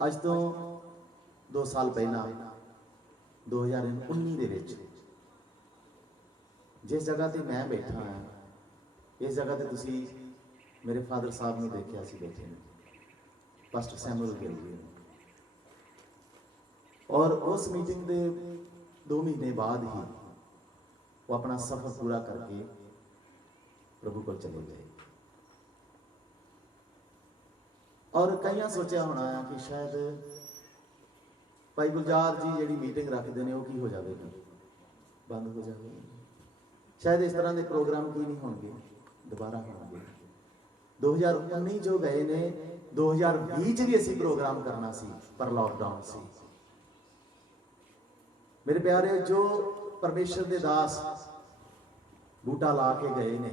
ਅੱਜ ਤੋਂ 2 ਸਾਲ ਪਹਿਲਾਂ 2019 ਦੇ ਵਿੱਚ जिस जगह ते मैं बैठा हाँ, इस जगह ते तुसी मेरे फादर साहब ने देखा सी बैठे ने, पास्टर सैमुअल गिल जी। और उस मीटिंग के 2 महीने बाद ही वो अपना सफर पूरा करके प्रभु को चले गए। और कई सोचा होना कि शायद भाई गुलजार जी जी मीटिंग रखते हैं वो की हो जाएगी, बंद हो जाएगी, शायद इस तरह के प्रोग्राम की नहीं होंगे, दोबारा होंगे। 2019 जो गए ने 2020 भी असी प्रोग्राम करना सी, पर लॉकडाउन सी। मेरे प्यारे, जो परमेश्वर के दास बूटा ला के गए ने,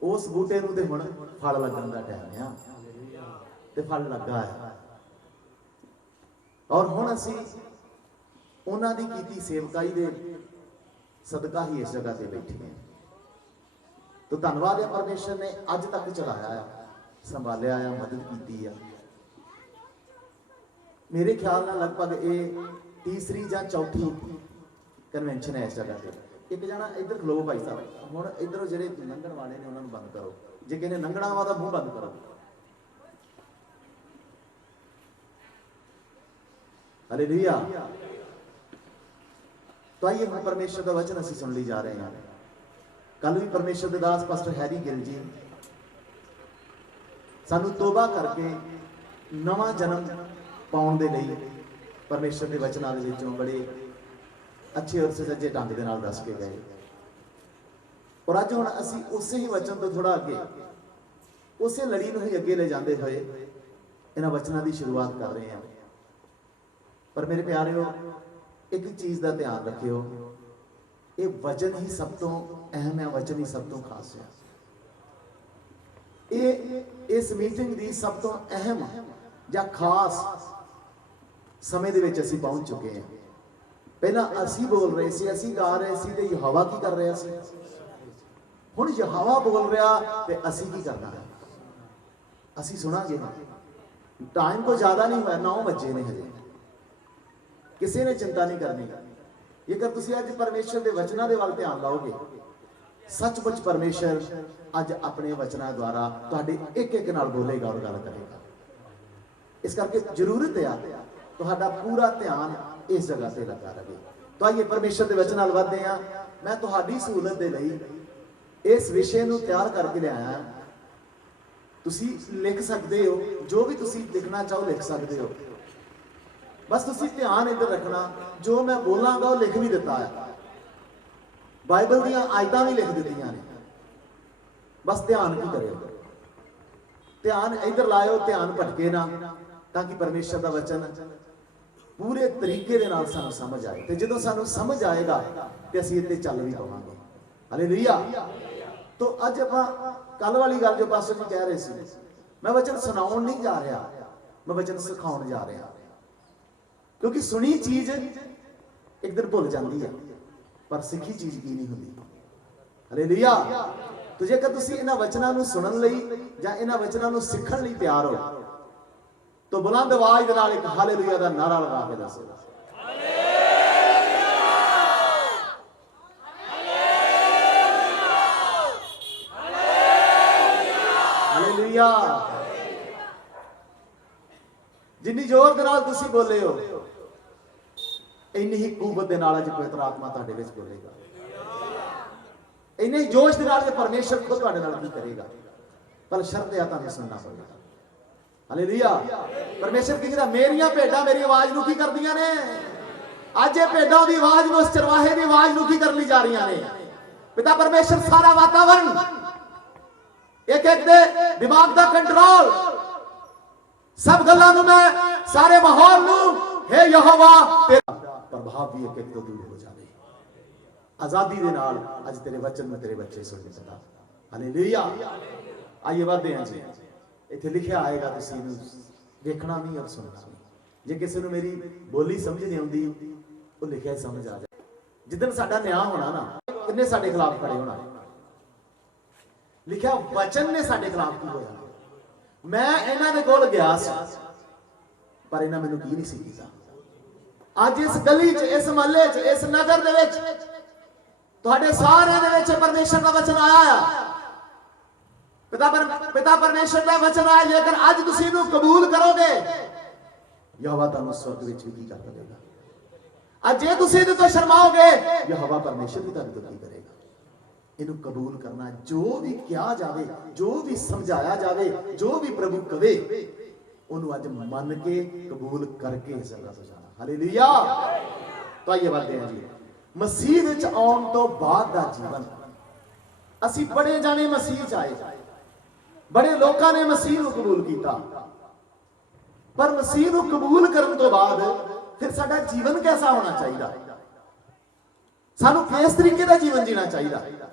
उस बूटे नूं ते हुण फल लगन दा टाइम आ, ते फल लगा है। और हुण असी उन्हां दी कीती सेवकाई दे सदका ही इस जगह से बैठे हैं। तो धन्यवाद है परमेश्वर ने अज तक चलाया है, संभालिया है, मदद की है। मेरे ख्याल में लगभग ये 3री या 4थी कन्वेंशन है इस जगह से। एक जना इधर खलो भाई साहब, हुण इधरों जिहड़े लंघण वाले ने उन्होंने बंद करो, जे किसी ने लंघना वा तां मूँह बंद करो। हालेलुया। तो आइए हम परमेश्वर का वचन असी सुन ली जा रहे हैं। कल भी परमेश्वर के दास पास्टर हैरी गिल जी सानू तोबा करके नवा जन्म पाउण दे लई परमेश्वर के वचनां दे विचों बड़े अच्छे और सच्चे ढंग दे नाल दस के गए। और अज हुण असी उसे ही वचन तो थोड़ा अगे, उसे लड़ी नूं ही अगे ले जाते हुए इन्हां वचनां दी शुरुआत कर रहे हैं। पर मेरे प्यारिओ, एक चीज का ध्यान रखियो, ये वचन ही सब तो अहम है, वचन ही सब तो खास है। ये इस मीटिंग की सब तो अहम या खास समय दे विच असीं पहुंच चुके हैं। पहला असी बोल रहे सी, असी गा रहे सी, ते यहोवा की कर रहा सी। हुण यहोवा बोल रहा ते असी की करना है, असी सुनांगे। टाइम को ज्यादा नहीं हुआ, 9 बजे ने हजे, किसी ने चिंता नहीं करनी। जेकर तुसीं अज परमेश्वर के वचनों के वाल ध्यान लाओगे, सचमुच परमेश्वर अज अपने वचनों द्वारा तुहाडे एक एक नाल बोलेगा और गल करेगा। इस करके जरूरत है तुहाडा पूरा ध्यान इस जगह से लगा रहे। तो आइए परमेश्वर के वचन नाल वधदे हां। मैं तुहाडी सहूलत दे लई इस विषय नूं तैयार करके लिआया। तुसीं लिख सकते हो, जो भी तुसीं लिखना चाहो लिख सकते हो। बस तुसीं ध्यान इधर रखना, जो मैं बोलांगा वो लिख भी दिता है, बाइबल दीयां आयतां भी लिख दित्तियां ने। बस ध्यान की करो, ध्यान इधर लाओ, ध्यान भटके ना, ताकि परमेश्वर का वचन पूरे तरीके दे नाल सानू समझ आए। तो जो सानू समझ आएगा तो असीं इत्ते चल भी पावांगे। हालेलुया। तो अज आपां कल वाली गल जो पास्टर जी कह रहे सी, मैं वचन सुनाउण नहीं जा रहा, मैं वचन सिखाउण जा रहा। क्योंकि सुनी चीज एक दिन भुल जाती है, पर सीखी चीज की नहीं होती। हालेलुया। तो जेकर तुसीं इन्हां वचनां नूं सुनन लई जां इन्हां वचनां नूं सीखण लई तैयार हो, तो बुलंद आवाज दे नाल एक हालेलुया दा नारा लगा के दसो। हालेलुया। जिन्नी जोर दे नाल तुसीं बोले हो, इन्नी ही कुवत दे नाल अज पवित्र आत्मा तुहाडे विच बोलेगा। इन्ने ही जोश दे नाल परमेश्वर खुद तुहाडे नाल की करेगा। पर शर्त है तुहानूं सुनना पवेगा। हालेलुया। परमेश्वर कहंदा मेरियां भेडां मेरी आवाज नूं की करदियां ने। अज ये भेडां दी आवाज नूं, उस चरवाहे दी आवाज नूं की कर ली जा रहीआं ने। पिता परमेश्वर सारा वातावरण, एक एक दे दिमाग दा कंट्रोल, सब गल्लां नूं, मैं सारे माहौल नूं, हे यहोवा तेरा प्रभाव भी एक एक तो दूर हो जाए। आजादी दे नाल अज तेरे वचन में तेरे बच्चे सुन सकता। हालेलुया। आइए वधदे हां जी। इत्थे लिखिया आएगा, तुसीं इहनूं देखना भी और सुनना भी। जे किसी नूं मेरी बोली समझ नहीं आउंदी, वो लिखिया समझ आ जाए। जिद्दन साडा न्याय होना ना, किन्ने साडे खिलाफ खड़े होना। लिखिया वचन ने साडे खिलाफ की होया। मैं इन्हां दे कोल गया सी, पर इन्हां मैनूं की नहीं सी कीता। अज इस गली च, इस महल्ले च, इस नगर दे विच तुहाडे सारिआं दे विच परमेश्वर दा वचन आया है। पिता परमेश्वर का वचन आया, जेकर अज तुसीं इहनूं कबूल करोगे यहोवा तुहानूं स्वर्ग विच भी की कर देगा। अज जे तुसीं इहदे तो शर्माओगे यहोवा परमेश्वर भी तुहाडे तो की करेगा। इहनूं कबूल करना, जो भी किया जाए, जो भी समझाया जाए, जो भी प्रभु कहे उन्होंने अज मन के कबूल करके इस जगह तो जाना। हालेलुया। तो आइए बढ़ते हैं जी। मसीह विच आउण तो बाद दा जीवन। असीं बड़े जाने मसीह च आए, बड़े लोगों ने मसीह नूं कबूल किया, पर मसीह नूं कबूल करने तो बाद फिर साडा जीवन कैसा होना चाहिए, सानू किस तरीके का जीवन जीना चाहिए।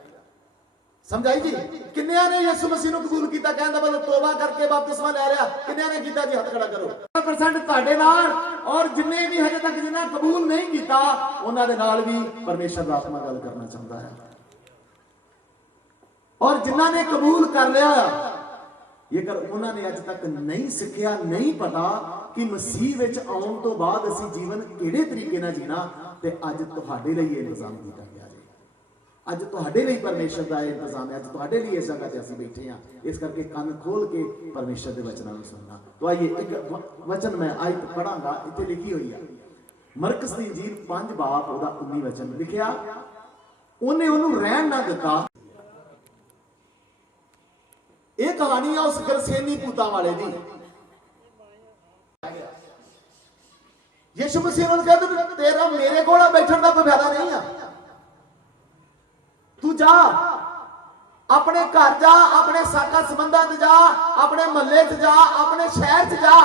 समझाई जी। किन्नियां ने यीशु मसीह नूं कबूल किया, कहण दा मतलब तौबा करके बपतिस्मा ले लिया, किन्नियां ने कीता जी? हाथ खड़ा करो। 100% तुहाडे नाल, और जिन्ने भी हजे तक जिन्हां कबूल नहीं किया उन्हां दे नाल भी परमेश्वर दा आत्मा गल करना चाहता है। और जिन्हां ने कबूल कर लिया, जेकर उन्होंने अज तक नहीं सीखिया, नहीं पता कि मसीह विच आउण तो बाद असीं जीवन किहड़े तरीके नाल जीना, ते अज तुहाडे लई ये इंतजाम कीता गया है। अज तुहाडे लई परमेश्वर दा इंतजाम है, अज तुहाडे लई इस जगह ते असीं बैठे हैं। इस करके कान खोल के परमेश्वर दे वचनां नूं सुनना। तो आइए एक वचन मैं आयत पढ़ांगा, इत्थे लिखी हुई है मरकस दी इंजील 5 बाब ओहदा 19 वचन लिखिया, उन्हें उन्होंने रहन ना दिता। यह कहानी है उस गरसेनी पूता वाले दी। यीशु मसीह ने कहा तेरा मेरे कोल बैठने का कोई फायदा नहीं है, तू जा अपने घर जा, अपने साका संबंधां च जा, अपने महल्ले च जा, अपने शहर च जा,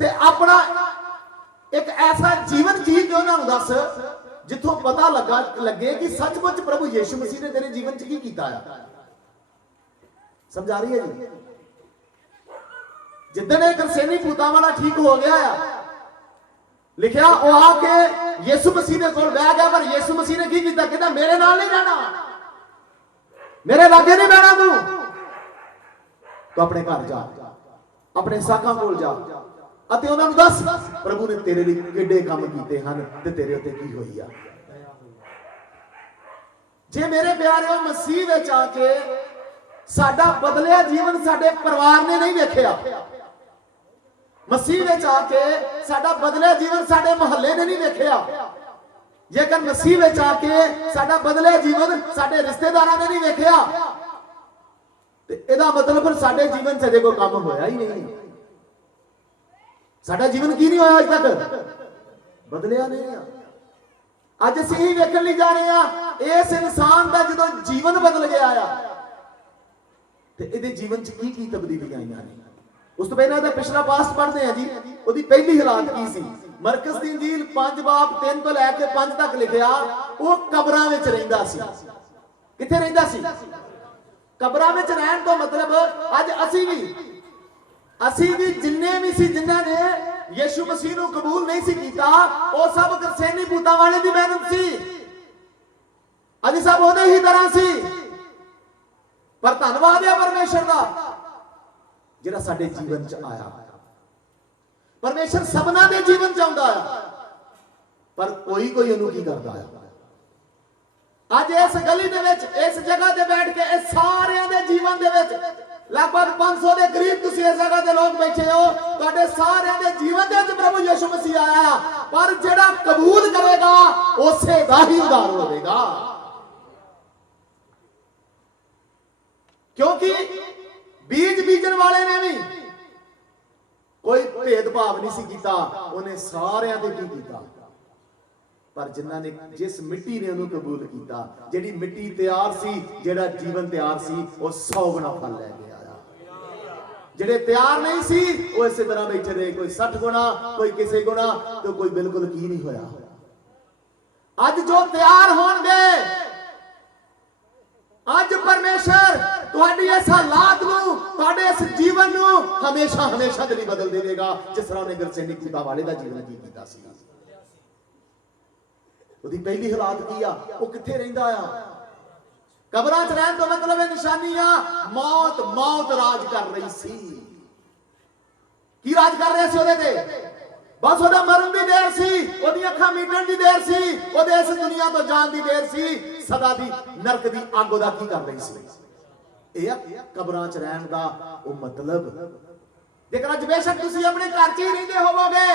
ते अपना एक ऐसा जीवन जी के उन्होंने दस जिथों पता लगे कि सचमुच प्रभु यीशु मसीह ने तेरे जीवन च की कीता है। समझा रही है जी? जिद्दन एक गरसेनी पूता वाला ठीक हो गया है, लिखिया वो आके यीशु मसीह ने कोल बैठ गया, पर यीशु मसीह ने की कीता? कहता मेरे नाल नहीं रहना, मेरे लागे नहीं बैठना तू, तो अपने घर जा, अपने साकां कोल जा, ਅਤੇ ਉਹਨਾਂ ਨੂੰ ਦੱਸ ਪ੍ਰਭੂ ਨੇ ਤੇਰੇ ਲਈ ਕਿਹੜੇ ਕੰਮ ਕੀਤੇ ਹਨ ਤੇ ਤੇਰੇ ਉੱਤੇ ਕੀ ਹੋਈ ਆ। ਜੇ ਮੇਰੇ ਪਿਆਰਿਓ ਮਸੀਹ ਵਿੱਚ ਆ ਕੇ ਸਾਡਾ ਬਦਲਿਆ ਜੀਵਨ ਸਾਡੇ ਪਰਿਵਾਰ ਨੇ ਨਹੀਂ ਵੇਖਿਆ, ਮਸੀਹ ਵਿੱਚ ਆ ਕੇ ਸਾਡਾ ਬਦਲਿਆ ਜੀਵਨ ਸਾਡੇ ਮੁਹੱਲੇ ਨੇ ਨਹੀਂ ਵੇਖਿਆ, ਜੇਕਰ ਮਸੀਹ ਵਿੱਚ ਆ ਕੇ ਸਾਡਾ ਬਦਲਿਆ ਜੀਵਨ ਸਾਡੇ ਰਿਸ਼ਤੇਦਾਰਾਂ ਨੇ ਨਹੀਂ ਵੇਖਿਆ, ਤੇ ਇਹਦਾ ਮਤਲਬ ਫਿਰ ਸਾਡੇ ਜੀਵਨ 'ਚ ਅਜੇ ਕੋਈ ਕੰਮ ਹੋਇਆ ਹੀ ਨਹੀਂ। साडा जीवन की नहीं होया, अज तक बदलिया नहीं। अज असीं ही वेखण लई जा रहे हैं इस इंसान का जो जीवन बदल गया आ, ते इहदे जीवन च की तब्दीलियां आईयां ने। उस तो पहले पिछला पास्ट पढ़ते हैं जी, उहदी पहली हालात की सी। मरकस दी इंजील 5 बाब 3 तो लैके 5 तक लिखिया, वो कबरां विच रहिंदा सी। कित्थे रहिंदा सी? कबरां विच रहण तो मतलब अज असी भी जिन्ने भी सी, जिन्हां ने यीशु मसीह नूं कबूल नहीं सी कीता, वो सब गरसेनी पूता वाले दी मेहनत सी। अज सब ओदे ही तरह सी, पर धन्नवाद है परमेश्वर दा जिहड़ा साडे जीवन च आया। परमेश्वर सबना दे जीवन च आउंदा है, पर कोई उहनूं की करदा है। अज इस गली दे विच, इस जगह ते बैठ के इस सारियां दे जीवन दे विच लगभग 500 के करीब तुसी इस जगह के लोग बैठे हो, तुहाडे सारे दे जीवन दे विच प्रभु यीशु मसीह आया, पर जेड़ा कबूल करेगा उसे दा ही उद्धार होवेगा। क्योंकि बीज बीजन वाले ने भी कोई भेदभाव नहीं सी कीता, उन्हें सारियां दे की कीता, पर जिन्हां ने जिस मिट्टी ने उन्हें कबूल किया, जिहड़ी मिट्टी तैयार सी, जिहड़ा जीवन तैयार सी, वो 100 गुना फल लै गया। जिहड़े तैयार नहीं सी वो इस तरह बैठे रहे, कोई 60 गुना, कोई किसी गुना, तो कोई बिल्कुल की नहीं होया। अज जो तैयार होणगे, अज परमेश्वर तुहाडी इस हालात नूं, तुहाडे इस जीवन नूं हमेशा हमेशा दे लई बदल देवेगा, जिस तरह उन्हें गरसेनी पूता वाले दा जीवन की कीता सी। ਉਹਦੀ ਪਹਿਲੀ ਹਾਲਾत की आ, वो किथे रहिंदा आ? कबरां च रहण तो मतलब निशानी आ मौत राज कर रही सी। ਕੀ ਰਾਜ ਕਰ ਰਿਹਾ ਸੀ ਉਹਦੇ ਤੇ? ਬਸ ਉਹਦਾ ਮਰਨ ਦੀ ਦੇਰ ਸੀ, ਉਹਦੀਆਂ ਅੱਖਾਂ ਮੀਟਣ ਦੀ ਦੇਰ ਸੀ, ਉਹਦੇ ਇਸ ਦੁਨੀਆ ਤੋਂ ਜਾਣ ਦੀ ਦੇਰ ਸੀ। ਸਦਾ ਦੀ ਨਰਕ ਦੀ ਅੱਗ ਉਹਦਾ ਕੀ ਕਰ ਰਹੀ ਸੀ? ਇਹ ਆ ਕਬਰਾਂ 'ਚ ਰਹਿਣ ਦਾ ਉਹ ਮਤਲਬ। ਜੇਕਰ ਅੱਜ ਬੇਸ਼ੱਕ ਤੁਸੀਂ ਆਪਣੇ ਘਰ 'ਚ ਹੀ ਰਹਿੰਦੇ ਹੋਵੋਗੇ,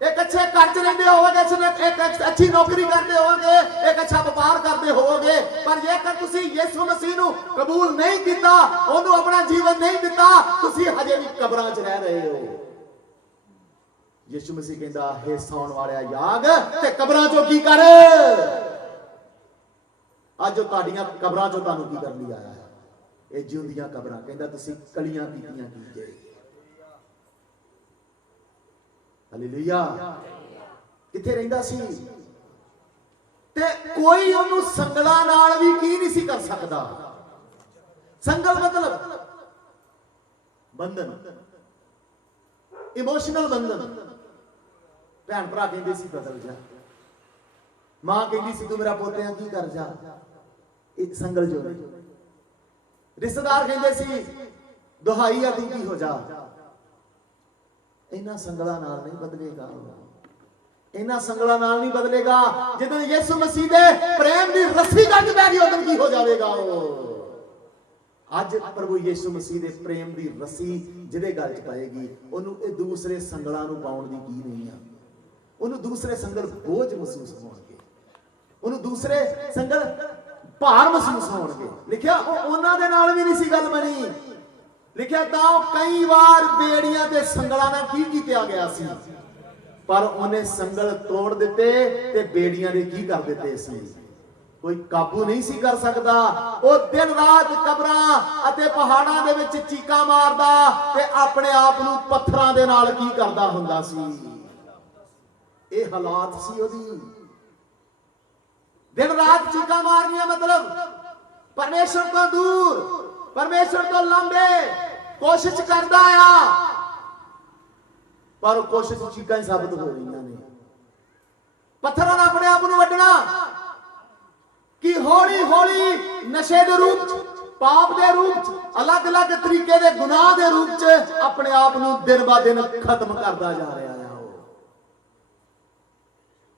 ਇੱਕ ਅੱਛੇ ਘਰ 'ਚ ਰਹਿੰਦੇ ਹੋਵੋਗੇ, ਇੱਕ ਅੱਛੀ ਨੌਕਰੀ ਕਰਦੇ ਹੋਵੋਗੇ, ਇੱਕ ਅੱਛਾ ਵਪਾਰ ਕਰਦੇ ਹੋਵੋਗੇ, ਪਰ ਜੇਕਰ ਤੁਸੀਂ ਯਿਸੂ ਮਸੀਹ ਨੂੰ ਕਬੂਲ ਨਹੀਂ ਕੀਤਾ, ਉਹਨੂੰ ਆਪਣਾ ਜੀਵਨ ਨਹੀਂ ਦਿੱਤਾ, ਤੁਸੀਂ ਹਜੇ ਵੀ ਕਬਰਾਂ 'ਚ ਰਹਿ ਰਹੇ ਹੋ। ਯਿਸੂ ਮਸੀਹ ਕਹਿੰਦਾ, ਹੈ ਸੌਣ ਵਾਲਿਆ ਜਾਗ ਤੇ ਕਬਰਾਂ 'ਚੋਂ ਕੀ ਕਰ। ਅੱਜ ਉਹ ਤੁਹਾਡੀਆਂ ਕਬਰਾਂ 'ਚੋਂ ਤੁਹਾਨੂੰ ਕੀ ਕਰਨ ਲਈ ਆਇਆ ਹੈ? ਇਹ ਜਿਉਂਦੀਆਂ ਕਬਰਾਂ। ਕਹਿੰਦਾ ਤੁਸੀਂ ਕਲੀਆਂ ਕੀਤੀਆਂ ਕੀਜੇ। ਹਾਲੇਲੂਇਆ। ਕਿੱਥੇ ਰਹਿੰਦਾ ਸੀ? ਤੇ ਕੋਈ ਉਹਨੂੰ ਸੰਗਲਾਂ ਨਾਲ ਵੀ ਕੀ ਨਹੀਂ ਸੀ ਕਰ ਸਕਦਾ। ਸੰਗਲ ਮਤਲਬ ਬੰਧਨ, ਇਮੋਸ਼ਨਲ ਬੰਧਨ। ਭੈਣ ਭਰਾ ਕਹਿੰਦੇ ਸੀ ਬਦਲ ਜਾ, ਮਾਂ ਕਹਿੰਦੀ ਸੀ ਤੂੰ ਮੇਰਾ ਪੋਤਿਆਂ ਕੀ ਕਰ ਜਾ, ਇਹ ਸੰਗਲ ਜੋ। ਰਿਸ਼ਤੇਦਾਰ ਕਹਿੰਦੇ ਸੀ ਦੁਹਾਈ ਆ ਤੂੰ ਕੀ ਹੋ ਜਾ। ਇਹਨਾਂ ਸੰਗਲਾਂ ਨਾਲ ਨਹੀਂ ਬਦਲੇਗਾ, ਇਹਨਾਂ ਸੰਗਲਾਂ ਨਾਲ ਨਹੀਂ ਬਦਲੇਗਾ। ਜਦੋਂ ਯਿਸੂ ਮਸੀਹ ਦੇ ਪ੍ਰੇਮ ਦੀ ਰੱਸੀ ਕੱਢ ਪੈ ਗਈ ਉਦੋਂ ਕੀ ਹੋ ਜਾਵੇਗਾ ਉਹ। ਅੱਜ ਪ੍ਰਭੂ ਯਿਸੂ ਮਸੀਹ ਦੇ ਪ੍ਰੇਮ ਦੀ ਰੱਸੀ ਜਿਹਦੇ ਗਲ 'ਚ ਪਾਏਗੀ, ਉਹਨੂੰ ਇਹ ਦੂਸਰੇ ਸੰਗਲਾਂ ਨੂੰ ਪਾਉਣ ਦੀ ਕੀ ਨਹੀਂ ਆ। ਉਹਨੂੰ ਦੂਸਰੇ ਸੰਗਲ ਬੋਝ ਮਹਿਸੂਸ ਹੋਣਗੇ, ਉਹਨੂੰ ਦੂਸਰੇ ਸੰਗਲ ਭਾਰ ਮਹਿਸੂਸ ਹੋਣਗੇ। ਲਿਖਿਆ ਉਹਨਾਂ ਦੇ ਨਾਲ ਵੀ ਨਹੀਂ ਸੀ ਗੱਲ ਬਣੀ। ਲਿਖਿਆ ਤਾਂ ਉਹ ਕਈ ਵਾਰ ਬੇੜੀਆਂ ਤੇ ਸੰਗਲਾਂ ਨਾਲ ਕੀ ਕੀਤਾ ਗਿਆ ਸੀ, ਪਰ ਉਹਨੇ ਸੰਗਲ ਤੋੜ ਦਿੱਤੇ ਤੇ ਬੇੜੀਆਂ ਦੇ ਕੀ ਕਰ ਦਿੱਤੇ ਸੀ। ਕੋਈ ਕਾਬੂ ਨਹੀਂ ਸੀ ਕਰ ਸਕਦਾ। ਉਹ ਦਿਨ ਰਾਤ ਕਬਰਾਂ ਅਤੇ ਪਹਾੜਾਂ ਦੇ ਵਿੱਚ ਚੀਕਾਂ ਮਾਰਦਾ ਤੇ ਆਪਣੇ ਆਪ ਨੂੰ ਪੱਥਰਾਂ ਦੇ ਨਾਲ ਕੀ ਕਰਦਾ ਹੁੰਦਾ ਸੀ। ਇਹ ਹਾਲਾਤ ਸੀ ਉਹਦੀ। ਦਿਨ ਰਾਤ ਚੀਕਾਂ ਮਾਰਨੀਆਂ ਮਤਲਬ ਪਰਮੇਸ਼ਰ ਤੋਂ ਦੂਰ, ਪਰਮੇਸ਼ਰ ਤੋਂ ਲੰਬੇ ਕੋਸ਼ਿਸ਼ ਕਰਦਾ ਆ, ਪਰ ਕੋਸ਼ਿਸ਼ ਚੀਕਾਂ ਹੀ ਸਾਬਤ ਹੋ ਰਹੀਆਂ ਨੇ। ਪੱਥਰਾਂ ਨਾਲ ਆਪਣੇ ਆਪ ਨੂੰ ਵੱਢਣਾ ਕਿ ਹੌਲੀ ਹੌਲੀ ਨਸ਼ੇ ਦੇ ਰੂਪ ਚ, ਪਾਪ ਦੇ ਰੂਪ ਚ, ਅਲੱਗ-ਅਲੱਗ ਤਰੀਕੇ ਦੇ ਗੁਨਾਹ ਦੇ ਰੂਪ ਚ ਆਪਣੇ ਆਪ ਨੂੰ ਦਿਨ ਬਾ ਦਿਨ ਖਤਮ ਕਰਦਾ ਜਾ ਰਿਹਾ ਆ ਉਹ।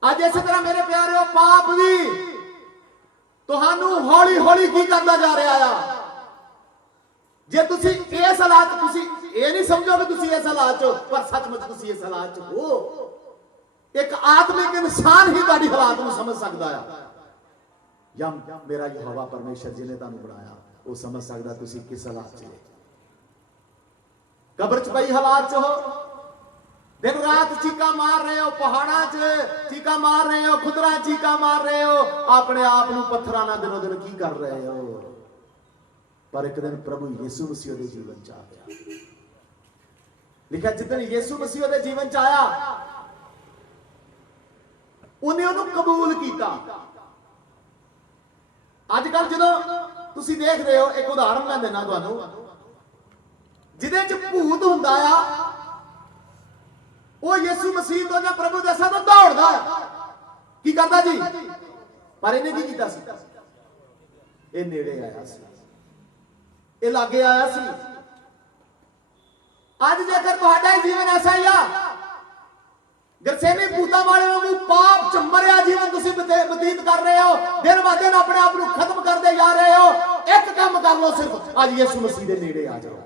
ਅੱਜ ਇਸੇ ਤਰ੍ਹਾਂ ਮੇਰੇ ਪਿਆਰਿਓ ਪਾਪ ਵੀ ਤੁਹਾਨੂੰ ਹੌਲੀ ਹੌਲੀ ਕੀ ਕਰਦਾ ਜਾ ਰਿਹਾ ਆ। ਜੇ ਤੁਸੀਂ ਇਸ ਹਾਲਾਤ, ਤੁਸੀਂ ਇਹ ਨਹੀਂ ਸਮਝੋ ਕਿ ਤੁਸੀਂ ਇਸ ਹਾਲਾਤ 'ਚ ਹੋ, ਪਰ ਸੱਚਮੁੱਚ ਤੁਸੀਂ ਇਸ ਹਾਲਾਤ 'ਚ ਹੋ। ਇੱਕ ਆਤਮਿਕ ਇਨਸਾਨ ਹੀ ਤੁਹਾਡੀ ਹਾਲਾਤ ਨੂੰ ਸਮਝ ਸਕਦਾ ਆ। ਜਾਂ ਮੇਰਾ ਯਹੋਵਾ ਪਰਮੇਸ਼ਰ ਜਿਹਨੇ ਤੁਹਾਨੂੰ ਬਣਾਇਆ ਉਹ ਸਮਝ ਸਕਦਾ ਤੁਸੀਂ ਕਿਸ ਹਾਲਾਤ 'ਚ ਹੋ। ਕਬਰ 'ਚ ਪਈ ਹਾਲਾਤ 'ਚ ਹੋ, ਦਿਨ ਰਾਤ ਚੀਕਾਂ ਮਾਰ ਰਹੇ ਹੋ, ਪਹਾੜਾਂ 'ਚ ਚੀਕਾਂ ਮਾਰ ਰਹੇ ਹੋ, ਖੁਦਰਾਂ ਚੀਕਾਂ ਮਾਰ ਰਹੇ ਹੋ, ਆਪਣੇ ਆਪ ਨੂੰ ਪੱਥਰਾਂ ਨਾਲ ਦਿਨੋਂ ਦਿਨ ਕੀ ਕਰ ਰਹੇ ਹੋ। ਪਰ ਇੱਕ ਦਿਨ ਪ੍ਰਭੂ ਯਿਸੂ ਮਸੀਹ ਦੇ ਜੀਵਨ 'ਚ ਆ ਗਿਆ। ਲਿਖਿਆ ਜਿੱਦਣ ਯਿਸੂ ਮਸੀਹ ਦੇ ਜੀਵਨ 'ਚ ਆਇਆ, ਉਹਨੇ ਉਹਨੂੰ ਕਬੂਲ ਕੀਤਾ। ਅੱਜ ਕੱਲ ਜਦੋਂ ਤੁਸੀਂ ਦੇਖ ਰਹੇ ਹੋ, ਇੱਕ ਉਦਾਹਰਨ ਮੈਂ ਦੇਣਾ ਤੁਹਾਨੂੰ, ਜਿਹਦੇ 'ਚ ਭੂਤ ਹੁੰਦਾ ਆ, ਉਹ ਯਿਸੂ ਮਸੀਹ ਤੋਂ ਜਾਂ ਪ੍ਰਭੂ ਦੇ ਸਾਹਮਣੇ ਦੌੜਦਾ ਕੀ ਕਰਦਾ ਜੀ। ਪਰ ਇਹਨੇ ਕੀ ਕੀਤਾ ਸੀ? ਇਹ ਨੇੜੇ ਆਇਆ ਸੀ, ਇਹ ਲਾਗੇ ਆਇਆ ਸੀ। ਅੱਜ ਜੇਕਰ ਤੁਹਾਡਾ ਜੀਵਨ ਐਸਾ ਹੀ ਆ, ਗਰਸੇਨੀ ਭੂਤਾਂ ਵਾਲੇ ਵਾਂਗੂ ਪਾਪ 'ਚ ਮਰਿਆ ਜੀਵਨ ਤੁਸੀਂ ਬਤੀਤ ਕਰ ਰਹੇ ਹੋ, ਦਿਨ ਬ ਦਿਨ ਆਪਣੇ ਆਪ ਨੂੰ ਖਤਮ ਕਰਦੇ ਜਾ ਰਹੇ ਹੋ, ਇੱਕ ਕੰਮ ਕਰ ਲਓ ਸਿਰਫ, ਅੱਜ ਯਿਸੂ ਮਸੀਹ ਦੇ ਨੇੜੇ ਆ ਜਾਓ।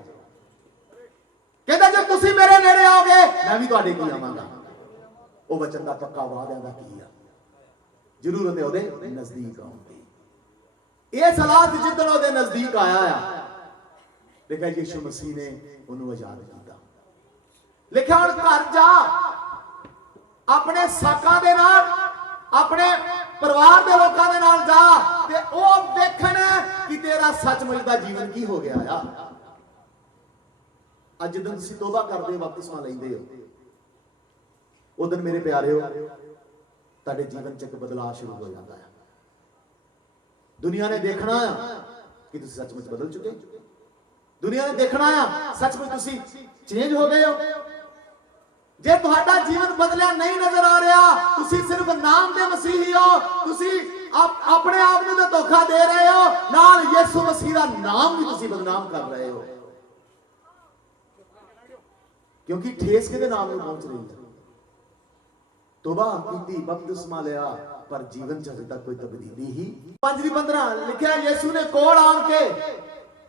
ਕਹਿੰਦਾ ਜੇ ਤੁਸੀਂ ਮੇਰੇ ਨੇੜੇ ਆਓਗੇ ਮੈਂ ਵੀ ਤੁਹਾਡੇ ਕੋਲ ਆਵਾਂਗਾ। ਉਹ ਵਚਨ ਦਾ ਪੱਕਾ ਵਾਅਦਾ ਦਾ ਕੀ ਆ? ਜ਼ਰੂਰਤ ਹੈ ਉਹਦੇ ਨਜ਼ਦੀਕ ਆਉਣ ਦੀ। ਇਹ ਹਾਲਾਤ ਜਿੱਦਣ ਉਹਦੇ ਨਜ਼ਦੀਕ ਆਇਆ ਆ, ਦੇਖਿਆ ਯਿਸੂ ਮਸੀਹ ਨੇ ਉਹਨੂੰ ਆਜ਼ਾਦ ਕੀਤਾ। ਲਿਖਿਆ ਹੁਣ ਘਰ ਜਾ, ਆਪਣੇ ਸਾਕਾਂ ਦੇ ਨਾਲ, ਆਪਣੇ ਪਰਿਵਾਰ ਦੇ ਲੋਕਾਂ ਦੇ ਨਾਲ ਜਾ ਤੇ ਉਹ ਵੇਖਣ ਕਿ ਤੇਰਾ ਸੱਚਮੁੱਚ ਦਾ ਜੀਵਨ ਕੀ ਹੋ ਗਿਆ ਆ। ਅੱਜ ਜਦੋਂ ਤੁਸੀਂ ਤੋਬਾ ਕਰਦੇ ਹੋ, ਬਪਤਿਸਮਾ ਲੈਂਦੇ ਹੋ, ਉਦੋਂ ਮੇਰੇ ਪਿਆਰਿਓ ਤੁਹਾਡੇ ਜੀਵਨ 'ਚ ਇੱਕ ਬਦਲਾਅ ਸ਼ੁਰੂ ਹੋ ਜਾਂਦਾ ਹੈ। ਦੁਨੀਆ ਨੇ ਦੇਖਣਾ ਆ ਕਿ ਤੁਸੀਂ ਸੱਚਮੁੱਚ ਬਦਲ ਚੁੱਕੇ ਹੋ। ਦੁਨੀਆ ਨੇ ਦੇਖਣਾ ਆ ਸੱਚਮੁੱਚ ਤੁਸੀਂ ਚੇਂਜ ਹੋ ਗਏ ਹੋ। ਜੇ ਤੁਹਾਡਾ ਜੀਵਨ ਬਦਲਿਆ ਨਹੀਂ ਨਜ਼ਰ ਆ ਰਿਹਾ, ਤੁਸੀਂ ਸਿਰਫ ਨਾਮ ਦੇ ਮਸੀਹੀ ਹੋ, ਤੁਸੀਂ ਆਪਣੇ ਆਪ ਨੂੰ ਤਾਂ ਧੋਖਾ ਦੇ ਰਹੇ ਹੋ, ਨਾਲ ਯਿਸੂ ਮਸੀਹ ਦਾ ਨਾਮ ਵੀ ਤੁਸੀਂ ਬਦਨਾਮ ਕਰ ਰਹੇ ਹੋ। क्योंकि ठेस किहदे नाम ਨੂੰ पहुंच रही है। तौबा की बपतिस्मा लिया पर जीवन च अजे तक कोई तब्दीली ही 5:15 लिखिया यीशु ने कोल आन के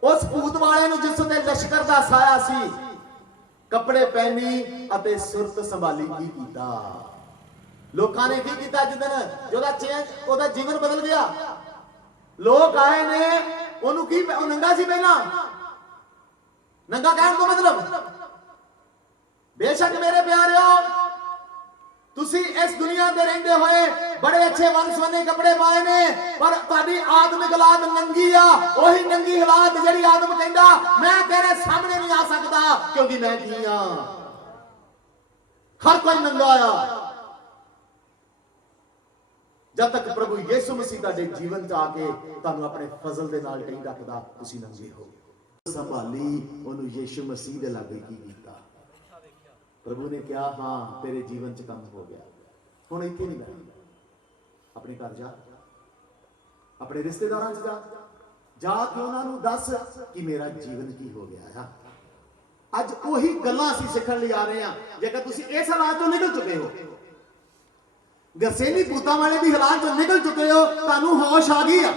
उस भूत वाले ਨੂੰ जिस ते लश्कर ਦਾ ਸਾਇਆ ਸੀ कपड़े पहनी ਅਤੇ ਸੁਰਤ ਸੰਭਾਲੀ ਕੀ ਕੀਤਾ। ਲੋਕਾਂ ਨੇ ਕੀ ਕੀਤਾ ਜਿੱਦਣ ਜਿਹਦਾ ਚੇਂਜ ਉਹਦਾ ਜੀਵਨ ਬਦਲ ਗਿਆ। ਲੋਕ ਆਏ ਨੇ ਉਹਨੂੰ ਕੀ ਉਹ ਨੰਗਾ ਸੀ ਪਹਿਲਾਂ ਨੰਗਾ ਕਹਿਣ ਦਾ ਮਤਲਬ बेशक मेरे प्यारे तुसी इस दुनिया दे रहंदे होए बड़े अच्छे वंसवने कपड़े पाए ने पर तुहाडी आत्मिक औलाद नंगी आ। ओही नंगी औलाद जेड़ी आदम कहंदा मैं तेरे सामने नहीं आ सकदा क्योंकि मैं की हां। हर कोई नंगा आ जब तक प्रभु यीशु मसीह तुहाडे जीवन च आके तुहानू अपने फजल दे नाल नहीं रखदा तुसी नंगे हो। संभाली ओनू यीशु मसीह दे लागे की कीता। प्रभु ने कहा हाँ तेरे जीवन च काम हो गया हुण इत्थे नहीं बैठना अपने घर जा अपने रिश्तेदारां च जा के उन्हां नूं दस कि मेरा जीवन की हो गया है। अज उही गल्लां असीं सिखण लई आ रहे हां। जेकर तुसीं इस हालात चों निकल चुके हो गरसेनी भूतां वाले दी हालात चों निकल चुके हो तुहानूं होश आ गई आ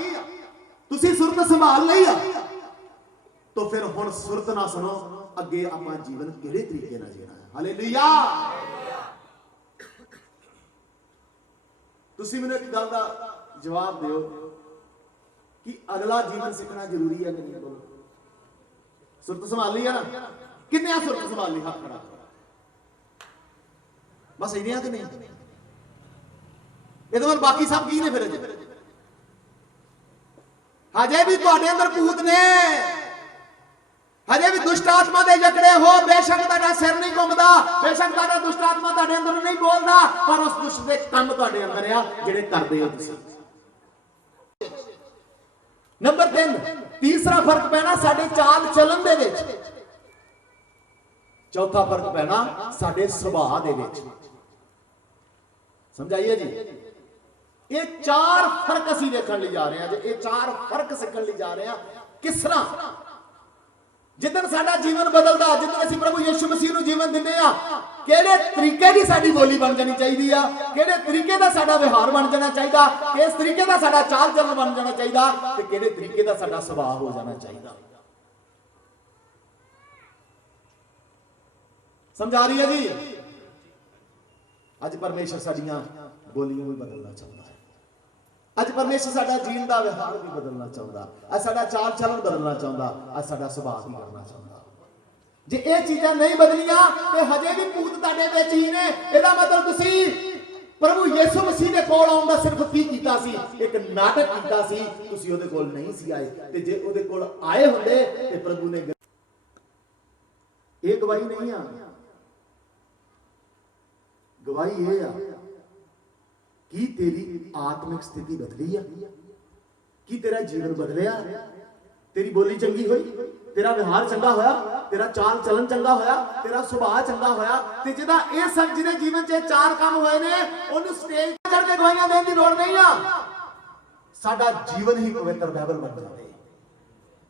तुसीं सुरत संभाल लई आ तो फिर हुण सुरत ना सुनो अगे आपां जीवन किहड़े तरीके नाल जीना है। हालेलुया। तुसीं मैनूं एक गल दा जवाब दिओ कि अगला जीवन सीखना जरूरी है कि नहीं। बोलो सुरत संभाल ली है ना किन्ने सुरत संभाल ली हाथ खड़ा बस इन्नियां कि नहीं इहदे बाकी सब की ने फिर हजे भी तुहाडे अंदर भूत ने हजे भी दुष्ट आत्मा दे जकड़े हो बेशक तुहाडा सिर नहीं घुमदा बेशक तुहाडा दुष्ट आत्मा तुहाडे अंदर नहीं बोलदा पर उस दुष्ट दे काम तुहाडे अंदर आ जिहड़े करदे हो तुसीं। नंबर 3 तीसरा फर्क पैना साडे चाल चलन दे विच। चौथा फर्क पैना साडे सुभाਅ दे विच। समझाइए जी ये 4 फर्क असीं देखण लई जा रहे हां। जे ये 4 फर्क सीखण लई जा रहे हां किस तरह जिदन साडा जीवन बदलदा जिदन असीं प्रभु यीशु मसीह नूं जीवन दिंदे आ किहड़े तरीके दी साडी बोली बन जानी चाहिदी आ किहड़े तरीके दा साडा व्यवहार बन जाना चाहिदा किस तरीके दा साडा चाल चलन बन जाना चाहिदा ते किहड़े तरीके दा साडा सुभाਅ हो जाना चाहिदा। समझ आ रही है जी। अज परमेश्वर साडियां बोलियां भी बदलना चाहता है। अज परमेश्वर साडा जीण दा व्यवहार भी बदलना चाहता अज साडा चाल चलन बदलना चाहता अज साडा सुभाਅ भी करना चाहता। जे ये चीज़ां नहीं बदलियां ते हजे भी भूत तुहाडे विच ही ने। इहदा मतलब तुसीं प्रभु यीशु मसीह दे कोल आउण दा सिर्फ की कीता सी एक नाटक कीता सी तुसीं उहदे कोल नहीं सी आए ते जे उहदे कोल आए हुंदे ते प्रभु ने ये गवाही नहीं आ गवाही ये आ कि तेरी आत्मिक स्थिति बदली है कि तेरा जीवन बदलिया तेरी बोली चंगी हुई तेरा व्यवहार चंगा होया तेरा चाल चलन चंगा होया तेरा सुभाਅ चंगा होया ते जिहदा इह सब जिहदे जीवन च 4 काम होए ने ओनू स्टेज ते चढ़ के गवाहियां देण दी लोड़ नहीं आ। साडा जीवन ही पवित्र बाइबल बन जाए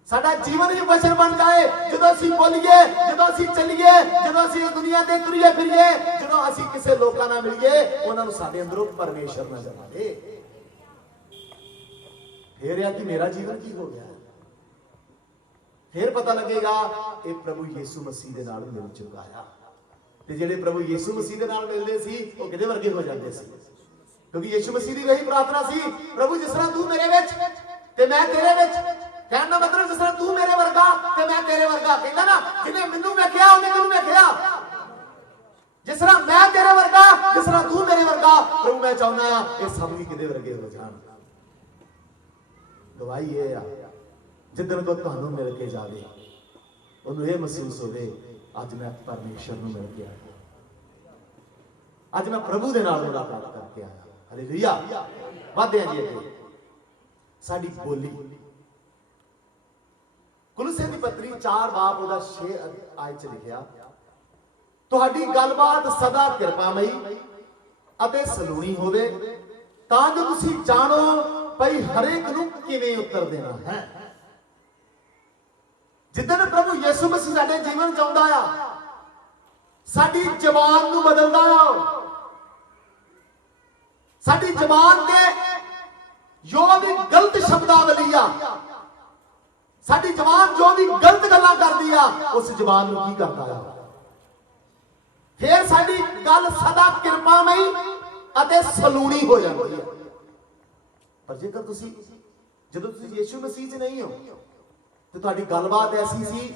साडा जीवन ही वचन बन जाए जदों असीं बोलीए जदों असीं चलीए जदों असीं दुनिया ते तुरीए फिरीए जदों असीं किसे लोकां नाल मिलीए उन्हां नूं साडे अंदरों परमेश्वर नजर आवे फिर या कि मेरा जीवन की हो गया फिर पता लगेगा ये प्रभु यीशु मसीह दे नाल मिल चुका है। ते जिहड़े प्रभु यीशु मसीह दे नाल मिलदे सी वो किहदे वर्गे हो जांदे सी क्योंकि यीशु मसीह दी वही प्रार्थना सी प्रभु जिस तरह तू मेरे विच ते मैं तेरे विच कहण दा मतलब जिस तरह तू मेरे वर्गा ते मैं तेरे वर्गा कहंदा ना जिन्हें मैनू वेखिया उन्हें मैनू वेखिया जिस तरह मैं तेरे वर्गा जिस तरह तू मेरे वर्गा प्रभु मैं चाहुंदा ये सब भी किहदे वर्गे हो जाण। गवाही ये आ जिदन को तुहानू मिल के जावे उन्हें यह महसूस होवे अज मैं परमेश्वर नूं मिल के आया अज मैं प्रभु दे नाल मुलाकात करके आया। हालेलुया। वादे जी अगे साडी बोली कुलुस्सियां दी पत्री 4 बाब ओदा 6 आयत च लिखिया तुहाडी गलबात सदा किरपामई अते सलूणी होवे तां जो तुसीं जाणो भई हरेक नूं किवें उत्तर देना है। जिदन प्रभु यीशु मसीह साडे जीवन च आउंदा आ ਸਾਡੀ ਜ਼ਬਾਨ ਨੂੰ ਬਦਲਦਾ ਆ। ਸਾਡੀ ਜ਼ਬਾਨ ਤੇ ਜੋ ਵੀ ਗਲਤ ਸ਼ਬਦਾਵਲੀ ਆ, ਸਾਡੀ ਜ਼ਬਾਨ ਜੋ ਵੀ ਗਲਤ ਗੱਲਾਂ ਕਰਦੀ ਆ, ਉਸ ਜ਼ਬਾਨ ਨੂੰ ਕੀ ਕਰਦਾ ਆ? ਫਿਰ ਸਾਡੀ ਗੱਲ ਸਦਾ ਕਿਰਪਾਮਈ ਅਤੇ ਸਲੂਣੀ ਹੋ ਜਾਂਦੀ ਹੈ। ਪਰ ਜੇਕਰ ਤੁਸੀਂ ਜਦੋਂ ਤੁਸੀਂ ਯਿਸੂ ਮਸੀਹ 'ਚ ਨਹੀਂ ਹੋ ਤੇ ਤੁਹਾਡੀ ਗੱਲਬਾਤ ਐਸੀ ਸੀ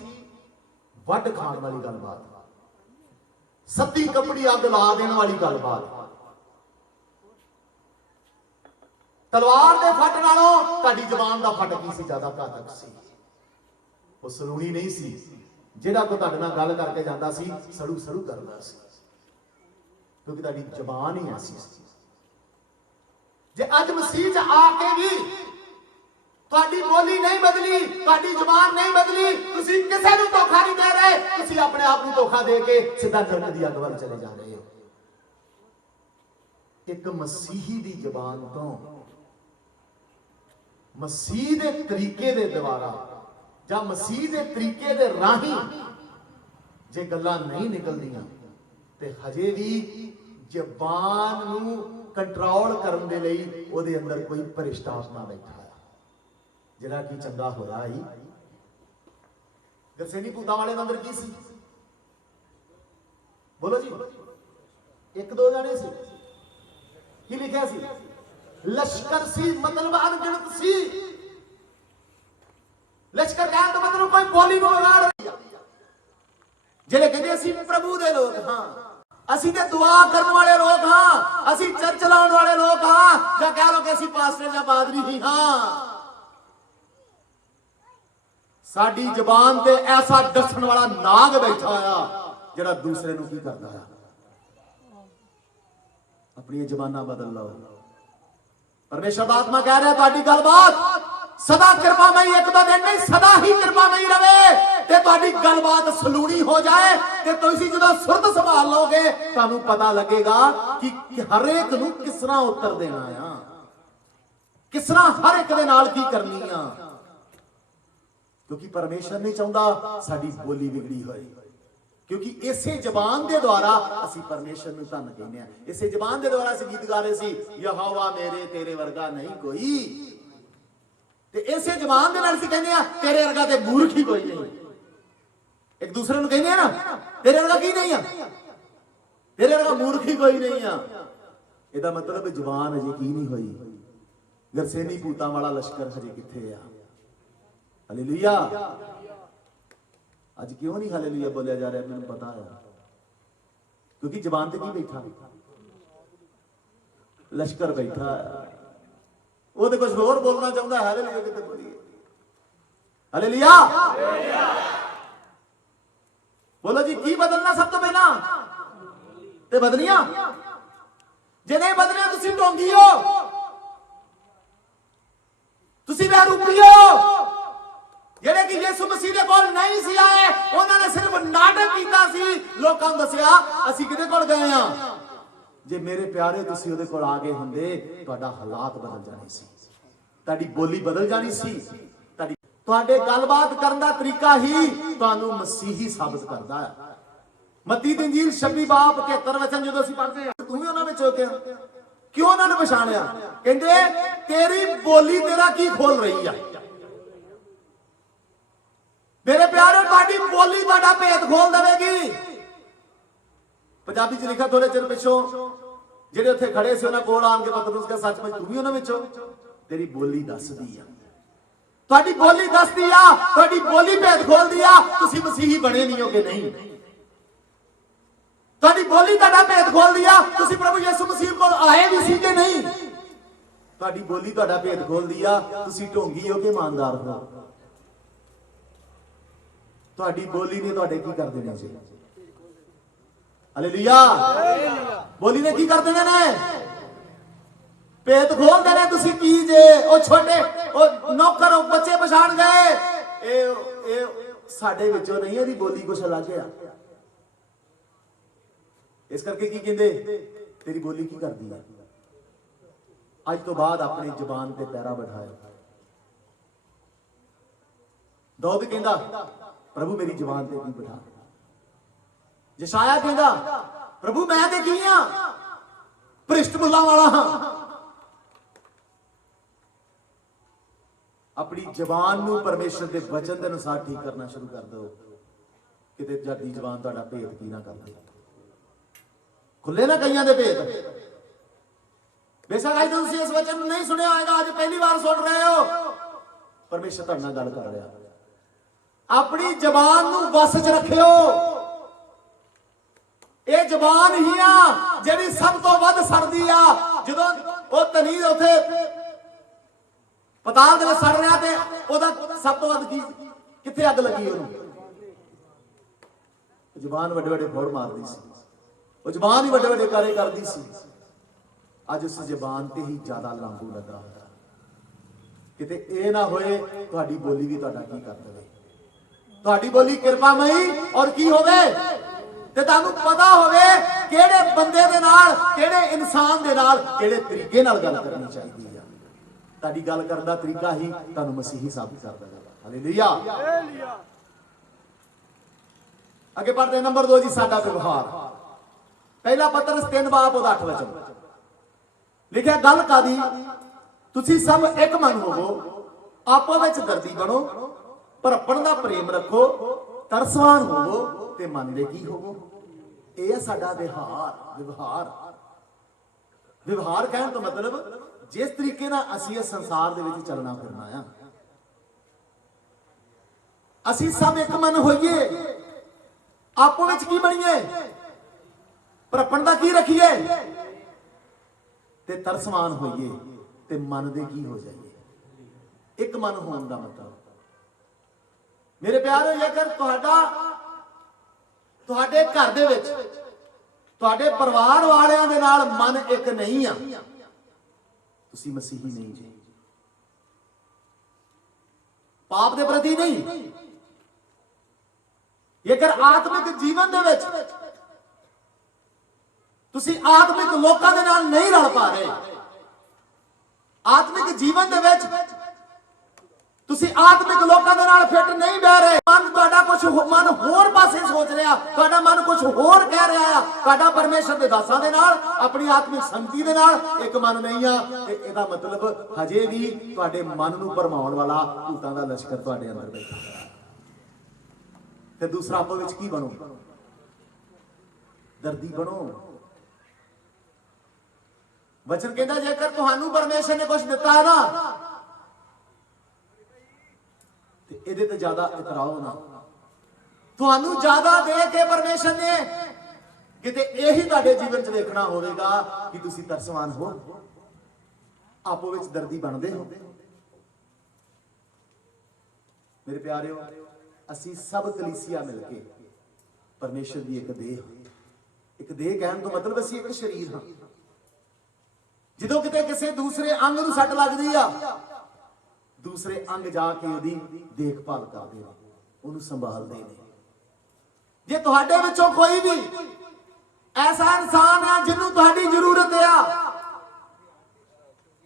ਵੱਢ ਖਾਣ ਵਾਲੀ ਗੱਲਬਾਤ, ਸੱਤੀ ਕੱਪੜੀ ਅੱਗ ਲਾ ਦੇਣ ਵਾਲੀ ਗੱਲਬਾਤ, ਤਲਵਾਰ ਦੇ ਫੱਟ ਨਾਲੋਂ ਤੁਹਾਡੀ ਜ਼ਬਾਨ ਦਾ ਫੱਟ ਕੀ ਸੀ? ਜ਼ਿਆਦਾ ਘਾਤਕ ਸੀ। ਉਹ ਸਲੂਣੀ ਨਹੀਂ ਸੀ। ਜਿਹੜਾ ਕੋਈ ਤੁਹਾਡੇ ਨਾਲ ਗੱਲ ਕਰਕੇ ਜਾਂਦਾ ਸੀ ਸੜੂ ਸੜੂ ਕਰਦਾ ਸੀ, ਕਿਉਂਕਿ ਤੁਹਾਡੀ ਜ਼ਬਾਨ ਹੀ ਐਸੀ ਸੀ। ਜੇ ਅੱਜ ਮਸੀਹ 'ਚ ਆ ਕੇ ਵੀ ਤੁਹਾਡੀ ਬੋਲੀ ਨਹੀਂ ਬਦਲੀ, ਤੁਹਾਡੀ ਜ਼ਬਾਨ ਨਹੀਂ ਬਦਲੀ, ਤੁਸੀਂ ਕਿਸੇ ਨੂੰ ਧੋਖਾ ਨਹੀਂ ਦੇ ਰਹੇ, ਤੁਸੀਂ ਆਪਣੇ ਆਪ ਨੂੰ ਧੋਖਾ ਦੇ ਕੇ ਸਿੱਧਾ ਜੰਨਤ ਦੀ ਅੱਗ ਵੱਲ ਚਲੇ ਜਾ ਰਹੇ ਹੋ। ਇੱਕ ਮਸੀਹੀ ਦੀ ਜ਼ਬਾਨ ਤੋਂ, ਮਸੀਹ ਦੇ ਤਰੀਕੇ ਦੇ ਦੁਆਰਾ ਜਾਂ ਮਸੀਹ ਦੇ ਤਰੀਕੇ ਦੇ ਰਾਹੀਂ ਜੇ ਗੱਲਾਂ ਨਹੀਂ ਨਿਕਲਦੀਆਂ ਤੇ ਹਜੇ ਵੀ ਜ਼ਬਾਨ ਨੂੰ ਕੰਟਰੋਲ ਕਰਨ ਦੇ ਲਈ ਉਹਦੇ ਅੰਦਰ ਕੋਈ ਫਰਿਸ਼ਤਾ ਆਤਮਾ ਬੈਠਾ ਹੈ, ਜਿਹੜਾ ਕੀ ਚੰਗਾ ਹੋਇਆ ਹੀ। ਗਰਸੇਨੀ ਭੂਤਾਂ ਵਾਲੇ ਦੇ ਅੰਦਰ ਕੀ ਸੀ? ਬੋਲੋ ਜੀ। ਇੱਕ ਦੋ ਜਾਣੇ ਸੀ। ਕੀ ਲਿਖਿਆ ਸੀ? ਲਸ਼ਕਰ ਸੀ, ਮਤਲਬ ਅਣਗਿਣਤ ਸੀ। ਲਸ਼ਕਰ ਕਹਿਣ ਦਾ ਮਤਲਬ ਕੋਈ ਬੋਲੀ ਨੂੰ ਵਿਗਾੜ ਰਹੀ ਆ। ਜਿਹੜੇ ਕਹਿੰਦੇ ਅਸੀਂ ਪ੍ਰਭੂ ਦੇ ਲੋਕ ਹਾਂ, ਅਸੀਂ ਤੇ ਦੁਆ ਕਰਨ ਵਾਲੇ ਲੋਕ ਹਾਂ, ਅਸੀਂ ਚਰਚ ਲਾਉਣ ਵਾਲੇ ਲੋਕ ਹਾਂ, ਜਾਂ ਕਹਿ ਲੋ ਕਿ ਅਸੀਂ ਪਾਸਟਰ ਜਾਂ ਪਾਦਰੀ ਹੀ ਹਾਂ। ਸਾਡੀ ਜ਼ਬਾਨ ਤੇ ਐਸਾ ਦੱਸਣ ਵਾਲਾ ਨਾਗ ਬੈਠਾ ਆ ਜਿਹੜਾ ਦੂਸਰੇ ਨੂੰ ਕੀ ਕਰਦਾ ਆ? ਆਪਣੀ ਜ਼ਬਾਨਾਂ ਬਦਲ ਲਓ। ਪਰਮੇਸ਼ਰ ਦਾ ਆਤਮਾ ਕਹਿ ਰਿਹਾ ਤੁਹਾਡੀ ਗੱਲਬਾਤ ਸਦਾ ਕਿਰਪਾਮਈ, ਇੱਕ ਦੋ ਦਿਨ ਨਹੀਂ ਸਦਾ ਹੀ ਕਿਰਪਾਮਈ ਰਵੇ ਤੇ ਤੁਹਾਡੀ ਗੱਲਬਾਤ ਸਲੂਣੀ ਹੋ ਜਾਏ ਤੇ ਤੁਸੀਂ ਜਦੋਂ ਸੁਰਤ ਸੰਭਾਲ ਲਓਗੇ ਤੁਹਾਨੂੰ ਪਤਾ ਲੱਗੇਗਾ ਕਿ ਹਰੇਕ ਨੂੰ ਕਿਸ ਤਰ੍ਹਾਂ ਉੱਤਰ ਦੇਣਾ ਆ, ਕਿਸ ਤਰ੍ਹਾਂ ਹਰ ਇੱਕ ਦੇ ਨਾਲ ਕੀ ਕਰਨੀ ਆ। ਕਿਉਂਕਿ ਪਰਮੇਸ਼ਰ ਨਹੀਂ ਚਾਹੁੰਦਾ ਸਾਡੀ ਬੋਲੀ ਵਿਗੜੀ ਹੋਏ, ਕਿਉਂਕਿ ਇਸੇ ਜ਼ਬਾਨ ਦੇ ਦੁਆਰਾ ਅਸੀਂ ਪਰਮੇਸ਼ਰ ਨੂੰ ਧੰਨ ਕਹਿੰਦੇ ਆ। ਇਸੇ ਜ਼ਬਾਨ ਦੇ ਦੁਆਰਾ ਅਸੀਂ ਗੀਤ ਗਾ ਰਹੇ ਸੀ, ਯਹੋਵਾ ਮੇਰੇ ਤੇਰੇ ਵਰਗਾ ਨਹੀਂ ਕੋਈ। ਤੇ ਇਸੇ ਜ਼ਬਾਨ ਦੇ ਨਾਲ ਅਸੀਂ ਕਹਿੰਦੇ ਆ ਤੇਰੇ ਵਰਗਾ ਤੇ ਮੂਰਖ ਹੀ ਕੋਈ ਨਹੀਂ। ਇੱਕ ਦੂਸਰੇ ਨੂੰ ਕਹਿੰਦੇ ਆ ਨਾ ਤੇਰੇ ਵਰਗਾ ਕੀ ਨਹੀਂ ਆ, ਤੇਰੇ ਵਰਗਾ ਮੂਰਖ ਹੀ ਕੋਈ ਨਹੀਂ ਆ। ਇਹਦਾ ਮਤਲਬ ਜ਼ਬਾਨ ਅਜੇ ਕੀ ਨਹੀਂ ਹੋਈ। ਗਰਸੇਨੀ ਭੂਤਾਂ ਵਾਲਾ ਲਸ਼ਕਰ ਹਜੇ ਕਿੱਥੇ ਆ? ਹਾਲੇਲੂਇਆ। ਅੱਜ ਕਿਉਂ ਨਹੀਂ ਹਾਲੇਲੂਇਆ ਬੋਲਿਆ ਜਾ ਰਿਹਾ? ਮੈਨੂੰ ਪਤਾ ਹੈ, ਕਿਉਂਕਿ ਜ਼ਬਾਨ ਤੇ ਕੀ ਬੈਠਾ? ਲਸ਼ਕਰ ਬੈਠਾ। ਉਹ ਤੇ ਕੁਝ ਹੋਰ ਬੋਲਣਾ ਚਾਹੁੰਦਾ। ਹਾਲੇਲੂਇਆ ਕਿੱਥੇ ਬੋਲੀਏ? ਹਾਲੇਲੂਇਆ ਬੋਲੋ ਜੀ। ਕੀ ਬਦਲਣਾ ਸਭ ਤੋਂ ਪਹਿਲਾਂ? ਤੇ ਬਦਲੀਆਂ ਜੇ ਨਹੀਂ ਬਦਲਿਆ ਤੁਸੀਂ ਢੋਂਗੀ ਹੋ, ਤੁਸੀਂ ਬੇਰੂਪੀ ਹੋ। ਜਿਹੜੇ ਕਿ ਯਿਸੂ ਮਸੀਹ ਦੇ ਕੋਲ ਨਹੀਂ ਸੀ ਆਏ, ਉਹਨਾਂ ਨੇ ਸਿਰਫ ਨਾਟਕ ਕੀਤਾ ਸੀ, ਲੋਕਾਂ ਨੂੰ ਦੱਸਿਆ ਅਸੀਂ ਕਿਹਦੇ ਕੋਲ ਗਏ ਆ। ਜੇ ਮੇਰੇ ਪਿਆਰੇ ਤੁਸੀਂ ਉਹਦੇ ਕੋਲ ਆ ਗਏ ਹੁੰਦੇ, ਤੁਹਾਡਾ ਹਾਲਾਤ ਬਦਲ ਜਾਣੇ ਸੀ, ਤੁਹਾਡੀ ਬੋਲੀ ਬਦਲ ਜਾਣੀ ਸੀ, ਤੁਹਾਡੇ ਗੱਲਬਾਤ ਕਰਨ ਦਾ ਤਰੀਕਾ ਹੀ ਤੁਹਾਨੂੰ ਮਸੀਹੀ ਸਾਬਤ ਕਰਦਾ ਹੈ। ਮੱਤੀ ਦੀ ਇੰਜੀਲ 26 ਬਾਬ 73 ਵਚਨ ਜਦੋਂ ਅਸੀਂ ਪੜ੍ਹਦੇ ਹਾਂ, ਤੂੰ ਵੀ ਉਹਨਾਂ ਵਿੱਚ ਹੋ ਗਿਆ। ਕਿਉਂ ਉਹਨਾਂ ਨੇ ਪਛਾਣਿਆ? ਕਹਿੰਦੇ ਤੇਰੀ ਬੋਲੀ ਤੇਰਾ ਕੀ ਖੋਲ ਰਹੀ ਆ। ਮੇਰੇ ਪਿਆਰੇ ਤੁਹਾਡੀ ਬੋਲੀ ਤੁਹਾਡਾ ਭੇਦ ਖੋਲ ਦੇਵੇਗੀ। ਪੰਜਾਬੀ ਚ ਲਿਖਿਆ ਥੋੜੇ ਚਿਰ ਪਿੱਛੋਂ ਜਿਹੜੇ ਉੱਥੇ ਖੜੇ ਸੀ ਉਹਨਾਂ ਕੋਲ ਆਣ ਕੇ ਪਤਰਸ ਕਹਿੰਦਾ ਸੱਚਮੁੱਚ ਤੂੰ ਵੀ ਉਹਨਾਂ ਵਿੱਚੋਂ? ਤੇਰੀ ਬੋਲੀ ਦੱਸਦੀ ਆ, ਤੁਹਾਡੀ ਬੋਲੀ ਦੱਸਦੀ ਆ, ਤੁਹਾਡੀ ਬੋਲੀ ਭੇਦ ਖੋਲਦੀ ਆ ਤੁਸੀਂ ਮਸੀਹੀ ਬਣੇ ਨਹੀਂ ਹੋ ਕਿ ਨਹੀਂ। ਤੁਹਾਡੀ ਬੋਲੀ ਤੁਹਾਡਾ ਭੇਦ ਖੋਲਦੀ ਆ ਤੁਸੀਂ ਪ੍ਰਭੂ ਯਿਸੂ ਮਸੀਹ ਕੋਲ ਆਏ ਵੀ ਸੀ ਕਿ ਨਹੀਂ। ਤੁਹਾਡੀ ਬੋਲੀ ਤੁਹਾਡਾ ਭੇਦ ਖੋਲਦੀ ਆ ਤੁਸੀਂ ਢੋਂਗੀ ਹੋ ਕਿ ਇਮਾਨਦਾਰ ਹੋ। ਤੁਹਾਡੀ ਬੋਲੀ ਨੇ ਤੁਹਾਡੇ ਕੀ ਕਰ ਦੇਣਾ ਸੀ? ਹਾਲੇਲੂਇਆ। ਬੋਲੀ ਨੇ ਕੀ ਕਰ ਦੇਣਾ ਨੇ? ਭੇਦ ਖੋਲ ਦੇਣਾ। ਤੁਸੀਂ ਕੀ ਜੇ ਉਹ ਛੋਟੇ ਉਹ ਨੌਕਰ ਬੱਚੇ ਪਛਾਣ ਗਏ ਇਹ ਸਾਡੇ ਵਿੱਚੋਂ ਨਹੀਂ, ਇਹਦੀ ਬੋਲੀ ਕੁਛ ਅਲੱਗ ਆ। ਇਸ ਕਰਕੇ ਕੀ ਕਹਿੰਦੇ ਤੇਰੀ ਬੋਲੀ ਕੀ ਕਰਦੀ ਹੈ? ਅੱਜ ਤੋਂ ਬਾਅਦ ਆਪਣੀ ਜ਼ੁਬਾਨ ਤੇ ਪੈਰਾ ਬਿਠਾਓ। ਦਾਊਦ ਕਹਿੰਦਾ ਪ੍ਰਭੂ ਮੇਰੀ ਜ਼ੁਬਾਨ ਤੇ ਕੀ ਬਿਠਾ। ਯਸ਼ਾਇਆ ਕਹਿੰਦਾ ਪ੍ਰਭੂ ਮੈਂ ਤੇ ਕੀ ਆ, ਭ੍ਰਿਸ਼ਟ ਬੁੱਲਾਂ ਵਾਲਾ ਹਾਂ। ਆਪਣੀ ਜ਼ਬਾਨ ਨੂੰ ਪਰਮੇਸ਼ਰ ਦੇ ਵਚਨ ਦੇ ਅਨੁਸਾਰ ਠੀਕ ਕਰਨਾ ਸ਼ੁਰੂ ਕਰ ਦਿਓ, ਕਿਤੇ ਤੁਹਾਡੀ ਜ਼ਬਾਨ ਤੁਹਾਡਾ ਭੇਦ ਕੀ ਨਾ ਕਰ ਦੇ। ਖੁੱਲੇ ਨਾ ਕਈਆਂ ਦੇ ਭੇਦ। ਬੇਸ਼ੱਕ ਅੱਜ ਤੁਸੀਂ ਇਸ ਵਚਨ ਨੂੰ ਨਹੀਂ ਸੁਣਿਆ ਹੋਵੇਗਾ, ਅੱਜ ਪਹਿਲੀ ਵਾਰ ਸੁਣ ਰਹੇ ਹੋ, ਪਰਮੇਸ਼ਰ ਤੁਹਾਡੇ ਨਾਲ ਗੱਲ ਕਰ ਰਿਹਾ। ਆਪਣੀ ਜ਼ਬਾਨ ਨੂੰ ਵਸ 'ਚ ਰੱਖਿਓ। ਇਹ ਜ਼ਬਾਨ ਹੀ ਆ ਜਿਹੜੀ ਸਭ ਤੋਂ ਵੱਧ ਸੜਦੀ ਆ। ਜਦੋਂ ਉਹ ਧਨੀ ਉੱਥੇ ਪਤਾਲ ਦੇ ਵਿੱਚ ਸੜ ਰਿਹਾ ਤੇ ਉਹਦਾ ਸਭ ਤੋਂ ਵੱਧ ਕੀ ਕਿੱਥੇ ਅੱਗ ਲੱਗੀ ਉਹਨੂੰ? ਜ਼ਬਾਨ ਵੱਡੇ ਵੱਡੇ ਫੋੜ ਮਾਰਦੀ ਸੀ, ਉਹ ਜ਼ਬਾਨ ਹੀ ਵੱਡੇ ਵੱਡੇ ਕਾਰੇ ਕਰਦੀ ਸੀ। ਅੱਜ ਉਸ ਜ਼ਬਾਨ ਤੇ ਹੀ ਜ਼ਿਆਦਾ ਲਾਂਗੂ ਲੱਗਾ ਹੋਇਆ। ਕਿਤੇ ਇਹ ਨਾ ਹੋਏ ਤੁਹਾਡੀ ਬੋਲੀ ਵੀ ਤੁਹਾਡਾ ਕੀ ਕਰ ਦੇਵੇ। ਤੁਹਾਡੀ ਬੋਲੀ ਕਿਰਪਾਮਈ ਔਰ ਕੀ ਹੋਵੇ ਤੇ ਤੁਹਾਨੂੰ ਪਤਾ ਹੋਵੇ ਕਿਹੜੇ ਬੰਦੇ ਦੇ ਨਾਲ, ਕਿਹੜੇ ਇਨਸਾਨ ਦੇ ਨਾਲ, ਕਿਹੜੇ ਤਰੀਕੇ ਨਾਲ ਗੱਲ ਕਰਨੀ ਚਾਹੀਦੀ ਹੈ। ਤੁਹਾਡੀ ਗੱਲ ਕਰਨ ਦਾ ਤਰੀਕਾ ਹੀ ਤੁਹਾਨੂੰ ਮਸੀਹੀ ਸਾਬਿਤ ਕਰ ਦੇਗਾ। ਹਾਲੇਲੂਇਆ। ਅੱਗੇ ਪੜਦੇ ਨੰਬਰ 2 ਜੀ, ਸਾਡਾ ਵਿਵਹਾਰ। ਪਹਿਲਾ ਪਤਰਸ 3 ਬਾਬ ਉਹਦਾ 8 ਵਚਨ ਲਿਖਿਆ, ਗੱਲ ਕਾਦੀ, ਤੁਸੀਂ ਸਭ ਇੱਕ ਮਨ ਹੋਵੋ, ਆਪੋ ਵਿੱਚ ਦਰਦੀ ਬਣੋ, ਭਰਪਣ ਦਾ ਪ੍ਰੇਮ ਰੱਖੋ, ਤਰਸਵਾਨ ਹੋਵੋ ਤੇ ਮਨ ਦੇ ਕੀ ਹੋਵੋ। ਇਹ ਹੈ ਸਾਡਾ ਵਿਵਹਾਰ। ਵਿਵਹਾਰ ਕਹਿਣ ਤੋਂ ਮਤਲਬ ਜਿਸ ਤਰੀਕੇ ਨਾਲ ਅਸੀਂ ਇਸ ਸੰਸਾਰ ਦੇ ਵਿੱਚ ਚੱਲਣਾ ਫਿਰਨਾ ਆ। ਅਸੀਂ ਸਭ ਇੱਕ ਮਨ ਹੋਈਏ, ਆਪੋ ਵਿੱਚ ਕੀ ਬਣੀਏ, ਭਰਪਣ ਦਾ ਕੀ ਰੱਖੀਏ ਤੇ ਤਰਸਮਾਨ ਹੋਈਏ ਤੇ ਮਨ ਦੇ ਕੀ ਹੋ ਜਾਈਏ। ਇੱਕ ਮਨ ਹੋਣ ਦਾ ਮਤਲਬ ਮੇਰੇ ਪਿਆਰੋ, ਜੇਕਰ ਤੁਹਾਡੇ ਘਰ ਦੇ ਵਿੱਚ ਤੁਹਾਡੇ ਪਰਿਵਾਰ ਵਾਲਿਆਂ ਦੇ ਨਾਲ ਮਨ ਇੱਕ ਨਹੀਂ ਆ, ਤੁਸੀਂ ਮਸੀਹੀ ਨਹੀਂ ਜੀ। ਪਾਪ ਦੇ ਪ੍ਰਤੀ ਨਹੀਂ। ਜੇਕਰ ਆਤਮਿਕ ਜੀਵਨ ਦੇ ਵਿੱਚ ਤੁਸੀਂ ਆਤਮਿਕ ਲੋਕਾਂ ਦੇ ਨਾਲ ਨਹੀਂ ਰਲ ਪਾ ਰਹੇ, ਆਤਮਿਕ ਜੀਵਨ ਦੇ ਵਿੱਚ ਤੁਸੀਂ ਆਤਮਿਕ ਲੋਕਾਂ ਦੇ ਨਾਲ ਫਿੱਟ ਨਹੀਂ ਬਹਿ ਰਹੇ, ਮਨ ਤੁਹਾਡਾ ਮਨ ਹੋਰ ਪਾਸੇ ਸੋਚ ਰਿਹਾ, ਤੁਹਾਡਾ ਮਨ ਕੁਝ ਹੋਰ ਕਹਿ ਰਿਹਾ ਆ, ਤੁਹਾਡਾ ਪਰਮੇਸ਼ਰ ਦੇ ਦਾਸਾਂ ਦੇ ਨਾਲ, ਆਪਣੀ ਆਤਮਿਕ ਸੰਗਤੀ ਦੇ ਨਾਲ ਇੱਕ ਮਨ ਨਹੀਂ ਆ, ਤੇ ਇਹਦਾ ਮਤਲਬ ਹਜੇ ਵੀ ਤੁਹਾਡੇ ਮਨ ਨੂੰ ਭਰਮਾਉਣ ਵਾਲਾ ਭੂਤਾਂ ਦਾ ਲਸ਼ਕਰ ਤੁਹਾਡੇ ਅੰਦਰ ਬੈਠਾ ਹੈ। ਤੇ ਦੂਸਰਾ, ਆਪੋ ਵਿੱਚ ਕੀ ਬਣੋ, ਦਰਦੀ ਬਣੋ। ਵਚਨ ਕਹਿੰਦਾ ਜੇਕਰ ਤੁਹਾਨੂੰ ਪਰਮੇਸ਼ਰ ਨੇ ਕੁਝ ਦਿੱਤਾ ਹੈ ਨਾ, ਤੇ ਇਹਦੇ ਤੇ ਜ਼ਿਆਦਾ ਇਤਰਾਓ ਨਾ। ਤੁਹਾਨੂੰ ਜ਼ਿਆਦਾ ਦੇ ਕੇ ਪਰਮੇਸ਼ਰ ਨੇ ਕਿਤੇ ਇਹੀ ਤੁਹਾਡੇ ਜੀਵਨ 'ਚ ਵੇਖਣਾ ਹੋਵੇਗਾ ਕਿ ਤੁਸੀਂ ਤਰਸਵਾਨ ਹੋ, ਆਪੋ ਵਿੱਚ ਦਰਦੀ ਬਣਦੇ ਹੋ। ਮੇਰੇ ਪਿਆਰਿਓ, ਅਸੀਂ ਸਭ ਕਲੀਸਿਆ ਮਿਲ ਕੇ ਪਰਮੇਸ਼ਰ ਦੀ ਇੱਕ ਦੇਹ ਕਹਿਣ ਤੋਂ ਮਤਲਬ ਅਸੀਂ ਇੱਕ ਸਰੀਰ ਹਾਂ। ਜਦੋਂ ਕਿਤੇ ਕਿਸੇ ਦੂਸਰੇ ਅੰਗ ਨੂੰ ਸੱਟ ਲੱਗਦੀ ਆ, ਦੂਸਰੇ ਅੰਗ ਜਾ ਕੇ ਉਹਦੀ ਦੇਖਭਾਲ ਕਰਦੇ ਨੇ, ਉਹਨੂੰ ਸੰਭਾਲਦੇ ਨੇ। ਜੇ ਤੁਹਾਡੇ ਵਿੱਚੋਂ ਕੋਈ ਵੀ ਐਸਾ ਇਨਸਾਨ ਆ ਜਿਹਨੂੰ ਤੁਹਾਡੀ ਜ਼ਰੂਰਤ ਆ,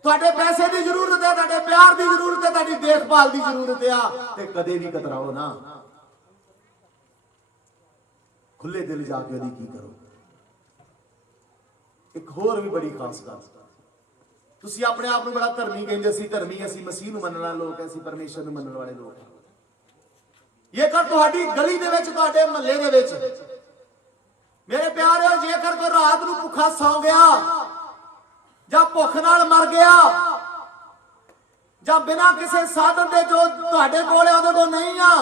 ਤੁਹਾਡੇ ਪੈਸੇ ਦੀ ਜ਼ਰੂਰਤ ਹੈ, ਤੁਹਾਡੇ ਪਿਆਰ ਦੀ ਜ਼ਰੂਰਤ ਹੈ, ਤੁਹਾਡੀ ਦੇਖਭਾਲ ਦੀ ਜ਼ਰੂਰਤ ਆ, ਤੇ ਕਦੇ ਵੀ ਕਤਰਾਓ ਨਾ। ਖੁੱਲੇ ਦਿਲ ਜਾ ਕੇ ਉਹਦੀ ਕੀ ਕਰੋ। ਇੱਕ ਹੋਰ ਵੀ ਬੜੀ ਖਾਸ ਗੱਲ, ਤੁਸੀਂ ਆਪਣੇ ਆਪ ਨੂੰ ਬੜਾ ਧਰਮੀ ਕਹਿੰਦੇ, ਅਸੀਂ ਧਰਮੀ, ਅਸੀਂ ਮਸੀਹ ਨੂੰ ਮੰਨਣ ਵਾਲੇ ਲੋਕ, ਅਸੀਂ ਪਰਮੇਸ਼ਰ ਨੂੰ ਮੰਨਣ ਵਾਲੇ ਲੋਕ। ਜੇਕਰ ਤੁਹਾਡੀ ਗਲੀ ਦੇ ਵਿੱਚ, ਤੁਹਾਡੇ ਮਹੱਲੇ ਦੇ ਵਿੱਚ, ਮੇਰੇ ਪਿਆਰਿਓ, ਜੇਕਰ ਕੋਈ ਰਾਤ ਨੂੰ ਭੁੱਖਾ ਸੌਂ ਗਿਆ ਜਾਂ ਭੁੱਖ ਨਾਲ ਮਰ ਗਿਆ ਜਾਂ ਬਿਨਾਂ ਕਿਸੇ ਸਾਧਨ ਦੇ ਜੋ ਤੁਹਾਡੇ ਕੋਲ ਉਹਦੇ ਕੋਲ ਨਹੀਂ ਆ,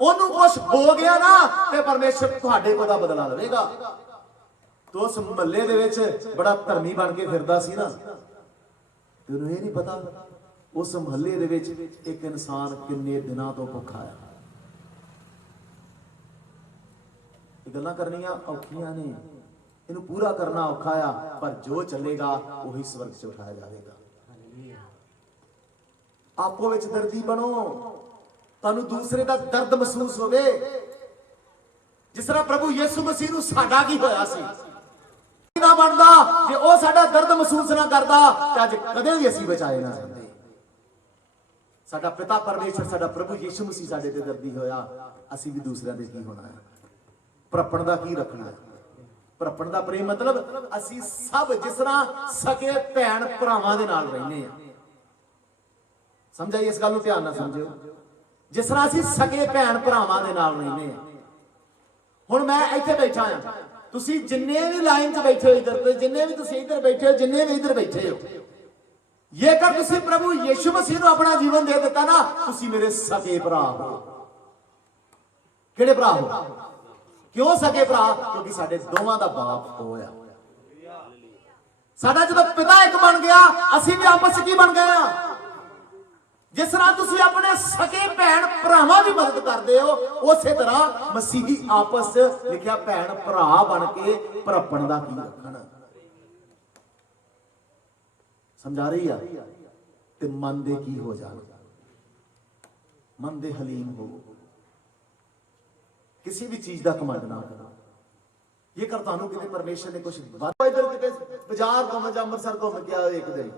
ਉਹਨੂੰ ਕੁਝ ਹੋ ਗਿਆ ਨਾ, ਤੇ ਪਰਮੇਸ਼ਰ ਤੁਹਾਡੇ ਕੋਲ ਦਾ ਬਦਲਾ ਲਵੇਗਾ। ਤੋ ਉਸ ਮਹੱਲੇ ਦੇ ਵਿੱਚ ਬੜਾ ਧਰਮੀ ਬਣ ਕੇ ਫਿਰਦਾ ਸੀ ਨਾ, ਤੈਨੂੰ ਇਹ ਨਹੀਂ ਪਤਾ ਉਸ ਮਹੱਲੇ ਦੇ ਵਿੱਚ ਇੱਕ ਇਨਸਾਨ ਕਿੰਨੇ ਦਿਨਾਂ ਤੋਂ ਭੁੱਖਾ ਹੈ। ਇਹ ਗੱਲਾਂ ਕਰਨੀਆਂ ਔਖੀਆਂ ਨੇ, ਇਹਨੂੰ ਪੂਰਾ ਕਰਨਾ ਔਖਾ ਆ, ਪਰ ਜੋ ਚੱਲੇਗਾ ਉਹੀ ਸਵਰਗ 'ਚ ਉਠਾਇਆ ਜਾਵੇਗਾ। ਆਪੋ ਵਿੱਚ ਦਰਦੀ ਬਣੋ, ਤੁਹਾਨੂੰ ਦੂਸਰੇ ਦਾ ਦਰਦ ਮਹਿਸੂਸ ਹੋਵੇ। ਜਿਸ ਤਰ੍ਹਾਂ ਪ੍ਰਭੂ ਯਿਸੂ ਮਸੀਹ ਨੂੰ ਸਾਡਾ ਕੀ ਹੋਇਆ ਸੀ ਨਾ ਬਣਦਾ, ਜੇ ਉਹ ਸਾਡਾ ਦਰਦ ਮਹਿਸੂਸ ਨਾ ਕਰਦਾ ਤਾਂ ਅੱਜ ਕਦੇ ਵੀ ਅਸੀਂ ਬਚਾਏ ਨਾ ਜਾਂਦੇ। ਸਾਡਾ ਪਿਤਾ ਪਰਮੇਸ਼ਰ, ਸਾਡਾ ਪ੍ਰਭੂ ਯਿਸੂ ਮਸੀਹ ਸਾਡੇ ਤੇ ਦਰਦੀ ਹੋਇਆ, ਅਸੀਂ ਵੀ ਦੂਸਰਿਆਂ ਦੇ ਕੀ ਹੋਣਾ ਹੈ। ਭਰਪਣ ਦਾ ਕੀ ਰੱਖਣਾ ਹੈ? ਭਰਪਣ ਦਾ ਪ੍ਰੇਮ ਮਤਲਬ ਅਸੀਂ ਸਭ ਜਿਸ ਤਰ੍ਹਾਂ ਸਕੇ ਭੈਣ ਭਰਾਵਾਂ ਦੇ ਨਾਲ ਰਹਿੰਦੇ ਆ। ਸਮਝਾਈ ਇਸ ਗੱਲ ਨੂੰ ਧਿਆਨ ਨਾਲ ਸਮਝਿਓ। ਜਿਸ ਤਰ੍ਹਾਂ ਅਸੀਂ ਸਕੇ ਭੈਣ ਭਰਾਵਾਂ ਦੇ ਨਾਲ ਰਹਿੰਦੇ ਆ। ਹੁਣ ਮੈਂ ਇੱਥੇ ਬੈਠਾ ਆ, ਤੁਸੀਂ ਜਿੰਨੇ ਵੀ ਲਾਈਨ 'ਚ ਬੈਠੇ ਹੋ ਇੱਧਰ ਤੇ, ਜਿੰਨੇ ਵੀ ਤੁਸੀਂ ਇੱਧਰ ਬੈਠੇ ਹੋ, ਜਿੰਨੇ ਵੀ ਇੱਧਰ ਬੈਠੇ ਹੋ, ਜੇਕਰ ਤੁਸੀਂ ਪ੍ਰਭੂ ਯਿਸੂ ਮਸੀਹ ਨੂੰ ਆਪਣਾ ਜੀਵਨ ਦੇ ਦਿੱਤਾ ਨਾ, ਤੁਸੀਂ ਮੇਰੇ ਸਕੇ ਭਰਾ ਹੋ। ਕਿਹੜੇ ਭਰਾ ਹੋ? ਕਿਉਂ ਸਕੇ ਭਰਾ? ਕਿਉਂਕਿ ਸਾਡੇ ਦੋਵਾਂ ਦਾ ਬਾਪ ਹੋਇਆ। ਸਾਡਾ ਜਦੋਂ ਪਿਤਾ ਇੱਕ ਬਣ ਗਿਆ, ਅਸੀਂ ਵੀ ਆਪਸ ਵਿੱਚ ਕੀ ਬਣ ਗਏ ਆ? ਜਿਸ ਤਰ੍ਹਾਂ ਤੁਸੀਂ ਆਪਣੇ ਸਕੇ ਭੈਣ ਭਰਾਵਾਂ ਦੀ ਮਦਦ ਕਰਦੇ ਹੋ, ਉਸੇ ਤਰ੍ਹਾਂ ਮਸੀਹੀ ਆਪਸ ਲਿਖਿਆ ਭੈਣ ਭਰਾ ਬਣ ਕੇ ਭਰਪਣ ਦਾ ਕੀ ਰੱਖਣ। ਸਮਝਾ ਰਹੀ ਆ? ਤੇ ਮਨ ਦੇ ਕੀ ਹੋ ਜਾਣ? ਮਨ ਦੇ ਹਲੀਮ ਹੋ, ਕਿਸੇ ਵੀ ਚੀਜ਼ ਦਾ ਘਮੰਡ ਨਾ ਕਰੋ। ਜੇਕਰ ਤੁਹਾਨੂੰ ਕਿਤੇ ਪਰਮੇਸ਼ਰ ਨੇ ਕੁਝ ਇੱਧਰ ਕਿਤੇ ਬਾਜ਼ਾਰ ਘੁੰਮ ਜਾਂ ਅੰਮ੍ਰਿਤਸਰ ਘੁੰਮ ਕੇ ਆਏ ਇੱਕ ਦਿਨ,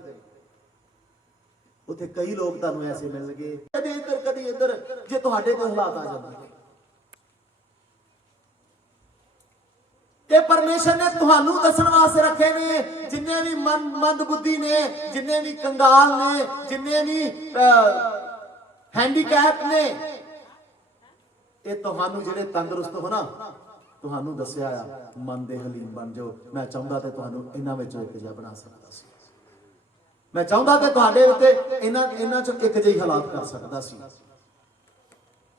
ਉੱਥੇ ਕਈ ਲੋਕ ਤੁਹਾਨੂੰ ਐਸੇ ਮਿਲਣਗੇ, ਕਦੀ ਇੱਧਰ ਕਦੀ ਇੱਧਰ, ਜੇ ਤੁਹਾਡੇ ਤੇ ਹਾਲਾਤ ਆ ਜਾਂਦੇ ਨੇ, ਇਹ ਪਰਮੇਸ਼ਰ ਨੇ ਤੁਹਾਨੂੰ ਦੱਸਣ ਵਾਸਤੇ ਰੱਖੇ ਨੇ। ਜਿੰਨੇ ਵੀ ਮੰਦ ਬੁੱਧੀ ਨੇ, ਜਿੰਨੇ ਵੀ ਕੰਗਾਲ ਨੇ, ਜਿੰਨੇ ਵੀ ਹੈਂਡੀਕੈਪ ਨੇ, ਇਹ ਤੁਹਾਨੂੰ ਜਿਹੜੇ ਤੰਦਰੁਸਤ ਹੋ ਨਾ, ਤੁਹਾਨੂੰ ਦੱਸਿਆ ਆ ਮਨ ਦੇ ਹਲੀਮ ਬਣ ਜਾਓ। ਮੈਂ ਚਾਹੁੰਦਾ ਤੇ ਤੁਹਾਨੂੰ ਇਹਨਾਂ ਵਿੱਚੋਂ ਇੱਕ ਜਿਹਾ ਬਣਾ ਸਕਦਾ ਸੀ। ਮੈਂ ਚਾਹੁੰਦਾ ਤੇ ਤੁਹਾਡੇ ਉੱਤੇ ਇਹਨਾਂ ਚੋਂ ਇੱਕ ਜਿਹੀ ਹਾਲਾਤ ਕਰ ਸਕਦਾ ਸੀ,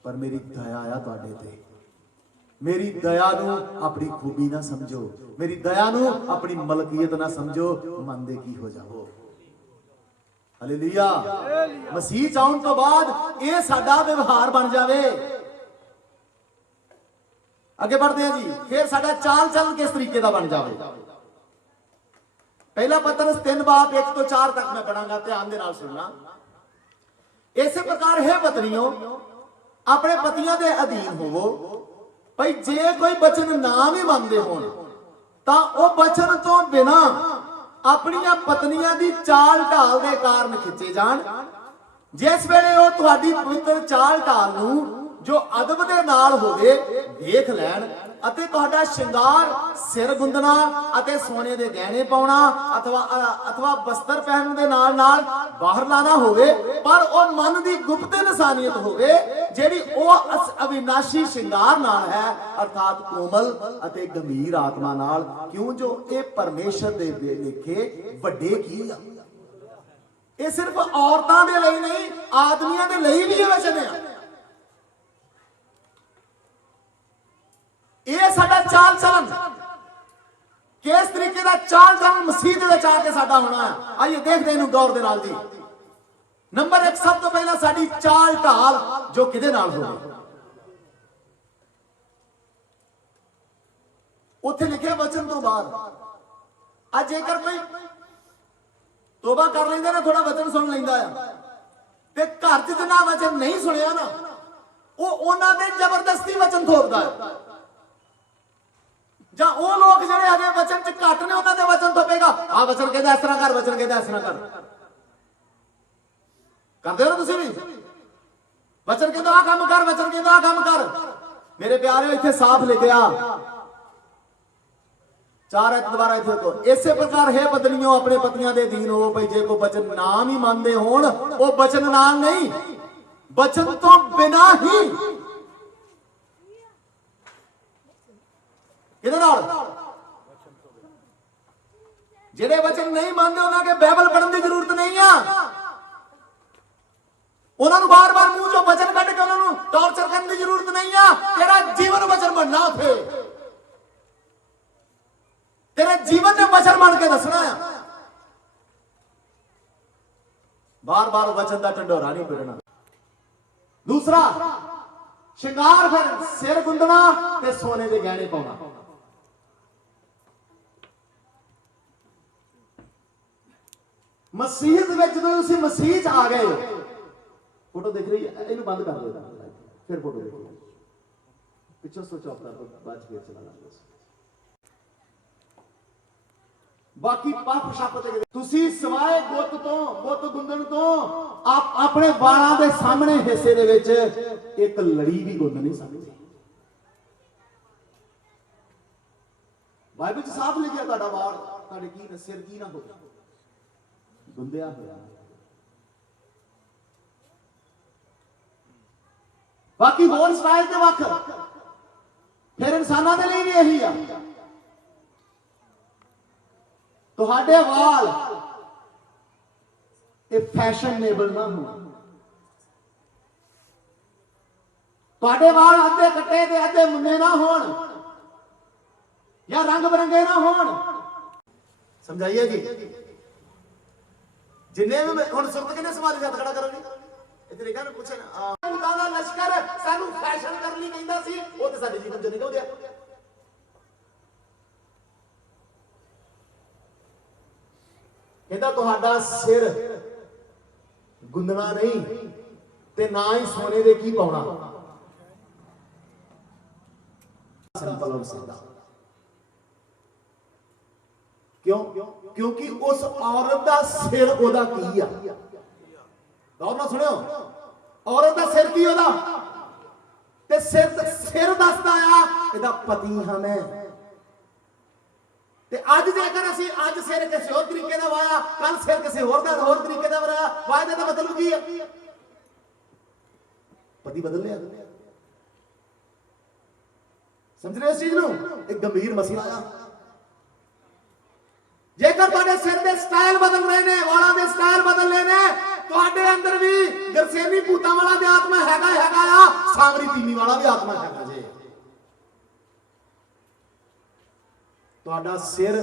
ਪਰ ਮੇਰੀ ਦਇਆ ਆ ਤੁਹਾਡੇ ਤੇ। ਮੇਰੀ ਦਇਆ ਨੂੰ ਆਪਣੀ ਖੂਬੀ ਨਾ ਸਮਝੋ, ਮੇਰੀ ਦਇਆ ਨੂੰ ਆਪਣੀ ਮਲਕੀਅਤ ਨਾ ਸਮਝੋ, ਮਨ ਦੇ ਕੀ ਹੋ ਜਾਓ। ਹਾਲੇਲੂਇਆ। ਮਸੀਹ ਚਾਹੁਣ ਤੋਂ ਬਾਅਦ ਇਹ ਸਾਡਾ ਵਿਵਹਾਰ ਬਣ ਜਾਵੇ। ਅੱਗੇ बढ़ते हैं जी। फिर साडा चाल चलन किस तरीके का बन जाए। पहला पत्रस 3 बाब 1 तो 4 तक मैं पढ़ांगा, ध्यान दे नाल सुनना। इसे प्रकार है पत्नियों, अपने पतियों के अधीन होवो। भाई जे कोई वचन ना भी मानते होण तां ओह वचन तो बिना अपनियां पत्नियां दी चाल ढाल दे कारण खिंचे जाण। जिस वेले ओह तुहाडी पवित्र चाल ढाल नूं जो अदब दे नाल होवे देख लैण ਅਤੇ ਤੁਹਾਡਾ ਸ਼ਿੰਗਾਰ ਸਿਰ ਗੁੰਦਣਾ ਅਤੇ ਸੋਨੇ ਦੇ ਗਹਿਣੇ ਪਾਉਣਾ ਅਥਵਾ ਬਸਤਰ ਪਹਿਨਣ ਦੇ ਨਾਲ ਨਾਲ ਬਾਹਰ ਲਾਣਾ ਹੋਵੇ, ਪਰ ਉਹ ਮਨ ਦੀ ਗੁਪਤ ਇਨਸਾਨੀਅਤ ਹੋਵੇ ਜਿਹੜੀ ਉਹ ਅਵਿਨਾਸ਼ੀ ਸ਼ਿੰਗਾਰ ਨਾਲ ਹੈ, ਅਰਥਾਤ ਕੋਮਲ ਅਤੇ ਗੰਭੀਰ ਆਤਮਾ ਨਾਲ। ਕਿਉਂ ਜੋ ਇਹ ਪਰਮੇਸ਼ਰ ਦੇ ਲੇਖੇ ਵੱਡੇ ਕੀ ਆ। ਇਹ ਸਿਰਫ ਔਰਤਾਂ ਦੇ ਲਈ ਨਹੀਂ, ਆਦਮੀਆਂ ਦੇ ਲਈ ਵੀ ਇਹ ਵਚਨ ਹੈ। ਇਹ ਸਾਡਾ ਚਾਲ ਚਲਨ, ਕਿਸ ਤਰੀਕੇ ਦਾ ਚਾਲ ਚਲਨ ਮਸੀਹ ਦੇ ਵਿੱਚ ਆ ਕੇ ਸਾਡਾ ਹੋਣਾ ਹੈ। ਆइए ਦੇਖਦੇ ਇਹਨੂੰ ਗੌਰ ਦੇ ਨਾਲ ਜੀ। ਨੰਬਰ 1, ਸਭ ਤੋਂ ਪਹਿਲਾਂ ਸਾਡੀ ਚਾਲ ਢਾਲ ਜੋ ਕਿਹਦੇ ਨਾਲ ਹੋਵੇ। ਉੱਥੇ ਲਿਖਿਆ ਵਚਨ ਤੋਂ ਬਾਅਦ। ਅੱਜ ਜੇਕਰ ਕੋਈ ਤੋਬਾ ਕਰ ਲੈਂਦਾ ਨਾ, ਥੋੜਾ ਵਚਨ ਸੁਣ ਲੈਂਦਾ ਆ, ਤੇ ਘਰ 'ਚ ਜਿੰਨਾ ਵਚਨ ਨਹੀਂ ਸੁਣਿਆ ਨਾ, ਉਹ ਉਹਨਾਂ ਦੇ ਜ਼ਬਰਦਸਤੀ ਵਚਨ ਥੋਪਦਾ ਹੈ। ਜਾਂ ਉਹ ਲੋਕ ਜਿਹੜੇ ਹਜੇ ਵਚਨ 'ਚ ਘੱਟ ਨੇ, ਉਹਨਾਂ ਦੇ ਵਚਨ ਥੋਪੇਗਾ। ਆਹ ਵਚਨ ਕਹਿੰਦਾ ਇਸ ਤਰ੍ਹਾਂ ਕਰ, ਵਚਨ ਕਹਿੰਦਾ ਇਸ ਤਰ੍ਹਾਂ ਕਰ। ਕਰਦੇ ਹੋ ਤੁਸੀਂ ਵੀ? ਵਚਨ ਕਹਿੰਦਾ ਆਹ ਕੰਮ ਕਰ, ਵਚਨ ਕਹਿੰਦਾ ਆਹ ਕੰਮ ਕਰ। ਮੇਰੇ ਪਿਆਰਿਓ, ਇੱਥੇ ਸਾਫ਼ ਲਿਖਿਆ 4 ਦੁਬਾਰਾ ਇੱਥੇ ਦੇਖੋ। ਇਸੇ ਪ੍ਰਕਾਰ ਹੈ ਪਤਨੀਓ ਆਪਣੇ ਪਤੀਆਂ ਦੇ ਅਧੀਨ ਹੋ। ਭਈ ਜੇ ਕੋਈ ਵਚਨ ਨਾ ਵੀ ਮੰਨਦੇ ਹੋਣ, ਉਹ ਵਚਨ ਨਾਲ ਨਹੀਂ, ਵਚਨ ਤੋਂ ਬਿਨਾਂ ਹੀ ਇਹਦੇ ਨਾਲ ਜਿਹੜੇ ਵਚਨ ਨਹੀਂ ਮੰਨਦੇ, ਉਹਨਾਂ ਕੇ ਬਾਈਬਲ ਪੜ੍ਹਨ ਦੀ ਜ਼ਰੂਰਤ ਨਹੀਂ ਆ। ਉਹਨਾਂ ਨੂੰ ਬਾਰ-ਬਾਰ ਮੂੰਹ ਚੋਂ ਵਚਨ ਕੱਢ ਕੇ ਉਹਨਾਂ ਨੂੰ ਟੌਰਚਰ ਕਰਨ ਦੀ ਜ਼ਰੂਰਤ ਨਹੀਂ ਆ। ਤੇਰਾ ਜੀਵਨ ਵਚਨ ਬਣਨਾ ਉਥੇ, ਤੇਰੇ ਜੀਵਨ ਨੇ ਵਚਨ ਬਣ ਕੇ ਦੱਸਣਾ ਆ। ਬਾਰ-ਬਾਰ ਵਚਨ ਦਾ ਢੰਡੋਰਾ ਨਹੀਂ ਪਿੜਨਾ। ਦੂਸਰਾ ਸ਼ਿੰਗਾਰ, ਫਿਰ ਸਿਰ ਗੁੰਦਣਾ ਤੇ ਸੋਨੇ ਦੇ ਗਹਿਣੇ ਪਾਉਣਾ। ਮਸੀਹ ਦੇ ਵਿੱਚ ਜਦੋਂ ਤੁਸੀਂ ਮਸੀਹ 'ਚ ਆ ਗਏ ਹੋ, ਫੋਟੋ ਦਿਖ ਰਹੀ ਹੈ, ਇਹਨੂੰ ਬੰਦ ਕਰ ਦਿਓ, ਫਿਰ ਫੋਟੋ ਦੇਖੋ। ਪਿੱਛੋਂ ਸੋਚ ਆਫ ਕਰ ਦੋ, ਬਾਅਦ ਫਿਰ ਚਲਾ ਲਾਂਗੇ। ਬਾਕੀ ਪੱਖ ਛੱਪ ਤੇ ਤੁਸੀਂ ਸਵਾਏ ਗੁੱਤ ਤੋਂ, ਗੁੱਤ ਗੁੰਦਣ ਤੋਂ ਆਪਣੇ ਵਾਲਾਂ ਦੇ ਸਾਹਮਣੇ ਹਿੱਸੇ ਦੇ ਵਿੱਚ ਇੱਕ ਲੜੀ ਵੀ ਗੁੰਦ ਨਹੀਂ ਸਕਦੇ। ਬਾਈਬਲ 'ਚ ਸਾਫ਼ ਲਿਖਿਆ ਤੁਹਾਡਾ ਵਾਲ ਤੁਹਾਡੇ ਕੀ ਨਾ ਸਿਰ ਕੀ ਨਾ ਹੋਵੇ ਗੁੰਦਿਆ ਹੋਇਆ। ਬਾਕੀ ਹੋਰ ਸਟਾਈਲ ਤੇ ਵੱਖ, ਫਿਰ ਇਨਸਾਨਾਂ ਦੇ ਲਈ ਵੀ ਇਹੀ ਆ। ਤੁਹਾਡੇ ਵਾਲ ਇਹ ਫੈਸ਼ਨੇਬਲ ਨਾ ਹੋਣ, ਤੁਹਾਡੇ ਵਾਲ ਅੱਧੇ ਕੱਟੇ ਤੇ ਅੱਧੇ ਮੁੰਨੇ ਨਾ ਹੋਣ ਜਾਂ ਰੰਗ ਬਰੰਗੇ ਨਾ ਹੋਣ। ਸਮਝਾਈਏ ਜੀ। ਜਿੰਨੇ ਵੀ ਹੁਣ ਸੁਰਤ ਕਿੰਨੇ ਸਵਾਲ ਹੱਥ ਖੜਾ ਕਰੋ ਜੀ। ਇੱਥੇ ਲਿਖਿਆ ਨਾ ਪੁੱਛਣ ਭੂਤਾਂ ਦਾ ਲਸ਼ਕਰ ਸਾਨੂੰ ਫੈਸ਼ਨ ਕਰਨ ਲਈ ਕਹਿੰਦਾ ਸੀ, ਉਹ ਤੇ ਸਾਡੇ ਜੀਵਨ ਚੋਂ ਨਿਕਲ ਗਿਆ। ਕਹਿੰਦਾ ਤੁਹਾਡਾ ਸਿਰ ਗੁੰਦਣਾ ਨਹੀਂ ਤੇ ਨਾ ਹੀ ਸੋਨੇ ਦੇ ਕੀ ਪਾਉਣਾ। ਸਿੰਪਲ ਔਰ ਸਾਦਾ। ਕਿਉਂ? ਕਿਉਂਕਿ ਉਸ ਔਰਤ ਦਾ ਸਿਰ ਉਹਦਾ ਕੀ ਆ। ਗੌਰ ਨਾਲ ਸੁਣਿਓ, ਔਰਤ ਦਾ ਸਿਰ ਕੀ ਉਹਦਾ, ਤੇ ਸਿਰ ਦੱਸਦਾ ਆ ਇਹਦਾ ਪਤੀ ਹਾਂ ਮੈਂ। ਤੇ ਅੱਜ ਜੇਕਰ ਅਸੀਂ ਅੱਜ ਸਿਰ ਕਿਸੇ ਹੋਰ ਤਰੀਕੇ ਦਾ ਵਾਇਆ, ਕੱਲ ਸਿਰ ਕਿਸੇ ਹੋਰ ਤਰੀਕੇ ਦਾ ਵਾਇਆ, ਵਾਇਦੇ ਦਾ ਮਤਲਬ ਕੀ ਹੈ? ਪਤੀ ਬਦਲ ਲਿਆ। ਸਮਝ ਰਹੇ ਇਸ ਚੀਜ਼ ਨੂੰ? ਇੱਕ ਗੰਭੀਰ ਮਸਲਾ ਆ। ਜੇਕਰ ਤੁਹਾਡੇ ਸਿਰ ਦੇ ਸਟਾਈਲ ਬਦਲ ਰਹੇ ਨੇ, ਵਾਲਾਂ ਦੇ ਸਟਾਈਲ ਬਦਲ ਰਹੇ ਨੇ, ਤੁਹਾਡੇ ਅੰਦਰ ਵੀ ਗਰਸੇਨੀ ਭੂਤਾਂ ਵਾਲਾ ਦੇ ਆਤਮਾ ਹੈਗਾ ਆ, ਸਾਂਵਰੀ ਤੀਮੀ ਵਾਲਾ ਵੀ ਆਤਮਾ ਹੈਗਾ ਜੇ। ਤੁਹਾਡਾ ਸਿਰ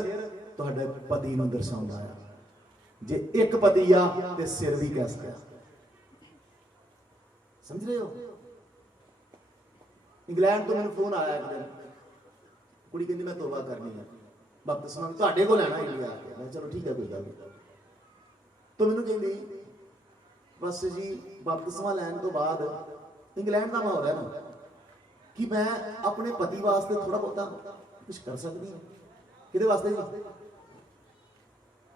ਤੁਹਾਡੇ ਪਤੀ ਨੂੰ ਦਰਸਾਉਂਦਾ ਆ। ਜੇ ਇੱਕ ਪਤੀ ਆ ਤੇ ਸਿਰ ਵੀ ਕੈਸਾ ਆ। ਸਮਝ ਰਹੇ ਹੋ? ਇੰਗਲੈਂਡ ਤੋਂ ਮੈਨੂੰ ਫੋਨ ਆਇਆ ਇੱਕ ਦਿਨ, ਕੁੜੀ ਕਹਿੰਦੀ ਮੈਂ ਤੋਬਾ ਕਰਨੀ ਹੈ, ਬਪਤਿਸਮਾ ਤੁਹਾਡੇ ਕੋਲ ਲੈਣਾ ਇੰਡੀਆ। ਮੈਂ ਚਲੋ ਠੀਕ ਹੈ ਕੋਈ ਗੱਲ ਨਹੀਂ। ਤਾਂ ਮੈਨੂੰ ਕਹਿੰਦੀ ਬਸ ਜੀ ਬਪਤਿਸਮਾ ਲੈਣ ਤੋਂ ਬਾਅਦ ਇੰਗਲੈਂਡ ਦਾ ਮਾਹੌਲ ਹੈ ਨਾ ਕਿ ਮੈਂ ਆਪਣੇ ਪਤੀ ਵਾਸਤੇ ਥੋੜਾ ਬਹੁਤਾ ਕੁਝ ਕਰ ਸਕਦੀ ਹਾਂ। ਕਿਹਦੇ ਵਾਸਤੇ ਜੀ?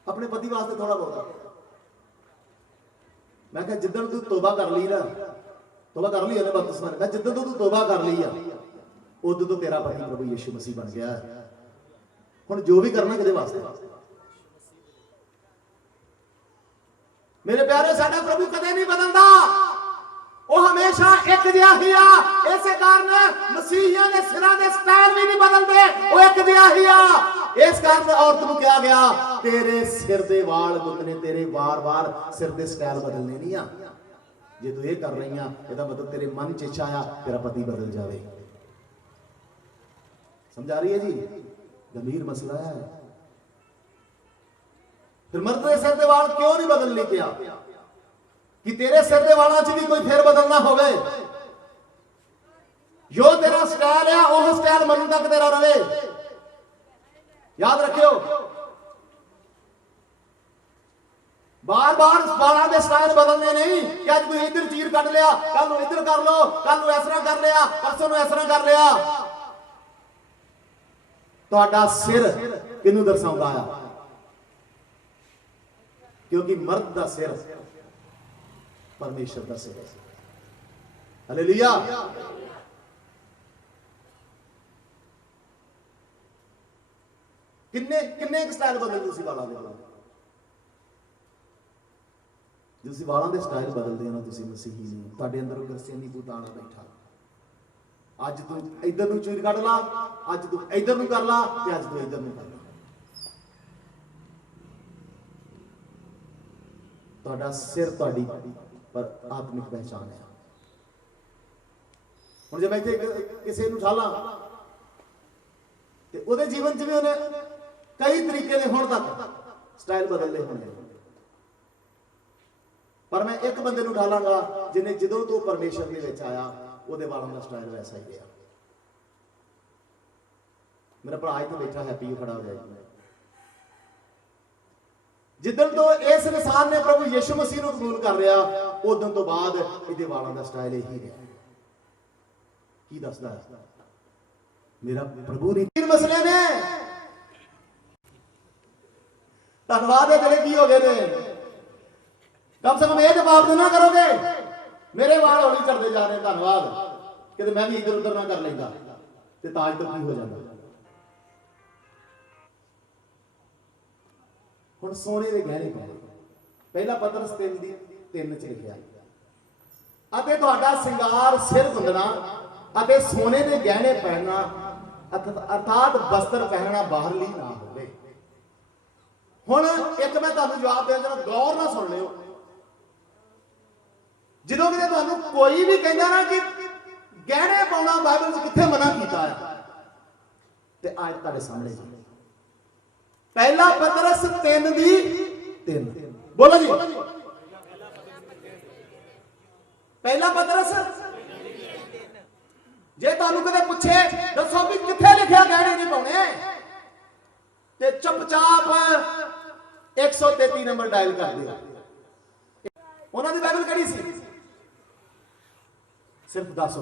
ਆਪਣੇ ਪਤੀ ਵਾਸਤੇ ਥੋੜਾ ਬਹੁਤਾ। ਮੈਂ ਕਿਹਾ ਜਿੱਦਣ ਤੂੰ ਤੋਬਾ ਕਰ ਲਈ ਨਾ, ਤੋਬਾ ਕਰ ਲਈ ਉਹਨੇ ਬਪਤਿਸਮਾ ਨੇ, ਜਿੱਦਣ ਤੂੰ ਤੋਬਾ ਕਰ ਲਈ ਆ ਉਦੋਂ ਤੋਂ ਤੇਰਾ ਪਤੀ ਪ੍ਰਭੂ ਯਿਸੂ ਮਸੀਹ ਬਣ ਗਿਆ। ਹੁਣ ਜੋ ਵੀ ਕਰਨਾ ਕਿਹਦੇ ਵਾਸਤੇ? ਮੇਰੇ ਪਿਆਰੇ, ਸਾਡਾ ਪ੍ਰਭੂ ਕਦੇ ਨਹੀਂ ਬਦਲਦਾ, ਉਹ ਹਮੇਸ਼ਾ ਇੱਕ ਜਿਹਾ ਹੀ ਆ। ਇਸੇ ਕਾਰਨ ਮਸੀਹੀਆਂ ਦੇ ਸਿਰਾਂ ਦੇ ਸਟਾਈਲ ਵੀ ਨਹੀਂ ਬਦਲਦੇ, ਉਹ ਇੱਕ ਜਿਹਾ ਹੀ ਆ। ਇਸ ਕਾਰਨ ਔਰਤ ਨੂੰ ਕਿਹਾ ਗਿਆ ਤੇਰੇ ਸਿਰ ਦੇ ਵਾਲ ਗੁੰਦਨੇ, ਤੇਰੇ ਵਾਰ-ਵਾਰ ਸਿਰ ਦੇ ਸਟਾਈਲ ਬਦਲਨੇ ਨਹੀਂ ਆ। ਜੇ ਤੂੰ ਇਹ ਕਰ ਰਹੀ ਆ ਇਹਦਾ ਮਤਲਬ ਤੇਰੇ ਮਨ 'ਚ ਇੱਛਾ ਆ ਤੇਰਾ ਪਤੀ ਬਦਲ ਜਾਵੇ। ਸਮਝ ਆ ਰਹੀ ਹੈ ਜੀ? ਗੰਭੀਰ ਮਸਲਾ ਹੈ। ਫਿਰ ਮਰਦ ਦੇ ਸਿਰ ਦੇ ਵਾਲ ਕਿਉਂ ਨਹੀਂ ਬਦਲਨੇ ਕਿਹਾ? ਕਿ ਤੇਰੇ ਸਿਰ ਦੇ ਵਾਲਾਂ 'ਚ ਵੀ ਕੋਈ ਫੇਰ ਬਦਲ ਨਾ ਹੋਵੇ। ਜੋ ਤੇਰਾ ਸਟਾਈਲ ਆ ਉਹ ਸਟਾਈਲ ਮਰਨ ਤੱਕ ਤੇਰਾ ਰਵੇ। ਯਾਦ ਰੱਖਿਓ, ਬਾਰ-ਬਾਰ ਵਾਲਾਂ ਦੇ ਸਟਾਈਲ ਬਦਲਨੇ ਨਹੀਂ ਕਿ ਅੱਜ ਕੋਈ ਇੱਧਰ ਚੀਰ ਕੱਢ ਲਿਆ, ਕੱਲ ਨੂੰ ਇੱਧਰ ਕਰ ਲੋ, ਕੱਲ ਨੂੰ ਇਸ ਤਰ੍ਹਾਂ ਕਰ ਲਿਆ, ਪਰਸੋਂ ਨੂੰ ਇਸ ਤਰ੍ਹਾਂ ਕਰ ਲਿਆ। ਤੁਹਾਡਾ ਸਿਰ ਕਿਹਨੂੰ ਦਰਸਾਉਂਦਾ ਆ? ਕਿਉਂਕਿ ਮਰਦ ਦਾ ਸਿਰ ਪਰਮੇਸ਼ਰ ਦਾ ਸਿਰ ਹੈ। ਹਾਲੇਲੂਇਆ। ਕਿੰਨੇ ਸਟਾਈਲ ਬਦਲ ਤੁਸੀਂ ਵਾਲਾਂ ਦੇ? ਤੁਸੀਂ ਵਾਲਾਂ ਦੇ ਸਟਾਈਲ ਬਦਲਦੇ ਹੋ ਨਾ, ਤੁਸੀਂ ਮਸੀਹੀ ਨਹੀਂ। ਤੁਹਾਡੇ ਅੰਦਰ ਗਰਸੇਨੀ ਭੂਤਾਣਾ ਬੈਠਾ। ਅੱਜ ਤੂੰ ਇੱਧਰ ਨੂੰ ਚੀਰ ਕੱਢ ਲਾ, ਅੱਜ ਤੂੰ ਇੱਧਰ ਨੂੰ ਕਰ ਲਾ, ਤੇ ਅੱਜ ਤੂੰ ਇੱਧਰ ਨੂੰ ਕਰ ਲਾ। ਤੁਹਾਡਾ ਸਿਰ ਤੁਹਾਡੀ ਪਰ ਆਤਮਿਕ ਪਹਿਚਾਨ ਹੈ। ਹੁਣ ਜੇ ਮੈਂ ਇੱਥੇ ਕਿਸੇ ਨੂੰ ਠਾਲਾਂ ਤੇ ਉਹਦੇ ਜੀਵਨ 'ਚ ਵੀ ਉਹਨੇ ਕਈ ਤਰੀਕੇ ਦੇ ਹੁਣ ਤੱਕ ਸਟਾਈਲ ਬਦਲਦੇ ਹੋਣੇ, ਪਰ ਮੈਂ ਇੱਕ ਬੰਦੇ ਨੂੰ ਠਾਲਾਂਗਾ ਜਿਹਨੇ ਜਦੋਂ ਤੋਂ ਪਰਮੇਸ਼ਰ ਦੇ ਵਿੱਚ ਆਇਆ ਉਹਦੇ ਵਾਲਾਂ ਦਾ ਸਟਾਈਲ ਵੈਸਾ ਹੀ ਰਿਹਾ। ਮੇਰਾ ਭਰਾ ਇੱਥੇ ਬੈਠਾ ਹੈਪੀ ਖੜਾ ਹੋ ਜਾਏਗਾ। ਜਿੱਦਣ ਤੋਂ ਇਸ ਇਨਸਾਨ ਨੇ ਪ੍ਰਭੂ ਯਿਸੂ ਮਸੀਹ ਨੂੰ ਕਬੂਲ ਕਰ ਲਿਆ, ਉਦੋਂ ਤੋਂ ਬਾਅਦ ਇਹਦੇ ਵਾਲਾਂ ਦਾ ਸਟਾਈਲ ਇਹੀ ਰਿਹਾ। ਕੀ ਦੱਸਦਾ ਹੈ ਮੇਰਾ ਪ੍ਰਭੂ? ਨੇ ਮਸਲੇ ਨੇ ਧੰਨਵਾਦ ਹੈ ਜਿਹੜੇ ਕੀ ਹੋ ਗਏ ਨੇ। ਕਮ ਸੇ ਕਮ ਇਹ ਜਵਾਬ ਦੇਣਾ ਕਰੋਗੇ ਮੇਰੇ ਵਾਲ ਹੌਲੀ ਚੜਦੇ ਜਾ ਰਹੇ, ਧੰਨਵਾਦ। ਕਿਤੇ ਮੈਂ ਵੀ ਇੱਧਰ ਉੱਧਰ ਨਾ ਕਰ ਲੈਂਦਾ ਤੇ ਤਾਜ ਤੋਂ ਕੀ ਹੋ ਜਾਂਦਾ। ਹੁਣ ਸੋਨੇ ਦੇ ਗਹਿਣੇ ਪਾਏ। ਪਹਿਲਾ ਪਤਰਸ 3:3 ਚ ਲਿਖਿਆ, ਅਤੇ ਤੁਹਾਡਾ ਸਿੰਗਾਰ ਸਿਰ ਗੁੰਦਣਾ ਅਤੇ ਸੋਨੇ ਦੇ ਗਹਿਣੇ ਪਹਿਨਣਾ ਅਰਥਾਤ ਵਸਤਰ ਪਹਿਨਣਾ ਬਾਹਰਲੀ ਨਾ ਹੋਵੇ। ਹੁਣ ਇੱਕ ਮੈਂ ਤੁਹਾਨੂੰ ਜਵਾਬ ਦੇ ਦੇਣਾ, ਗੌਰ ਨਾਲ ਸੁਣ ਲਿਓ। ਜਦੋਂ ਕਿਤੇ ਤੁਹਾਨੂੰ ਕੋਈ ਵੀ ਕਹਿੰਦਾ ਨਾ ਕਿ ਗਹਿਣੇ ਪਾਉਣਾ ਬਾਈਬਲ 'ਚ ਕਿੱਥੇ ਮਨਾ ਕੀਤਾ ਹੈ, ਤੇ ਅੱਜ ਤੁਹਾਡੇ ਸਾਹਮਣੇ ਜੀ ਪਹਿਲਾ ਪਤਰਸ 3:3 ਬੋਲੋ ਜੀ। ਪਹਿਲਾ ਪਤਰਸ, ਜੇ ਤੁਹਾਨੂੰ ਕਦੇ ਪੁੱਛੇ ਦੱਸੋ ਵੀ ਕਿੱਥੇ ਲਿਖਿਆ ਗਹਿਣੇ ਨਹੀਂ ਪਾਉਣੇ, ਤੇ ਚੁੱਪਚਾਪ 133 ਨੰਬਰ ਡਾਇਲ ਕਰ ਦਿਓ। ਉਹਨਾਂ ਦੀ ਬਾਈਬਲ ਕਿਹੜੀ ਸੀ? ਸਿਰਫ 10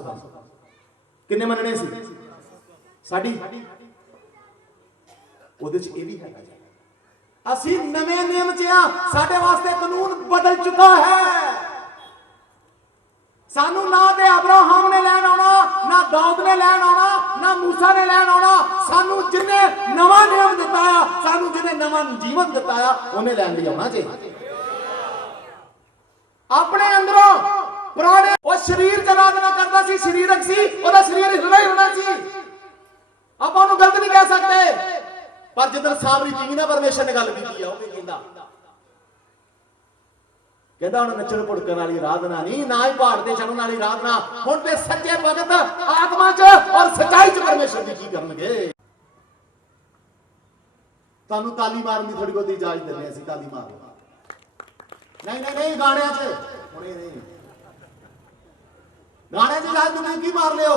ਕਿੰਨੇ ਮੰਨਣੇ ਸੀ? ਸਾਡੀ ਉਹਦੇ ਚ ਇਹ ਵੀ ਹੈਗਾ ਜੀ, ਅਸੀਂ ਨਵੇਂ ਨਿਯਮ ਚ ਆ, ਸਾਡੇ ਵਾਸਤੇ ਕਾਨੂੰਨ ਬਦਲ ਚੁੱਕਾ ਹੈ। ਸਾਨੂੰ ਨਾ ਤੇ ਅਬਰਾਹਮ ਨੇ ਲੈਣ ਆਉਣਾ, ਨਾ ਦਾਊਦ ਨੇ ਲੈਣ ਆਉਣਾ, ਨਾ ਮੂਸਾ ਨੇ ਲੈਣ ਆਉਣਾ। ਸਾਨੂੰ ਜਿਹਨੇ ਨਵਾਂ ਨਿਯਮ ਦਿੱਤਾ ਆ, ਸਾਨੂੰ ਜਿਹਨੇ ਨਵਾਂ ਜੀਵਨ ਦਿੱਤਾ ਆ, ਉਹਨੇ ਲੈਣ ਲਈ ਆਉਣਾ ਜੀ। ਆਪਣੇ ਅੰਦਰੋਂ ਪੁਰਾਣੇ ਉਹ ਸਰੀਰ ਜਨਾਦਨਾ ਕਰਦਾ ਸੀ, ਸਰੀਰਕ ਸੀ, ਉਹਦਾ ਸਰੀਰ ਹਿਲਣਾ ਹੀ ਹੋਣਾ ਸੀ। ਆਪਾਂ ਉਹਨੂੰ ਗਲਤ ਨਹੀਂ ਕਹਿ ਸਕਦੇ। ਪਰ ਜਦੋਂ ਸਾਹਮਣੇ ਜੀਵਨਾ ਪਰਮੇਸ਼ਰ ਨੇ ਗੱਲ ਕੀਤੀ ਆ, ਉਹ ਵੀ ਕਹਿੰਦਾ ਹੁਣ ਨੱਚਣ ਭੁੜਕਣ ਵਾਲੀ ਆਰਾਧਨਾ ਨਹੀਂ, ਨਾ ਹੀ ਪਹਾੜ ਤੇ ਚੜ੍ਹਨ ਵਾਲੀ ਆਰਾਧਨਾ। ਹੁਣ ਤੇ ਸੱਚੇ ਭਗਤ ਆਤਮਾ 'ਚ ਔਰ ਸੱਚਾਈ 'ਚ ਪਰਮੇਸ਼ਰ ਦੀ ਕੀ ਕਰਨਗੇ। ਤੁਹਾਨੂੰ ਤਾਲੀ ਮਾਰਨ ਦੀ ਥੋੜੀ ਬਹੁਤੀ ਇਜਾਜ਼ਤ ਦਿੰਦੇ ਅਸੀਂ, ਤਾਲੀ ਮਾਰ ਲਓ। ਨਹੀਂ ਗਾਣਿਆਂ 'ਚ ਹੁਣੇ ਨਹੀਂ, ਗਾਣਿਆਂ 'ਚ ਇਜਾਜ਼ਤ ਤੁਸੀਂ ਕੀ ਮਾਰ ਲਿਓ,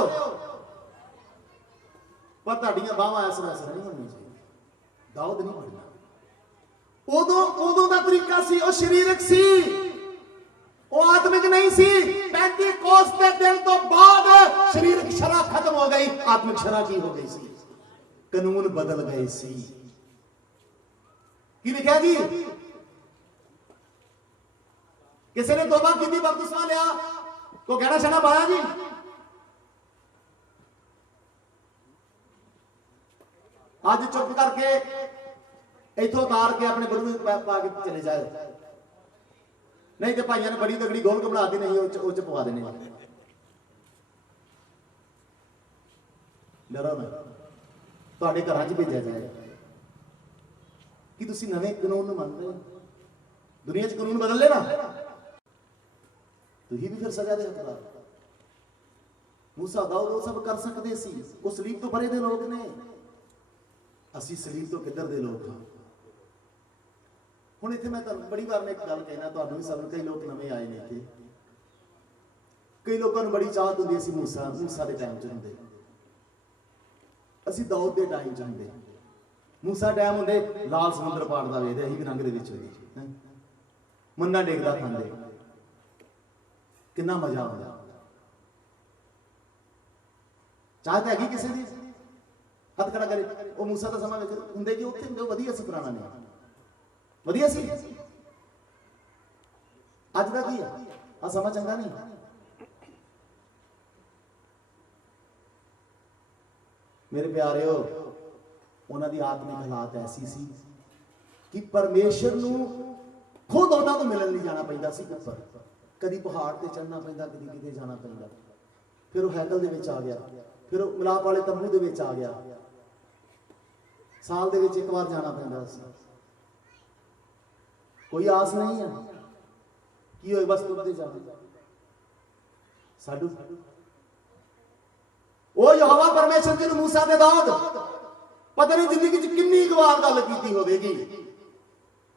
ਪਰ ਤੁਹਾਡੀਆਂ ਬਾਹਾਂ ਇਸ ਵੈਸੇ ਨਹੀਂ ਹੋਣੀਆਂ ਚਾਹੀਦੀਆਂ। ਦਾਊਦ ਨਹੀਂ ਬਣਨਾ। ਉਦੋਂ ਦਾ ਤਰੀਕਾ ਸੀ, ਉਹ ਸਰੀਰਕ ਸੀ, ਉਹ ਆਤਮਿਕ ਨਹੀਂ ਸੀ। 35 ਕੋਸ ਦੇ ਦਿਨ ਤੋਂ ਬਾਅਦ ਸਰੀਰਕ ਸ਼ਰਾ ਖਤਮ ਹੋ ਗਈ, ਆਤਮਿਕ ਸ਼ਰਾ ਕੀ ਹੋ ਗਈ ਸੀ? ਕਾਨੂੰਨ ਬਦਲ ਗਏ ਸੀ। ਕੀ ਲਿਖਿਆ ਜੀ? ਕਿਸੇ ਨੇ ਤੋਬਾ ਕੀਤੀ, ਬਪਤਿਸਮਾ ਲਿਆ, ਕੋ ਗਹਿਣਾ ਛਣਾ ਪਾਇਆ ਜੀ? ਅੱਜ ਚੁੱਪ ਕਰਕੇ ਇੱਥੋਂ ਉਤਾਰ ਕੇ ਆਪਣੇ ਗੁਰੂ ਨੂੰ ਪਾ ਕੇ ਚਲੇ ਜਾਏ। ਨਹੀਂ ਤੇ ਭਾਈਆਂ ਨੇ ਬੜੀ ਤਗੜੀ ਗੋਲਕ ਬਣਾਤੀ, ਨਹੀਂ ਉਹ ਚ ਪਵਾ ਦੇਣੇ। ਡਰੋ ਨਾ, ਤੁਹਾਡੇ ਘਰਾਂ 'ਚ ਭੇਜਿਆ ਜਾਏ ਕਿ ਤੁਸੀਂ ਨਵੇਂ ਕਾਨੂੰਨ ਨੂੰ ਮੰਨਦੇ ਹੋ। ਦੁਨੀਆ 'ਚ ਕਾਨੂੰਨ ਬਦਲ ਲੈਣਾ, ਤੁਸੀਂ ਵੀ ਫਿਰ ਸਜ਼ਾ ਦੇ ਹੱਕਦਾਰ। ਮੂਸਾ ਦਾਊਦ ਉਹ ਸਭ ਕਰ ਸਕਦੇ ਸੀ, ਉਹ ਸਲੀਬ ਤੋਂ ਪਰੇ ਦੇ ਲੋਕ ਨੇ, ਅਸੀਂ ਸਲੀਬ ਤੋਂ ਕਿੱਧਰ ਦੇ ਲੋਕ ਹਾਂ। ਹੁਣ ਇੱਥੇ ਮੈਂ ਤੁਹਾਨੂੰ ਬੜੀ ਵਾਰ ਮੈਂ ਇੱਕ ਗੱਲ ਕਹਿਣਾ, ਤੁਹਾਨੂੰ ਵੀ ਸਭ ਨੂੰ, ਕਈ ਲੋਕ ਨਵੇਂ ਆਏ ਨੇ ਇੱਥੇ, ਕਈ ਲੋਕਾਂ ਨੂੰ ਬੜੀ ਚਾਹਤ ਹੁੰਦੀ, ਅਸੀਂ ਮੂਸਾ ਦੇ ਟਾਈਮ 'ਚ ਹੁੰਦੇ, ਅਸੀਂ ਦਾਊਦ ਦੇ ਟਾਈਮ 'ਚ ਹੁੰਦੇ। ਮੂਸਾ ਟਾਈਮ ਹੁੰਦੇ ਲਾਲ ਸਮੁੰਦਰ ਪਾੜ ਦਾ ਵੇਖਦੇ, ਅਸੀਂ ਵੀ ਰੰਗ ਦੇ ਵਿੱਚ ਹੋਈਏ, ਮੰਨਾ ਡੇਗਦਾ ਖਾਂਦੇ, ਕਿੰਨਾ ਮਜ਼ਾ ਆਉਂਦਾ। ਚਾਹਤ ਹੈਗੀ ਕਿਸੇ ਦੀ? ਹੱਥ ਖੜਾ ਕਰੇ। ਉਹ ਮੂਸਾ ਦਾ ਸਮਾਂ ਵਿੱਚ ਹੁੰਦੇ ਕਿ ਉੱਥੇ ਵਧੀਆ ਸੀ, ਪੁਰਾਣਾ ਨਹੀਂ ਵਧੀਆ ਸੀ। ਅੱਜ ਦਾ ਕੀ ਆ? ਆ ਸਮਾਂ ਚੰਗਾ ਨਹੀਂ। ਮੇਰੇ ਪਿਆਰਿਓ, ਉਹਨਾਂ ਦੀ ਆਤਮਿਕ ਹਾਲਾਤ ਐਸੀ ਸੀ ਕਿ ਪਰਮੇਸ਼ਰ ਨੂੰ ਖੁਦ ਉਹਨਾਂ ਤੋਂ ਮਿਲਣ ਲਈ ਜਾਣਾ ਪੈਂਦਾ ਸੀ ਉੱਪਰ। ਕਦੀ ਪਹਾੜ ਤੇ ਚੜ੍ਹਨਾ ਪੈਂਦਾ, ਕਦੀ ਕਿਤੇ ਜਾਣਾ ਪੈਂਦਾ। ਫਿਰ ਉਹ ਹੈਕਲ ਦੇ ਵਿੱਚ ਆ ਗਿਆ, ਫਿਰ ਉਹ ਮਿਲਾਪ ਵਾਲੇ ਤੰਬੂ ਦੇ ਵਿੱਚ ਆ ਗਿਆ। ਸਾਲ ਦੇ ਵਿੱਚ ਇੱਕ ਵਾਰ ਜਾਣਾ ਪੈਂਦਾ ਸੀ। ਕੋਈ ਆਸ ਨਹੀਂ ਹੈ ਕੀ ਹੋਏ, ਬਸ ਤੁਰਦੇ ਜਾਣਾ। ਸਾਡੂ ਉਹ ਯਹੋਵਾ ਪਰਮੇਸ਼ਰ ਜੀ ਨੂੰ ਮੂਸਾ ਤੇ ਦਾਊਦ ਪਤਾ ਨਹੀਂ ਜ਼ਿੰਦਗੀ 'ਚ ਕਿੰਨੀ ਕੁ ਵਾਰ ਗੱਲ ਕੀਤੀ ਹੋਵੇਗੀ।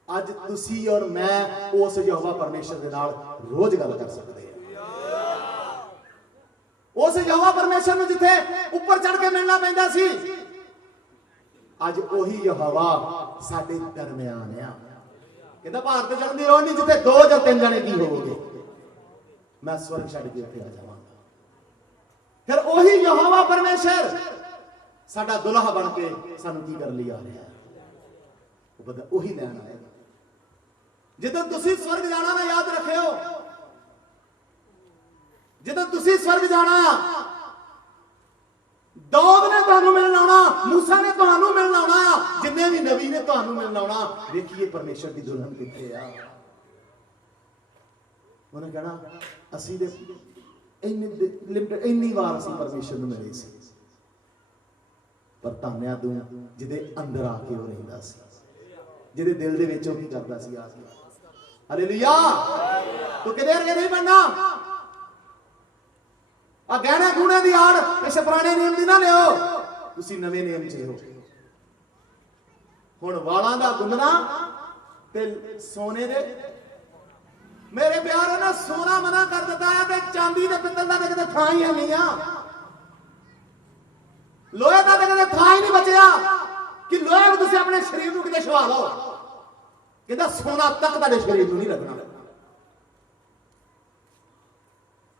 ਅੱਜ ਤੁਸੀਂ ਔਰ ਮੈਂ ਉਸ ਯਹੋਵਾ ਪਰਮੇਸ਼ਰ ਦੇ ਨਾਲ ਰੋਜ਼ ਗੱਲ ਕਰ ਸਕਦੇ ਹਾਂ। ਉਸ ਯਹੋਵਾ ਪਰਮੇਸ਼ਰ ਨੂੰ ਜਿੱਥੇ ਉੱਪਰ ਚੜ ਕੇ ਮਿਲਣਾ ਪੈਂਦਾ ਸੀ, ਅੱਜ ਉਹੀ ਯਹੋਵਾ ਸਾਡੇ ਦਰਮਿਆਨ ਆ। ਕਹਿੰਦਾ ਭਾਰਤ ਤੇ ਚੜ੍ਹਨ ਦੀ ਲੋੜ ਨਹੀਂ, ਜਿੱਥੇ 2 ਜਾਂ 3 ਜਣੇ ਕੀ ਹੋਵੋਗੇ, ਮੈਂ ਸਵਰਗ ਛੱਡ ਕੇ ਉੱਥੇ ਆ ਜਾਵਾਂਗਾ। ਫਿਰ ਉਹੀ ਯਹੋਵਾ ਪਰਮੇਸ਼ਰ ਸਾਡਾ ਦੁਲਹਾ ਬਣ ਕੇ ਸਾਨੂੰ ਕੀ ਕਰਨ ਲਈ ਆ ਰਿਹਾ ਹੈ? ਉਹੀ ਲੈਣ ਆਏਗਾ। ਜਦੋਂ ਤੁਸੀਂ ਸਵਰਗ ਜਾਣਾ ਨਾ, ਯਾਦ ਰੱਖਿਓ, ਜਦੋਂ ਤੁਸੀਂ ਸਵਰਗ ਜਾਣਾ, दाऊद ने तुहानू मिलण आउणा, मूसा ने तुहानू मिलण आउणा, जिन्ने भी नबी ने तुहानू मिलण आउणा। देखिए परमेश्वर की दुल्हन किथे आ। उन्हें कहना असी दे इन्नी वार असी परमेश्वर नू मिले सी, पर धन्या तू जिहदे अंदर आके वो रहिंदा सी, जिहदे दिल दे विच की करदा सी आके। हालेलुया। तू किदे वर्गे नहीं बनना। आ गहने गुणे दी आड़ इस पुराने नियम दी ना लियो, तुसी नवे नियम च हो। हुण वालां दा गुंदना ते सोने दे, मेरे प्यारे ने सोना मना कर दिता है ते चांदी ते पित्तल दा किते थां ही नहीं आ, लोहे दा किते थां ही नहीं बचया कि लोहे भी तुसी अपने शरीर नूं किते छवा लो। कहंदा सोना तक तुहाडे शरीर नूं नहीं लगना।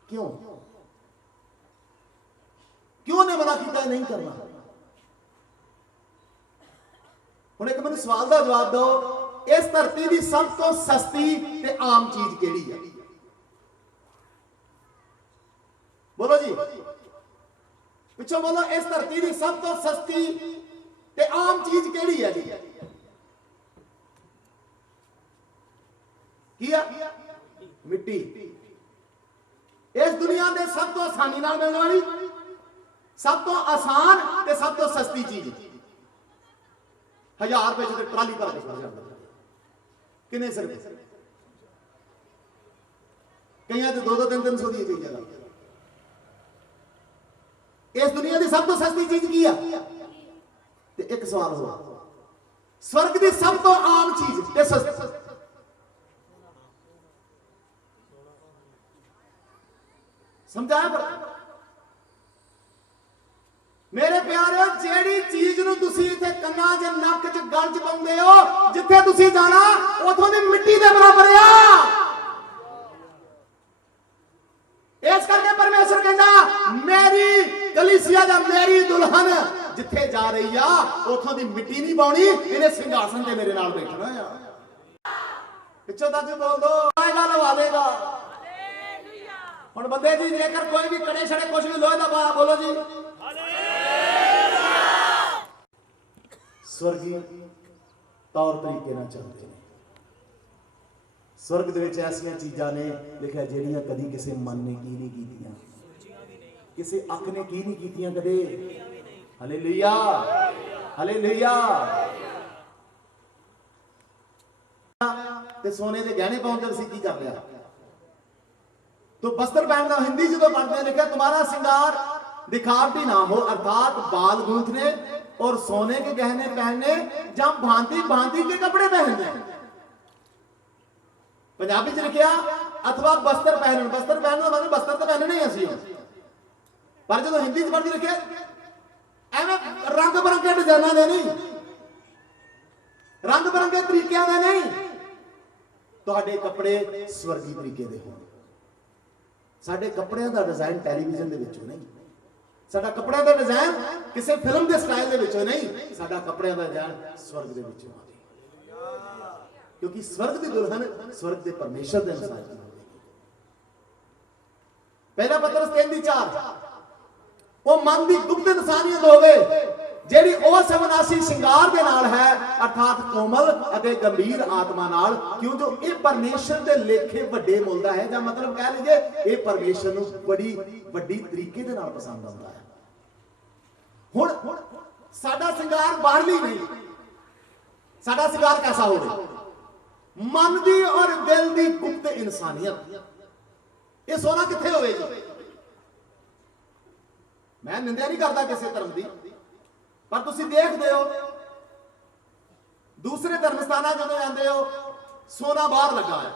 क्यों क्यों ने मना किया नहीं करना। हुण एक मैनूं सवाल का जवाब दो, इस धरती की सब तो सस्ती ते आम चीज केड़ी है? बोलो जी, पिछो बोलो। इस धरती की सब तो सस्ती ते आम चीज केड़ी है जी? की है? मिट्टी। इस दुनिया के सब तो आसानी नाल मिलने वाली, सब तो आसान ते सब तो सस्ती चीज 1000 रुपए से ट्राली भर के चल जाता। किन्ने सिर कई तो 200-300 की कई जगह। इस दुनिया की सब तो सस्ती चीज की है? ते एक सवाल हो, स्वर्ग की सब तो आम चीज ते सस्ती समझाया पर मेरे प्यारे, जेड़ी चीज नूं तुसी इथे कन्ना च नक च गल च पाउंदे हो, जिथे तुसी जाना उथों दी मिट्टी दे बराबर आ। इस करके परमेश्वर कहंदा मेरी कलीसिया दा मेरी दुल्हन जिथे जा रही आ उथों दी मिट्टी नहीं पाउणी, इन्हें सिंहासन ते मेरे नाल बैठना आ। पिछो तक बोल दो, आएगा लवा देगा। हुण बंदे जी जेकर कोई भी कड़े छड़े कुछ भी लोहे दा पा, बोलो जी स्वर्गीय तौर तरीके ना चलते हैं। स्वर्ग दे विच ऐसियां चीज़ां ने लिखिया जिहड़ियां कदी किसी मन ने की नहीं कीतियां, किसी अख ने की नहीं कीतियां कदे। Hallelujah hallelujah. ते सोने दे गहने पाउण ते असीं की कर लिया? तो वस्त्र पहनना, हिंदी जो पढ़ते लिखा तुम्हारा श्रृंगार दिखावटी ना हो, अर्थात बाल गूंथने और सोने के गहने पहनने, जब भांति भांति के कपड़े पहनने। पंजाबी च लिखा अथवा वस्त्र पहनना। वस्त्र पहनना मतलब वस्त्र तो पहनने ही असी, पर जो हिंदी च पढ़ते लिखे एवं रंग बिरंगे डिजाइना दे नहीं, रंग बिरंगे तरीकों के नहीं। तुहाडे कपड़े स्वर्गी तरीके दे होण। साडे कपड़ियां दा डिजाइन टेलीविजन दे विचों नहीं, साडा कपड़ियां दा डिजाइन किसी फिल्म के स्टाइल दे विचों नहीं, साडा कपड़ियां दा डिजाइन स्वर्ग दे विचों आ। क्योंकि स्वर्ग की दुल्हन स्वर्ग के परमेश्वर के अनुसार की होगी। पहला पत्रस 3:4 वो मन की गुप्त इंसानियत होवे जेड़ी असविनाशी श्रृंगार के नाल है, अर्थात कोमल अते गंभीर आत्मा नाल, क्यों जो ये परमेश्वर के लेखे वड्डे मुलदा है, या मतलब कह लीजिए ये परमेश्वर नूं बड़ी वड्डी तरीके दे नाल पसंद आउंदा है। हुण साडा श्रृंगार बाहरली नहीं, साडा श्रृंगार कैसा होवे? मन दी और दिल दी गुप्त इंसानियत। ये सोना किथे होवे जी? मैं निंदा नहीं करता किसी धर्म की, पर तुसी देखते हो दूसरे धर्म स्थाना जो जाते हो सोना बाहर लगा है,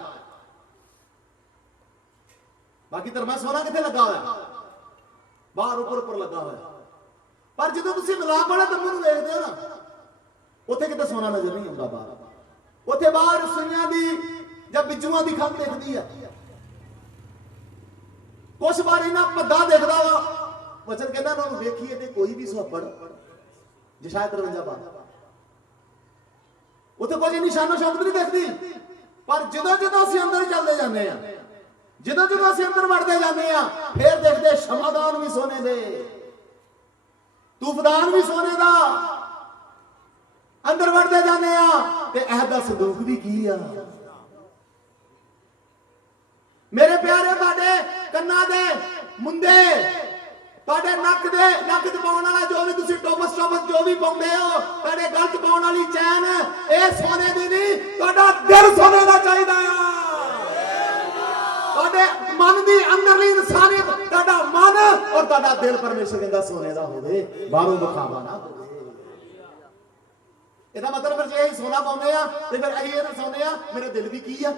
बाकी धर्म सोना किथे लगा हुआ? बाहर ऊपर ऊपर लगा हुआ। पर जो तुसी मिलाप वाले धर्म नूं देखते हो ना, उत्थे किते सोना नजर नहीं आता। बाहर उत्थे बाहर सुइयां दी या बिज्जुआं दी खंभ दिखदी है, कुछ बार इन्ना भद्दा दिखदा वा। वचन कहना उन्होंने देखिए ते कोई भी सुहापड़ जशायद 53 बार उत्थे कोई निशानो शब्द नहीं देखती। पर ਜਦੋਂ ਅਸੀਂ ਅੰਦਰ ਚੱਲਦੇ ਜਾਂਦੇ ਆ, ਜਦੋਂ ਅਸੀਂ ਅੰਦਰ ਵੜਦੇ ਜਾਂਦੇ ਆ, ਫਿਰ ਦੇਖਦੇ ਸ਼ਮਾਦਾਨ ਵੀ ਸੋਨੇ ਦੇ। तूफदान भी सोने का, अंदर वड़ते जाने ते अहद दा संदूक भी की आ। मेरे प्यारे तुहाडे कन्ना दे मुंदे, तुहाडे नक च पाउण वाला जो भी तुसीं टोपस जो भी पाउंदे हो, तुहाडे गल च पाउण वाली चैन, ये सोने दी नहीं, तुहाडा दिल सोने दा चाहिदा आ। तुहाडे मन दी अंदरली इंसानियत, तुहाडा मन और तुहाडा दिल परमेश्वर कहंदा सोने दा होवे, बाहरों दिखावा ना होवे। ਇਹਦਾ मतलब ਫਿਰ ਜੇ ਅਸੀਂ ਸੋਨਾ ਪਾਉਂਦੇ ਆ ਤੇ ਫਿਰ ਅਸੀਂ ਇਹ ਦਸਾਉਂਦੇ ਆ ਮੇਰਾ ਦਿਲ ਵੀ ਕੀ ਆ।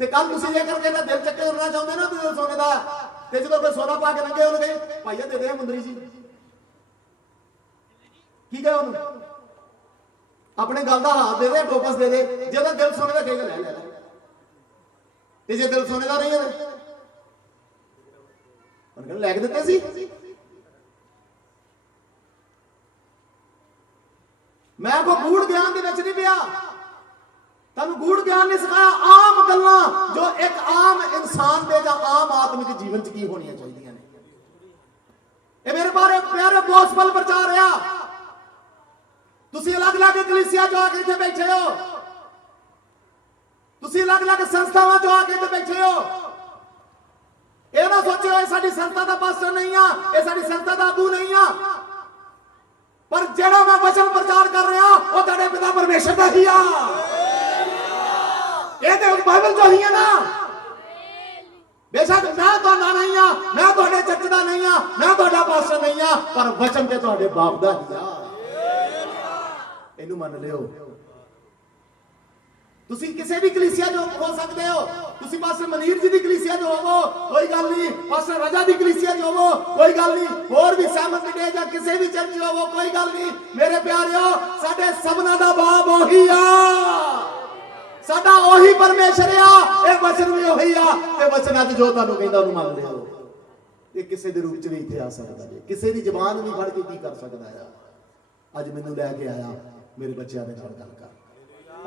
ਤੇ ਕੱਲ ਤੁਸੀਂ ਜੇ ਕਰਕੇ ਇਹਦਾ ਦਿਲ ਚੱਕੇ ਕਰਨਾ ਚਾਹੁੰਦੇ ਨਾ ਦਿਲ ਸੋਨੇ ਦਾ, ਤੇ ਜਦੋਂ ਕੋਈ ਸੋਨਾ ਪਾ ਕੇ ਲੰਗੇ ਉਹਨੂੰ ਕਹੇ ਭਾਈਆ ਦੇ ਦੇ ਮੁੰਦਰੀ ਜੀ, ਕੀ ਕਹੇ ਉਹਨੂੰ? ਆਪਣੇ ਗੱਲ ਦਾ ਹੱਥ ਦੇ ਦੇ, ਟੋਪਸ ਦੇ ਦੇ। ਜੇ ਉਹਦਾ ਦਿਲ ਸੋਨੇ ਦਾ ਕਹੇਗਾ ਲੈ ਲੈ, ਤੇ ਜੇ ਦਿਲ ਸੋਨੇ ਦਾ ਨਹੀਂ ਹੈ ਉਹਨੇ ਕਹਿੰਦਾ ਲੈ ਕੇ ਦਿੱਤੇ ਸੀ। मैं को गूढ़ ज्ञान नहीं पिया, तुहानू गूढ़ ज्ञान नहीं सिखाया। आम गल्लां जो एक आम इंसान दे या आम आदमी के जीवन च की होनी चाहिए ने, ये मेरे बारे प्यारे गॉस्पल प्रचार रहा। तुसी अलग अलग कलीसिया जो आके इत्थे बैठे हो, तुसी अलग अलग संस्थावां जो आके इत्थे बैठे हो, ये ना सोचो ये साडी संस्था दा पास्टर नहीं आ, ये साडी संस्था दा आगू नहीं आ, पर जेड़ा मैं वचन प्रचार कर रहा वो तेरे पिता परमेश्वर का ही आ। ये तो बाइबल जो ही है ना, बेशक मैं तो ना नहीं आ, मैं थोड़े चर्च का नहीं आ, मैं थोड़ा पास्टर नहीं आ, पर वचन ते थोड़े बाप दा ही आ। इनू मान लियो। तुसी किसी भी कलीसिया जो हो सकते हो, तुसी पास्टर मनीर जी दी कलीसिया जो होवो कोई गल नहीं, पास्टर रजा दी कलीसिया जो होवो कोई गल नहीं, और भी सहमत डे या किसी भी चर्च होवो कोई गल नहीं। मेरे प्यारेओ साडे सबना दा बाप ओही आ, साडा ओही परमेश्वर आ, ए वचन भी ओही आ, ते वचन अज जो तुहानू कहंदा ओनू मान लिओ। ये किसी दे रूप च भी इत्थे आ सकदा है, किसी दी जुबान भी फड़ के की कर सकदा है। अज मैनू लैके आया मेरे बच्चों दे नाल गल कर,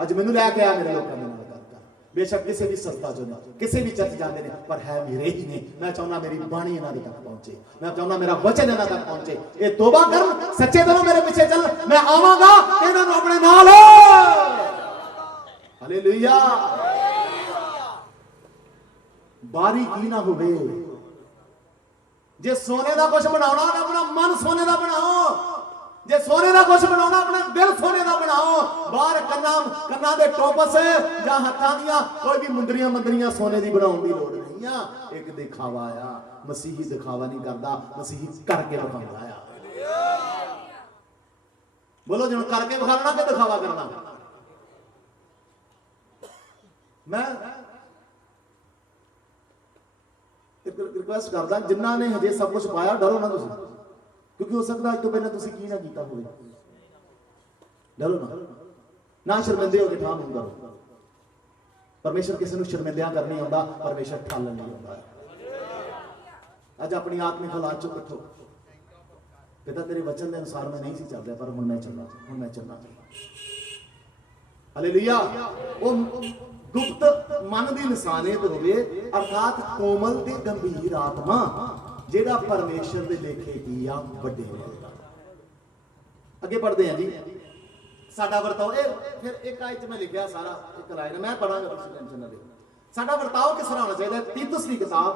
अज मैनू लैके आया मेरे लोगों के नाल गल कर। बेशक किसी भी संस्था चो ना, किसी भी चर्च जाते हैं, पर है मेरे ही ने। मैं चाहना मेरी बाणी इन्हां तक पहुंचे, मैं चाहना मेरा वचन इन्हां तक पहुंचे। ये तौबा कर, सच्चे दिलों मेरे पीछे चल, मैं आवांगा इन्हां नूं अपने नाल। हालेलुया। बारी की ना होवे, जे सोने का कुछ बनाना अपना मन सोने का बनाओ, जे सोने का कुछ बनाना अपना दिल सोने का बनाओ। बाहर कन्ना दे टोपस या हत्थां दियां कोई भी मुंदरियां मंदरियां सोने की बनाउण दी लोड़ नहीं आ। एक दिखावा आ, मसीही दिखावा नहीं करता, मसीही करके दिखाउंदा आ। बोलो जी करके दिखाना कि दिखावा करना? मैं रिक्वेस्ट करदा जिन्हां ने हजे सब कुछ पाया डरो ना तुसीं, क्योंकि हो सकता अज तो पहले तुसीं की ना कीता होवे। डरो ना शर्मिंदे हो के ठाम होंदा। परमेश्वर किसी को शर्मिंदियां करनी आउंदा, परमेश्वर ठालण नहीं आउंदा। अज अपनी आत्मिक हालात चों उठो, पिता तेरे वचन के अनुसार मैं नहीं सी चल रहा, पर हुण मैं चलना। हालेलुया। वो गुप्त मन की इंसानियत होवे, अर्थात कोमल ते गंभीर आत्मा जेड़ा परमेश्वर दे लेखे की आ वड्डे होगा। अगे पढ़ते हैं जी, साडा वर्ताव फिर एक आयत में लिखा सारा एक लाइन मैं पढ़ांगा, तुसीं टेंशन ना लो। साडा वर्ताव किस तरह होना चाहिए? तीतुस की किताब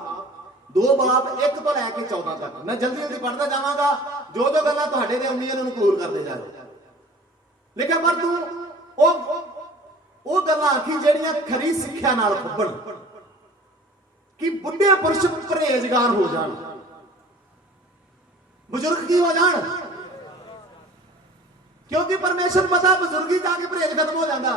2 बाब 1 तो लैके 14 तक मैं जल्दी जल्दी पढ़ता जावांगा। जो जो गल्लां तुहाडे ते आउंदियां ने उन्हें कबूल करते जाओ। लेकिन पर तू ਉਹ ਗੱਲਾਂ ਆਖੀ ਜਿਹੜੀਆਂ ਖਰੀ ਸਿੱਖਿਆ ਨਾਲ ਖੁੱਬਣ, ਕਿ ਬੁੱਢੇ ਪੁਰਸ਼ ਪਰਹੇਜ਼ਗਾਰ ਹੋ ਜਾਣ, ਬਜ਼ੁਰਗ ਕੀ ਹੋ ਜਾਣ, ਕਿਉਂਕਿ ਪਰਮੇਸ਼ਰ ਪਤਾ ਬਜ਼ੁਰਗੀ ਜਾ ਕੇ ਪਰਹੇਜ਼ ਖਤਮ ਹੋ ਜਾਂਦਾ।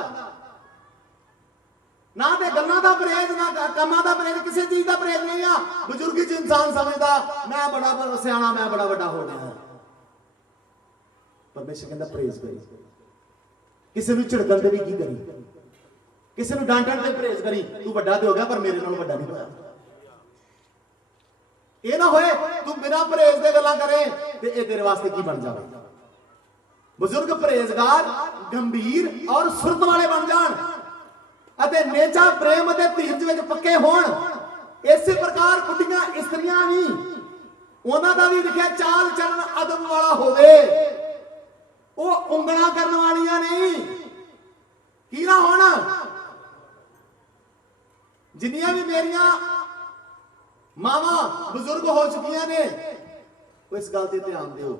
ਨਾ ਤੇ ਗੱਲਾਂ ਦਾ ਪਰਹੇਜ਼, ਨਾ ਕੰਮਾਂ ਦਾ ਪਰਹੇਜ਼, ਕਿਸੇ ਚੀਜ਼ ਦਾ ਪਰਹੇਜ਼ ਨਹੀਂ ਆ। ਬਜ਼ੁਰਗੀ ਚ ਇਨਸਾਨ ਸਮਝਦਾ ਮੈਂ ਬੜਾ ਸਿਆਣਾ, ਮੈਂ ਬੜਾ ਵੱਡਾ ਹੋ ਗਿਆ। ਪਰਮੇਸ਼ਰ ਕਹਿੰਦਾ ਪਰਹੇਜ਼ ਕਰੀ, ਕਿਸੇ ਨੂੰ ਝਿੜਕਣ ਤੇ ਵੀ ਕੀ ਕਰੀ, ਕਿਸੇ ਨੂੰ ਡਾਂਟਣ ਤੇ ਪਰਹੇਜ਼ ਕਰੀ। ਤੂੰ ਵੱਡਾ ਤੇ ਹੋ ਗਿਆ, ਪਰ ਮੇਰੇ ਨਾਲ ਵੱਡਾ ਨਹੀਂ ਹੋਇਆ। ਇਹ ਨਾ ਹੋਏ ਤੂੰ ਬਿਨਾਂ ਪਰਹੇਜ਼ ਦੇ ਗੱਲਾਂ ਕਰੇ ਤੇ ਇਹ ਤੇਰੇ ਵਾਸਤੇ ਕੀ ਬਣ ਜਾਵੇ। ਬਜ਼ੁਰਗ ਪਰਹੇਜ਼ਗਾਰ, ਗੰਭੀਰ ਔਰ ਸੁਰਤ ਵਾਲੇ ਬਣ ਜਾਣ ਅਤੇ ਨੇਚਾ, ਪ੍ਰੇਮ ਅਤੇ ਧੀਰਜ ਵਿੱਚ ਪੱਕੇ ਹੋਣ। ਇਸੇ ਪ੍ਰਕਾਰ ਬੁੱਢੀਆਂ ਇਸਤਰੀਆਂ ਵੀ ਉਹਨਾਂ ਦਾ ਵੀ ਲਿਖਿਆ ਚਾਲ ਚੱਲਣ ਅਦਬ ਵਾਲਾ ਹੋਵੇ। ਉਹ ਉਂਗਲਾਂ ਕਰਨ ਵਾਲੀਆਂ ਨਹੀਂ। ਕੀ ਨਾ ਹੋਣ, ਜਿੰਨੀਆਂ ਵੀ ਮੇਰੀਆਂ ਮਾਵਾਂ ਬਜ਼ੁਰਗ ਹੋ ਚੁੱਕੀਆਂ ਨੇ, ਉਹ ਇਸ ਗੱਲ ਤੇ ਧਿਆਨ ਦਿਓ।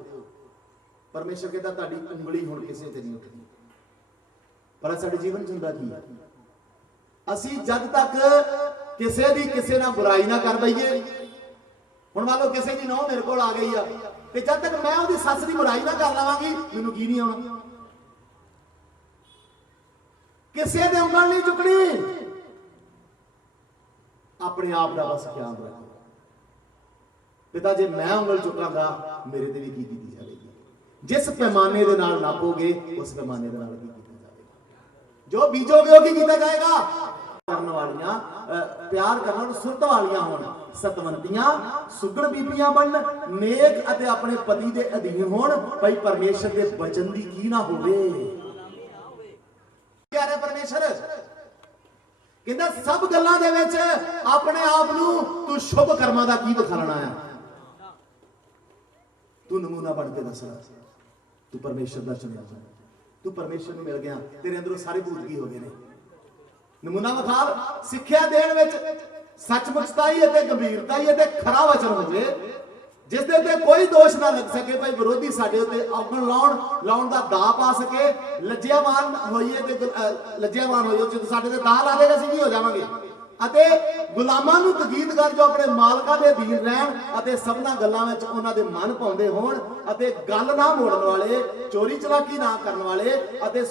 ਪਰਮੇਸ਼ਰ ਕਹਿੰਦਾ ਤੁਹਾਡੀ ਉਂਗਲੀ ਹੁਣ ਕਿਸੇ ਤੇ ਨਹੀਂ ਉੱਠਦੀ। ਪਰ ਸਾਡੇ ਜੀਵਨ ਚ ਹੁੰਦਾ ਕੀ ਹੈ? ਅਸੀਂ ਜਦ ਤੱਕ ਕਿਸੇ ਦੀ ਕਿਸੇ ਨਾਲ ਬੁਰਾਈ ਨਾ ਕਰ ਬਈਏ, ਹੁਣ ਮੰਨ ਲਓ ਕਿਸੇ ਦੀ ਨੌਂ ਮੇਰੇ ਕੋਲ ਆ ਗਈ ਆ, ਤੇ ਜਦ ਤੱਕ ਮੈਂ ਉਹਦੀ ਸੱਸ ਦੀ ਬੁਰਾਈ ਨਾ ਕਰ ਲਵਾਂਗੀ, ਮੈਨੂੰ ਕੀ ਨਹੀਂ ਆਉਣਾ। ਕਿਸੇ ਦੇ ਉਂਗਲ ਨਹੀਂ ਚੁੱਕਣੀ। ਆਪਣੇ ਆਪ ਦਾ ਬਸ ਖਿਆਲ ਰੱਖੋ। ਪਿਤਾ ਜੇ ਮੈਂ ਉਂਗਲ ਚੁੱਕਾਂਗਾ, ਮੇਰੇ ਤੇ ਵੀ ਕੀ ਕੀਤੀ ਜਾਵੇਗੀ। ਜਿਸ ਪੈਮਾਨੇ ਦੇ ਨਾਲ ਨਾਪੋਗੇ, ਉਸ ਪੈਮਾਨੇ ਦੇ ਨਾਲ ਕੀ ਕੀਤਾ ਜਾਵੇਗਾ। ਜੋ ਬੀਜੋਗੇ ਉਹ ਕੀ ਕੀਤਾ ਜਾਏਗਾ। ਕਰਨ ਵਾਲੀਆਂ, ਪਿਆਰ ਕਰਨ ਸੁਰਤ ਵਾਲੀਆਂ ਹੋਣ, ਸਤਵੰਤੀਆਂ, ਸੁਗਣ ਬੀਬੀਆਂ ਬਣਨ, ਨੇਕ ਅਤੇ ਆਪਣੇ ਪਤੀ ਦੇ ਅਧੀਨ ਹੋਣ। ਭਾਈ ਪਰਮੇਸ਼ਰ ਦੇ ਬਚਨ ਦੀ ਕੀ ਨਾ ਹੋਵੇ। ਪਿਆਰੇ ਪਰਮੇਸ਼ਰ ਕਹਿੰਦਾ ਸਭ ਗੱਲਾਂ ਦੇ ਵਿੱਚ ਆਪਣੇ ਆਪ ਨੂੰ ਤੂੰ ਸ਼ੁਭ ਕਰਮਾਂ ਦਾ ਕੀ ਵਿਖਾਲਣਾ ਆ। ਤੂੰ ਨਮੂਨਾ ਬਣ ਕੇ ਦੱਸਣਾ। ਤੂੰ ਪਰਮੇਸ਼ਰ ਦਾ ਚੁਣਿਆ, ਤੂੰ ਪਰਮੇਸ਼ਰ ਨੂੰ ਮਿਲ ਗਿਆ, ਤੇਰੇ ਅੰਦਰੋਂ ਸਾਰੇ ਭੂਤ ਕੀ ਹੋ ਗਏ ਨੇ। ਨਮੂਨਾ ਵਿਖਾਲ। ਸਿੱਖਿਆ ਦੇਣ ਵਿੱਚ ਸੱਚਮੁੱਚਤਾਈ ਅਤੇ ਗੰਭੀਰਤਾਈ ਅਤੇ ਖਰਾ ਵਚਨ ਹੋਵੇ, ਜਿਸ ਦੇ ਉੱਤੇ ਕੋਈ ਦੋਸ਼ ਨਾ ਲੱਗ ਸਕੇ। ਭਾਈ ਵਿਰੋਧੀ ਸਾਡੇ ਉੱਤੇ ਔਗਣ ਲਾਉਣ ਦਾ ਦਾਅ ਪਾ ਸਕੇ। ਲੱਜਿਆਵਾਨ ਹੋਈਏ ਤੇ ਲੱਜਿਆਵਾਨ ਹੋਈਏ, ਜਦੋਂ ਸਾਡੇ ਤੇ ਦਾਅ ਲਾ ਦੇਗਾ ਅਸੀਂ ਕੀ ਹੋ ਜਾਵਾਂਗੇ। ਅਤੇ ਗੁਲਾਮਾਂ ਨੂੰ ਤਕੀਦ ਕਰ ਜੋ ਆਪਣੇ ਮਾਲਕਾਂ ਦੇ ਅਧੀਨ ਰਹਿਣ ਅਤੇ ਸਭਨਾ ਗੱਲਾਂ ਵਿੱਚ ਉਹਨਾਂ ਦੇ ਮਨ ਪਾਉਂਦੇ ਹੋਣ, ਅਤੇ ਗੱਲ ਨਾ ਮੋੜਨ ਵਾਲੇ, ਚੋਰੀ ਚਲਾਕੀ ਨਾ ਕਰਨ ਵਾਲੇ, ਅਤੇ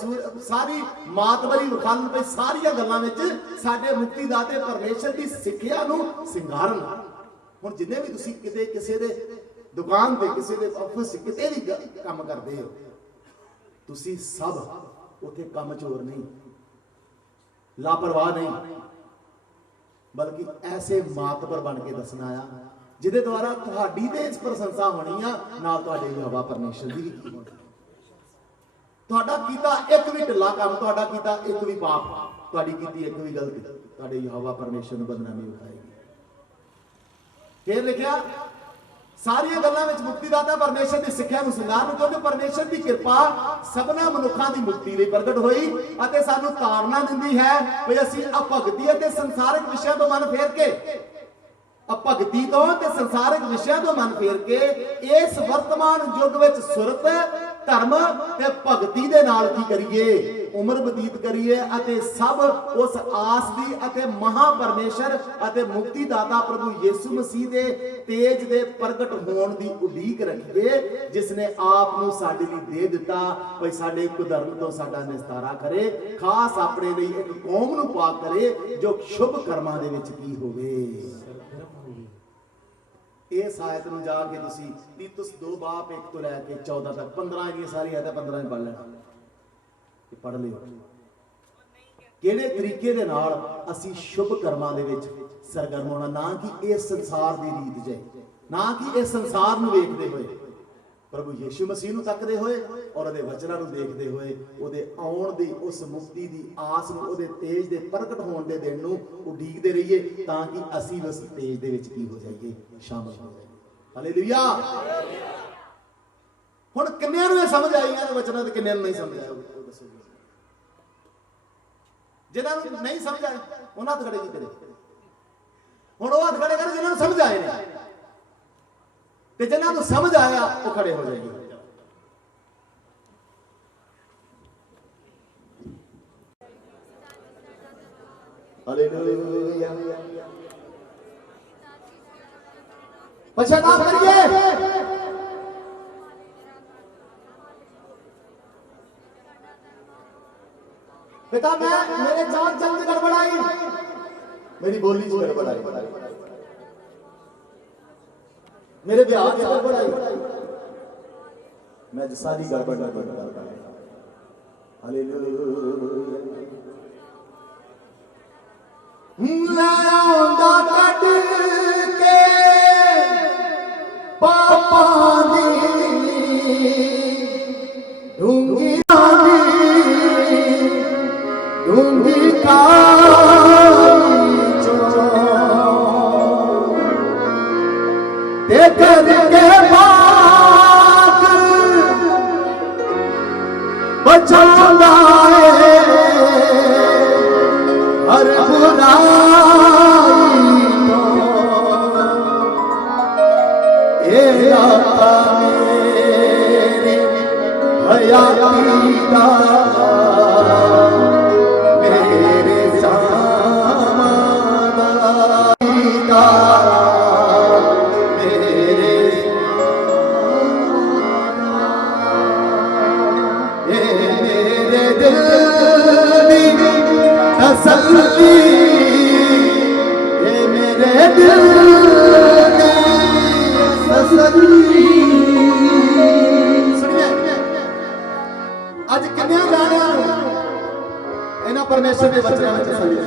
ਸਾਰੀ ਮਾਤਬਰੀ ਵਿਖਾਲਣ ਪਈ ਸਾਰੀਆਂ ਗੱਲਾਂ ਵਿੱਚ ਸਾਡੇ ਮੁਕਤੀਦਾਤੇ ਪਰਮੇਸ਼ਰ ਦੀ ਸਿੱਖਿਆ ਨੂੰ ਸਿੰਗਾਰਨ। ਹੁਣ ਜਿੰਨੇ ਵੀ ਤੁਸੀਂ ਕਿਤੇ ਕਿਸੇ ਦੇ ਦੁਕਾਨ ਤੇ, ਕਿਸੇ ਦੇ ਆਫਿਸ, ਕਿਤੇ ਵੀ ਕੰਮ ਕਰਦੇ ਹੋ, ਤੁਸੀਂ ਸਭ ਉੱਥੇ ਕੰਮ ਚੋਰ ਨਹੀਂ, ਲਾਪਰਵਾਹ ਨਹੀਂ, ਬਲਕਿ ਐਸੇ ਮਾਤਬਰ ਬਣ ਕੇ ਦੱਸਣਾ ਆ ਜਿਹਦੇ ਦੁਆਰਾ ਤੁਹਾਡੀ ਤੇ ਇਸ ਪ੍ਰਸ਼ੰਸਾ ਹੋਣੀ ਆ, ਨਾਲ ਤੁਹਾਡੇ ਯਹੋਵਾ ਪਰਮੇਸ਼ਰ ਦੀ ਵੀ ਹੋਣੀ। ਤੁਹਾਡਾ ਕੀਤਾ ਇੱਕ ਵੀ ਢਿੱਲਾ ਕੰਮ, ਤੁਹਾਡਾ ਕੀਤਾ ਇੱਕ ਵੀ ਪਾਪ, ਤੁਹਾਡੀ ਕੀਤੀ ਇੱਕ ਵੀ ਗਲਤੀ, ਤੁਹਾਡੇ ਯਹੋਵਾ ਪਰਮੇਸ਼ਰ ਨੂੰ ਬਦਨਾਮੀ ਵਿਖਾਏਗੀ। ਫਿਰ ਲਿਖਿਆ ਸਾਰੀਆਂ ਗੱਲਾਂ ਵਿੱਚ ਮੁਕਤੀਦਾਤਾ ਪਰਮੇਸ਼ਰ ਦੀ ਸਿੱਖਿਆ ਨੂੰ ਸਿੰਗਾਰਨ, ਕਿਉਂਕਿ ਪਰਮੇਸ਼ਰ ਦੀ ਕਿਰਪਾ ਸਭਨਾ ਮਨੁੱਖਾਂ ਦੀ ਮੁਕਤੀ ਲਈ ਪ੍ਰਗਟ ਹੋਈ ਅਤੇ ਸਾਨੂੰ ਤਾਰਨਾ ਦਿੰਦੀ ਹੈ ਕਿ ਅਸੀਂ ਅਭਗਤੀ ਅਤੇ ਸੰਸਾਰਿਕ ਵਿਸ਼ਿਆਂ ਤੋਂ ਮਨ ਫੇਰ ਕੇ, ਅਭਗਤੀ ਤੋਂ ਤੇ ਸੰਸਾਰਿਕ ਵਿਸ਼ਿਆਂ ਤੋਂ ਮਨ ਫੇਰ ਕੇ ਇਸ ਵਰਤਮਾਨ ਯੁੱਗ ਵਿੱਚ ਸੁਰਤ, ਧਰਮ ਤੇ ਭਗਤੀ ਦੇ ਨਾਲ ਕੀ ਕਰੀਏ, ਉਮਰ ਬਤੀਤ ਕਰੀਏ ਅਤੇ ਸਭ ਉਸ ਆਸ ਦੀ ਅਤੇ ਮਹਾ ਪਰਮੇਸ਼ਰ ਅਤੇ ਮੁਕਤੀ ਦਾਤਾ ਪ੍ਰਭੂ ਯਿਸੂ ਮਸੀਹ ਦੇ ਤੇਜ ਦੇ ਪ੍ਰਗਟ ਹੋਣ ਦੀ ਉਡੀਕ ਰੱਖੀਏ, ਜਿਸ ਨੇ ਆਪ ਨੂੰ ਸਾਡੇ ਲਈ ਦੇ ਦਿੱਤਾ ਭਈ ਸਾਡੇ ਕੁਦਰਤ ਤੋਂ ਸਾਡਾ ਨਿਸਤਾਰਾ ਕਰੇ, ਖਾਸ ਆਪਣੇ ਲਈ ਇੱਕ ਕੌਮ ਨੂੰ ਪਾਕ ਕਰੇ ਜੋ ਸ਼ੁਭ ਕਰਮਾਂ ਦੇ ਵਿੱਚ ਕੀ ਹੋਵੇ। ਇਸ ਆਇਤ ਨੂੰ ਜਾ ਕੇ ਤੁਸੀਂ ਤੀਤੁਸ 2:1 ਤੋਂ ਲੈ ਕੇ 14 ਤੱਕ 15 ਦੀ ਸਾਰੀ ਹੈ ਤਾਂ 15 ਪੜ੍ਹ ਲੈਣਾ, ਪੜ੍ਹ ਲਿਓ। ਕਿਹੜੇ ਤਰੀਕੇ ਦੇ ਨਾਲ ਅਸੀਂ ਸ਼ੁਭ ਕਰਮਾਂ ਦੇ ਵਿੱਚ ਸਰਗਰਮ ਹੋਣਾ, ਨਾ ਕਿ ਇਸ ਸੰਸਾਰ ਦੀ ਰੀਤ ਜੇ, ਨਾ ਕਿ ਇਸ ਸੰਸਾਰ ਨੂੰ ਵੇਖਦੇ ਹੋਏ, ਪ੍ਰਭੂ ਯਿਸੂ ਮਸੀਹ ਨੂੰ ਤੱਕਦੇ ਹੋਏ ਔਰ ਉਹਦੇ ਵਚਨਾਂ ਨੂੰ ਦੇਖਦੇ ਹੋਏ, ਉਹਦੇ ਆਉਣ ਦੀ ਉਸ ਮੁਕਤੀ ਦੀ ਆਸ ਨੂੰ, ਉਹਦੇ ਤੇਜ ਦੇ ਪ੍ਰਗਟ ਹੋਣ ਦੇ ਦਿਨ ਨੂੰ ਉਡੀਕਦੇ ਰਹੀਏ, ਤਾਂ ਕਿ ਅਸੀਂ ਉਸ ਤੇਜ ਦੇ ਵਿੱਚ ਕੀ ਹੋ ਜਾਈਏ, ਸ਼ਾਮਲ ਹੋ ਜਾਈਏ। ਹਾਲੇਲੂਇਆ। ਹੁਣ ਕਿੰਨਿਆਂ ਨੂੰ ਇਹ ਸਮਝ ਆਈ ਹੈ ਵਚਨਾਂ ਤੇ ਕਿੰਨਿਆਂ ਨੂੰ ਨਹੀਂ ਸਮਝ ਆਇਆ, ਦੱਸੋ। ਜਿਨ੍ਹਾਂ ਨੂੰ ਨਹੀਂ ਸਮਝ ਆਇਆ ਉਹਨਾਂ ਹੱਥ ਖੜੇ ਕੀ ਕਰੇ। ਹੁਣ ਉਹ ਹੱਥ ਖੜੇ ਕਰ ਜਿਨ੍ਹਾਂ ਨੂੰ ਸਮਝ ਆਏ ਨੇ, ਤੇ ਜਿਨ੍ਹਾਂ ਨੂੰ ਸਮਝ ਆਇਆ ਉਹ ਖੜੇ ਹੋ ਜਾਏਗੇ। ਹਾਲੇਲੂਇਆ। ਪਛਤਾਵਾ ਕਰੀਏ। पिता मैं मेरे जान चंद गड़बड़ाई, मेरी बोली से गड़बड़ाई, मेरे ब्याह से गड़बड़ाई, मैं सारी गड़बड़ हालेलुया। कट के पापा दी ढूंगी ते करके बात बचाना है हर बुराई तो ये आता मेरी हयाती का मेरे सामादारी का मेरे दिल की तसल्ली ये मेरे दिल की तसल्ली। सुनिए आज किन्ने गाने इन्हां परमेश्वर के वचनां में तसल्ली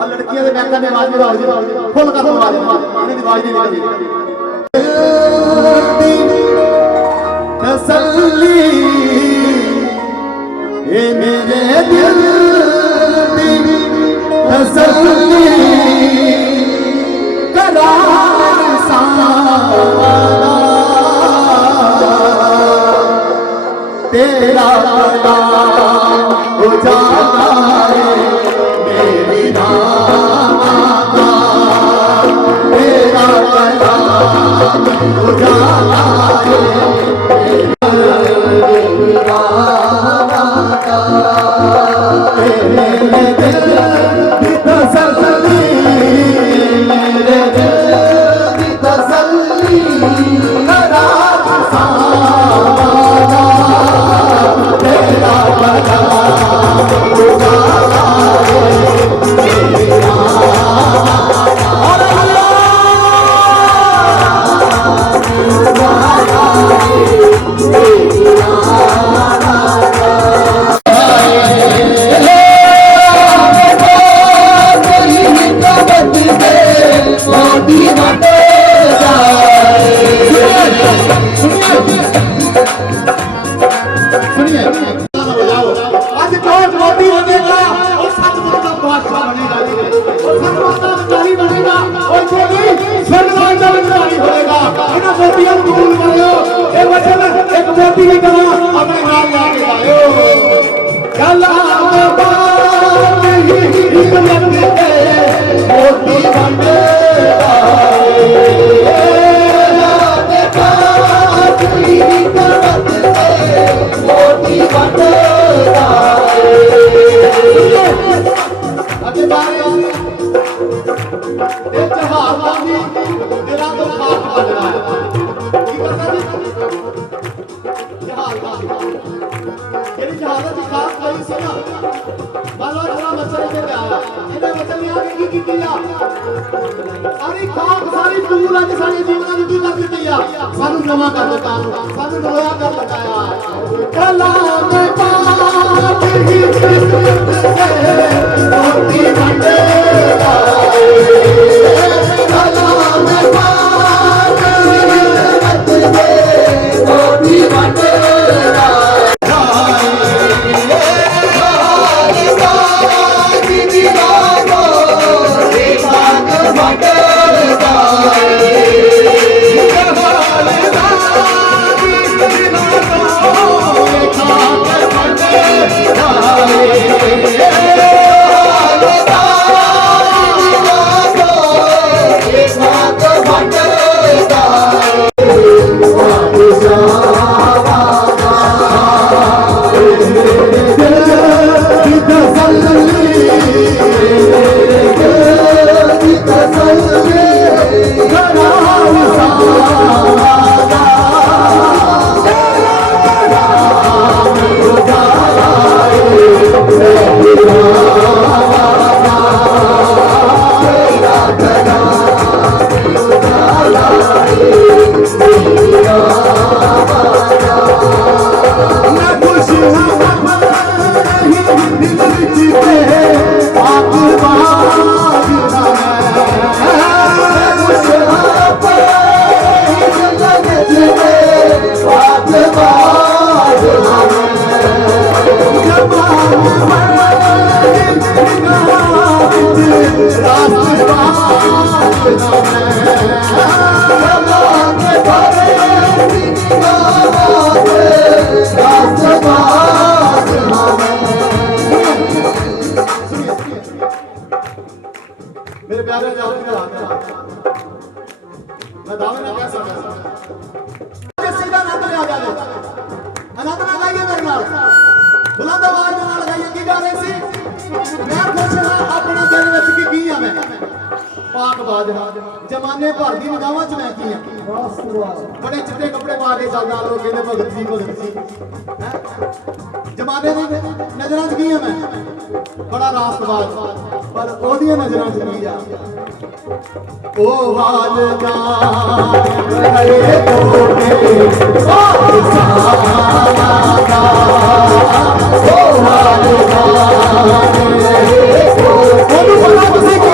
आ लड़कियां दे बैकां दे आवाज बढ़ाओ जी फुल कर आवाज इन्हां दी आवाज नहीं निकलदी तसल्ली ये मेरे दिल की तसल्ली करार सावला तेरा कलाम उजाला है मेरी नात का तेरा कलाम उजाला है मेरे दिल की तसल्ली मेरे दिल की तसल्ली करार सावला तेरा कलाम उजाला है मेरी नात सानू जमा कर देता सानू रोया कर लगाया कलाम पाक ही किस्मत से मोती बंदे कलाम पाक किस्मत से मोती बंदे मैं दावे ना कह सकता सीधा आनंद ले आ जाए आनंद ना लाइए मेरे नाल बुलंद आवाज नाल लगाइए की गा रहे सी मैं खुश हां अपने दिल विच की हां मैं पाक बाज जमाने भर दी निगाहां च मैं की हां बड़े चिट्टे कपड़े पा के चलदा लोग कहंदे भगत जी जमाने दी नजरां च की हां मैं बड़ा रास्तबाज पर ओदियां नजरां च की आ ओ वालदा करे तोते सादा ओ वालदा करे तोते बड़ा तुसी की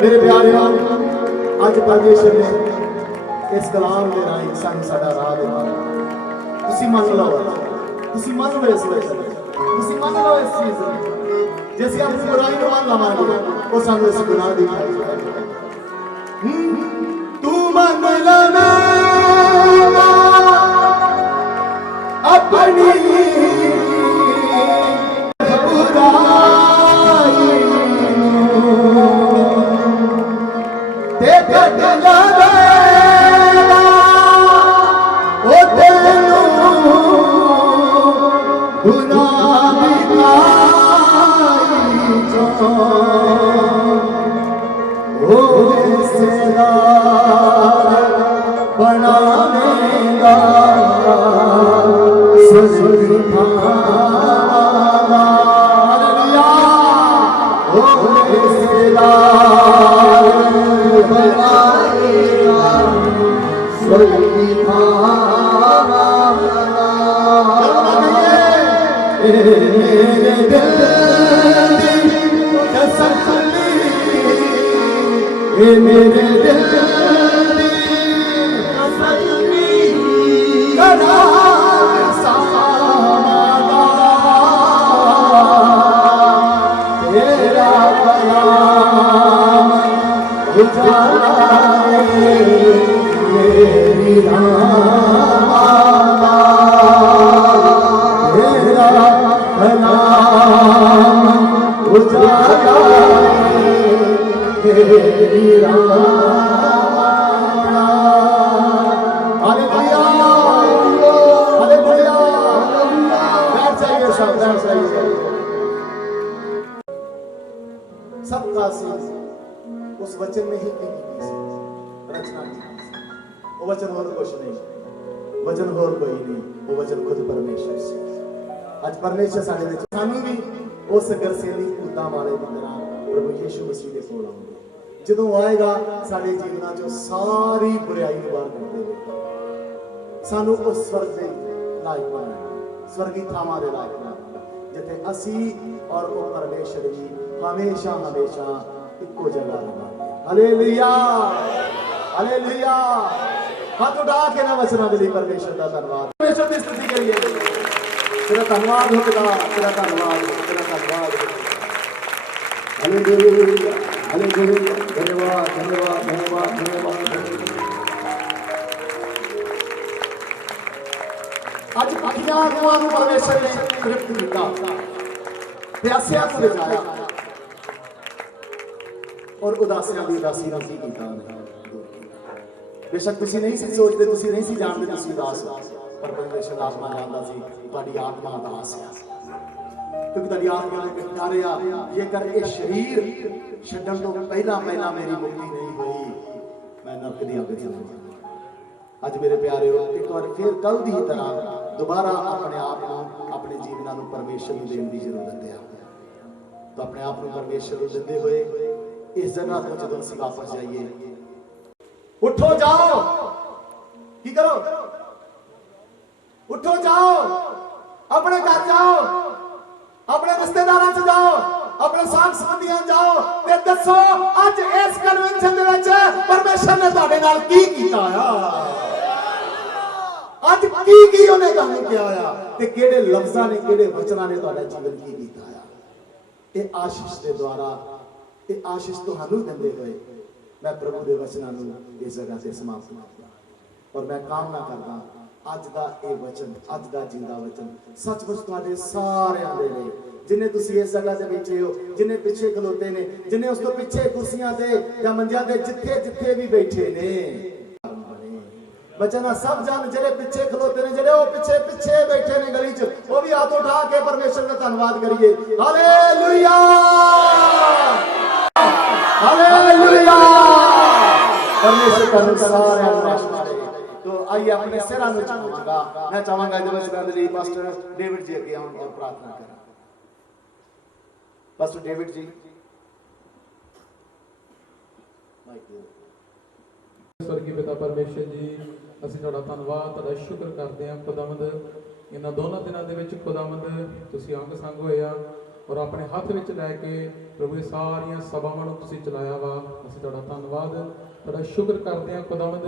मेरे प्यारे अज परमेश्वर ने इस कलाम के राही सानू साडा राह दिखाया तुसी मन लो इस मन लो इस चीज जे ਅਸੀਂ अपनी बुराई ਨੂੰ ਮੰਨ ਲਵਾਂਗੇ ਉਹ ਸਾਨੂੰ ਇਸ ਗੁਨਾਹ ਦੀ ਤੂੰ ਮੰਨ ਲਵੇਂਗਾ अपनी रिश्तेदार बनाएगा स्वर्गी थामा मेरे दिल दी तसल्ली मेरे दिल दी तसल्ली करा सामादा तेरा कलाम उजाला मेरी रामादा तेरा कलाम उजाला मेरी रामादा। Hallelujah hallelujah. बैठ जाइए सब, बैठ जाइए। सबका सीन उस वचन में ही की रचना की। वो वचन और कुछ नहीं, वचन और कोई नहीं, वो वचन खुद परमेश्वर से। आज परमेश्वर साडे विच सानू भी उस गरसेली भूतां वाले दी तरह प्रभु यीशु मसीह दे कोल आउंगे। ਜਦੋਂ ਆਏਗਾ ਸਾਡੇ ਜੀਵਨਾਂ ਚੋਂ ਸਾਰੀ ਬੁਰਾਈ ਨੂੰ ਬਾਹਰ ਕੱਢ ਦੇਵੇਗਾ। ਸਾਨੂੰ ਉਸ ਸਵਰਗ ਦੇ ਲਾਇਕ ਬਣਾਏਗਾ, ਸਵਰਗੀ ਥਾਵਾਂ ਦੇ ਲਾਇਕ ਬਣਾਏਗਾ ਜਿੱਥੇ ਅਸੀਂ ਔਰ ਉਹ ਪਰਮੇਸ਼ਰ ਵੀ ਹਮੇਸ਼ਾ ਹਮੇਸ਼ਾ ਇੱਕੋ ਜਗ੍ਹਾ ਰਹਾਂਗੇ। Hallelujah hallelujah. ਹੱਥ ਉਠਾ ਕੇ ਨਾ ਵਚਨਾਂ ਦੇ ਲਈ ਪਰਮੇਸ਼ਰ ਦਾ ਧੰਨਵਾਦ, ਪਰਮੇਸ਼ਰ ਦੀ ਸਤਿ ਕਰੀਏ। ਤੇਰਾ ਧੰਨਵਾਦ ਹੋ ਪਿਤਾ, ਤੇਰਾ ਧੰਨਵਾਦ, ਤੇਰਾ ਧੰਨਵਾਦ। Hallelujah hallelujah. ਧੰਨਵਾਦ ਧੰਨਵਾਦ ਧੰਨਵਾਦ ਧੰਨਵਾਦ। ਅੱਜ ਅੱਖੀਆਂ ਅਗਵਾਂ ਨੂੰ ਪਰਮੇਸ਼ਰ ਨੇ ਤ੍ਰਿਪਤ ਕੀਤਾ, ਪਿਆਸਿਆਂ ਨੂੰ ਲਿਜਾਇਆ ਔਰ ਉਦਾਸੀਆਂ ਦੀ ਉਦਾਸੀ ਨੂੰ ਕੀ ਕੀਤਾ ਉਹਨੇ। ਬੇਸ਼ੱਕ ਤੁਸੀਂ ਨਹੀਂ ਸੀ ਸੋਚਦੇ, ਤੁਸੀਂ ਨਹੀਂ ਸੀ ਜਾਣਦੇ ਤੁਸੀਂ ਉਦਾਸ ਹੋ, ਪਰ ਪਰਮੇਸ਼ਰ ਆਤਮਾ ਜਾਣਦਾ ਸੀ ਤੁਹਾਡੀ ਆਤਮਾ ਉਦਾਸ ਹੈ, ਕਿਉਂਕਿ ਤੁਹਾਡੀ ਆਤਮਾ ਨੇ ਵਿਚਾਰਿਆ ਜੇਕਰ ਇਹ ਸਰੀਰ ਛੱਡਣ ਤੋਂ ਪਹਿਲਾਂ ਮੇਰੀ ਮੁਕਤੀ ਨਹੀਂ ਹੋਈ, ਮੈਂ ਨਰਕ ਦੀ ਅੱਗ ਚ ਜਾਵਾਂਗਾ। ਅੱਜ ਮੇਰੇ ਪਿਆਰਿਓ, ਇੱਕ ਵਾਰ ਫਿਰ ਕੱਲ ਦੀ ਤਰ੍ਹਾਂ ਦੁਬਾਰਾ ਆਪਣੇ ਆਪ ਨੂੰ, ਆਪਣੇ ਜੀਵਨਾਂ ਨੂੰ ਪਰਮੇਸ਼ਰ ਨੂੰ ਦੇਣ ਦੀ ਜ਼ਰੂਰਤ ਹੈ। ਤਾਂ ਆਪਣੇ ਆਪ ਨੂੰ ਪਰਮੇਸ਼ਰ ਨੂੰ ਦਿੰਦੇ ਹੋਏ ਇਸ ਜਗ੍ਹਾ ਤੋਂ ਜਦੋਂ ਅਸੀਂ ਵਾਪਸ ਜਾਈਏ, ਉੱਠੋ ਜਾਓ, ਕੀ ਕਰੋ? ਉੱਠੋ ਜਾਓ, ਆਪਣੇ ਘਰ ਜਾਓ, ਆਪਣੇ ਰਿਸ਼ਤੇਦਾਰਾਂ ਚ ਜਾਓ, ਆਪਣੇ ਸਾਥ ਸੰਬੰਧੀਆਂ ਜਾਓ ਤੇ ਦੱਸੋ ਅੱਜ ਇਸ ਕਨਵੈਨਸ਼ਨ ਦੇ ਵਿੱਚ ਪਰਮੇਸ਼ਰ ਨੇ ਤੁਹਾਡੇ ਨਾਲ ਕੀ ਕੀਤਾ ਆ। ਅੱਜ ਕੀ ਉਹਨੇ ਤੁਹਾਨੂੰ ਕਿਹਾ ਆ ਤੇ ਕਿਹੜੇ ਲਫ਼ਜ਼ਾਂ ਨੇ, ਕਿਹੜੇ ਵਚਨਾਂ ਨੇ ਤੁਹਾਡਾ ਜੀਵਨ ਕੀ ਕੀਤਾ ਆ। ਇਹ ਆਸ਼ੀਸ਼ ਦੇ ਦੁਆਰਾ, ਇਹ ਆਸ਼ੀਸ਼ ਤੁਹਾਨੂੰ ਦਿੰਦੇ ਹੋਏ ਮੈਂ ਪ੍ਰਭੂ ਦੇ ਵਚਨਾਂ ਨੂੰ ਇਸ ਜਗ੍ਹਾ ਤੇ ਸਮਾਪਤ ਕਰਦਾ ਔਰ ਮੈਂ ਕਾਮਨਾ ਕਰਦਾ ਅੱਜ ਦਾ ਇਹ ਵਚਨ, ਅੱਜ ਦਾ ਜਿੰਦਾ ਵਚਨ ਸੱਚਮੁੱਚ ਤੁਹਾਡੇ ਸਾਰਿਆਂ ਦੇ ਲਈ, ਜਿੰਨੇ ਤੁਸੀਂ ਇਸ ਜਗ੍ਹਾ ਤੇ ਬੈਠੇ ਹੋ, ਜਿੰਨੇ ਪਿੱਛੇ ਖਲੋਤੇ ਨੇ, ਜਿੰਨੇ ਉਸ ਤੋਂ ਪਿੱਛੇ ਕੁਰਸੀਆਂ ਤੇ ਜਾਂ ਮੰਜਿਆਂ ਤੇ ਜਿੱਥੇ ਵੀ ਬੈਠੇ ਨੇ, बचना सब जन ਜਿਹੜੇ ਪਿੱਛੇ ਖਲੋਤੇ ਨੇ, ਜਿਹੜੇ ਉਹ ਪਿੱਛੇ ਬੈਠੇ ਨੇ ਗਲੀ 'ਚ, ਉਹ ਵੀ ਹੱਥ ਉਠਾ ਕੇ ਪਰਮੇਸ਼ਰ ਦਾ ਧੰਨਵਾਦ ਕਰੀਏ। Hallelujah hallelujah. ਪਰਮੇਸ਼ਰ ਤੁਹਾਨੂੰ ਸਾਰਿਆਂ ਨੂੰ ਆਸ਼ੀਸ਼ ਦੇ। तो आइए अपने सिरां ਨੂੰ ਝੁਕਾਵਾਂਗਾ। मैं ਚਾਹਾਂਗਾ ਇਹਦੇ ਵਿੱਚ ਗਾਣ ਲਈ ਪਾਸਟਰ ਡੇਵਿਡ ਜੀ ਅੱਗੇ ਆਉਣ ਔਰ ਪ੍ਰਾਰਥਨਾ ਕਰਾਂ। ਪਾਸਟਰ ਡੇਵਿਡ ਜੀ ਮਾਈਕ ਦਿਓ। स्वर्गीय पिता परमेश्वर जी, ਅਸੀਂ ਤੁਹਾਡਾ ਧੰਨਵਾਦ, ਤੁਹਾਡਾ ਸ਼ੁਕਰ ਕਰਦੇ ਹਾਂ ਖੁਦਾਵੰਦ। ਇਹਨਾਂ ਦੋਨਾਂ ਦਿਨਾਂ ਦੇ ਵਿੱਚ ਖੁਦਾਵੰਦ ਤੁਸੀਂ ਅੰਗ ਸੰਗ ਹੋਏ ਆ ਔਰ ਆਪਣੇ ਹੱਥ ਵਿੱਚ ਲੈ ਕੇ ਪ੍ਰਭੂ ਸਾਰੀਆਂ ਸਭਾਵਾਂ ਨੂੰ ਤੁਸੀਂ ਚਲਾਇਆ ਵਾ। ਅਸੀਂ ਤੁਹਾਡਾ ਧੰਨਵਾਦ, ਤੁਹਾਡਾ ਸ਼ੁਕਰ ਕਰਦੇ ਹਾਂ ਖੁਦਾਵੰਦ।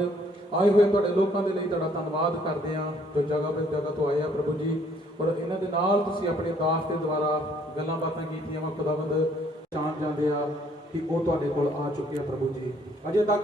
ਆਏ ਹੋਏ ਤੁਹਾਡੇ ਲੋਕਾਂ ਦੇ ਲਈ ਤੁਹਾਡਾ ਧੰਨਵਾਦ ਕਰਦੇ ਹਾਂ ਜੋ ਜਗ੍ਹਾ ਤੋਂ ਆਏ ਆ ਪ੍ਰਭੂ ਜੀ, ਔਰ ਇਹਨਾਂ ਦੇ ਨਾਲ ਤੁਸੀਂ ਆਪਣੇ ਦਾਸ ਦੇ ਦੁਆਰਾ ਗੱਲਾਂ ਬਾਤਾਂ ਕੀਤੀਆਂ ਵਾ ਖੁਦਾਵੰਦ। ਜਾਣ ਜਾਂਦੇ ਆ ਕਿ ਉਹ ਤੁਹਾਡੇ ਕੋਲ ਆ ਚੁੱਕੇ ਆ ਪ੍ਰਭੂ ਜੀ। ਅਜੇ ਤੱਕ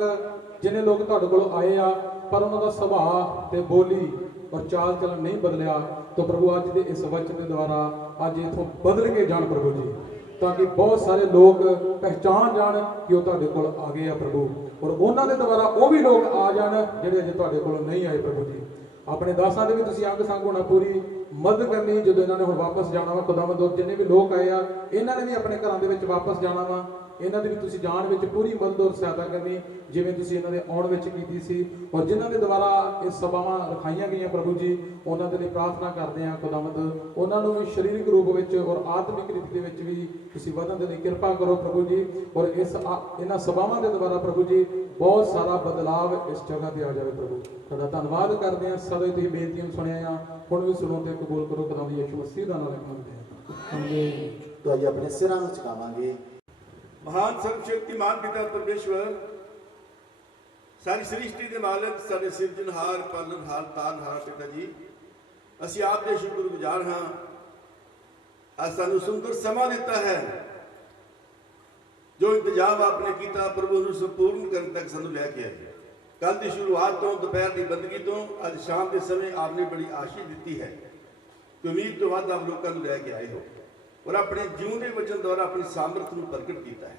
ਜਿੰਨੇ ਲੋਕ ਤੁਹਾਡੇ ਕੋਲ ਆਏ ਆ ਪਰ ਉਹਨਾਂ ਦਾ ਸੁਭਾਅ ਤੇ ਬੋਲੀ ਔਰ ਚਾਲ ਚਲਨ ਨਹੀਂ ਬਦਲਿਆ, ਤਾਂ ਪ੍ਰਭੂ ਅੱਜ ਦੇ ਇਸ ਵਚਨ ਦੇ ਦੁਆਰਾ ਅੱਜ ਇਥੋਂ ਬਦਲ ਕੇ ਜਾਣ ਪ੍ਰਭੂ ਜੀ, ਤਾਂ ਕਿ ਬਹੁਤ ਸਾਰੇ ਲੋਕ ਪਹਿਚਾਨ ਜਾਣ ਕਿ ਉਹ ਤੁਹਾਡੇ ਕੋਲ ਆ ਗਏ ਆ ਪ੍ਰਭੂ, ਔਰ ਉਹਨਾਂ ਦੇ ਦੁਆਰਾ ਉਹ ਵੀ ਲੋਕ ਆ ਜਾਣ ਜਿਹੜੇ ਅਜੇ ਤੁਹਾਡੇ ਕੋਲ ਨਹੀਂ ਆਏ ਪ੍ਰਭੂ ਜੀ। ਆਪਣੇ ਦਾਸਾਂ ਦੇ ਵੀ ਤੁਸੀਂ ਅੰਗ ਸੰਗ ਹੋਣਾ, ਪੂਰੀ ਮਦਦ ਕਰਨੀ ਜਦੋਂ ਇਹਨਾਂ ਨੇ ਹੁਣ ਵਾਪਸ ਜਾਣਾ ਵਾ ਖੁਦਾਵੰਦ। ਜਿੰਨੇ ਵੀ ਲੋਕ ਆਏ ਆ ਇਹਨਾਂ ਨੇ ਵੀ ਆਪਣੇ ਘਰਾਂ ਦੇ ਵਿੱਚ ਵਾਪਸ ਜਾਣਾ ਵਾ, ਇਹਨਾਂ ਦੀ ਵੀ ਤੁਸੀਂ ਜਾਣ ਵਿੱਚ ਪੂਰੀ ਮਦਦ ਔਰ ਸਹਾਇਤਾ ਕਰਨੀ, ਜਿਵੇਂ ਤੁਸੀਂ ਇਹਨਾਂ ਦੇ ਆਉਣ ਵਿੱਚ ਕੀਤੀ ਸੀ। ਔਰ ਜਿਨ੍ਹਾਂ ਦੇ ਦੁਆਰਾ ਇਹ ਸਭਾਵਾਂ ਰਖਾਈਆਂ ਗਈਆਂ ਪ੍ਰਭੂ ਜੀ, ਉਹਨਾਂ ਦੇ ਲਈ ਪ੍ਰਾਰਥਨਾ ਕਰਦੇ ਹਾਂ ਖੁਦਾਵੰਦ, ਉਹਨਾਂ ਨੂੰ ਵੀ ਸਰੀਰਕ ਰੂਪ ਵਿੱਚ ਔਰ ਆਤਮਿਕ ਰੀਤ ਦੇ ਵਿੱਚ ਵੀ ਤੁਸੀਂ ਵਧਣ ਦੇ ਲਈ ਕਿਰਪਾ ਕਰੋ ਪ੍ਰਭੂ ਜੀ। ਔਰ ਇਹਨਾਂ ਸਭਾਵਾਂ ਦੇ ਦੁਆਰਾ ਪ੍ਰਭੂ ਜੀ ਬਹੁਤ ਸਾਰਾ ਬਦਲਾਵ ਇਸ ਜਗ੍ਹਾ ਤੇ ਆ ਜਾਵੇ ਪ੍ਰਭੂ। ਤੁਹਾਡਾ ਧੰਨਵਾਦ ਕਰਦੇ ਹਾਂ, ਸਦਾ ਤੁਸੀਂ ਬੇਨਤੀਆਂ ਨੂੰ ਸੁਣਿਆ ਆ, ਹੁਣ ਵੀ ਸੁਣੋ ਤੇ ਕਬੂਲ ਕਰੋ। ਖੁਦਾਵੰਦ ਯਿਸੂ ਮਸੀਹ ਦਾ ਨਾਮ ਮੰਗਦੇ ਹਾਂ, ਆਮੀਨ। तो आज अपने सिरां ਨੂੰ ਝੁਕਾਵਾਂਗੇ। महान सर्वशक्तिमान पिता परमेश्वर, सारी सृष्टि के मालिक, सारे सिरजनहार, पालनहार, तारनहार पिता जी, ਅਸੀਂ ਆਪ ਦੇ ਸ਼ੁਕਰਗੁਜ਼ਾਰ ਹਾਂ। ਅੱਜ ਸਾਨੂੰ ਸੁੰਦਰ ਸਮਾਂ ਦਿੱਤਾ ਹੈ, ਜੋ ਇੰਤਜ਼ਾਮ ਆਪਨੇ ਕੀਤਾ ਪ੍ਰਭੂ ਨੂੰ ਸੰਪੂਰਨ ਕਰਨ ਤੱਕ ਸਾਨੂੰ ਲੈ ਕੇ ਆਏ। ਕੱਲ ਦੀ ਸ਼ੁਰੂਆਤ ਤੋਂ ਦੁਪਹਿਰ ਦੀ ਬੰਦਗੀ ਤੋਂ ਅੱਜ ਸ਼ਾਮ ਦੇ ਸਮੇਂ ਆਪਨੇ ਬੜੀ ਆਸ਼ੀਸ਼ ਦਿੱਤੀ ਹੈ ਕਿ ਉਮੀਦ ਤੋਂ ਵੱਧ ਆਪ ਲੋਕਾਂ ਨੂੰ ਲੈ ਕੇ ਆਏ ਹੋ ਔਰ ਆਪਣੇ ਜਿਉਂਦੇ ਵਚਨ ਦੁਆਰਾ ਆਪਣੀ ਸਾਮਰਥ ਨੂੰ ਪ੍ਰਗਟ ਕੀਤਾ ਹੈ।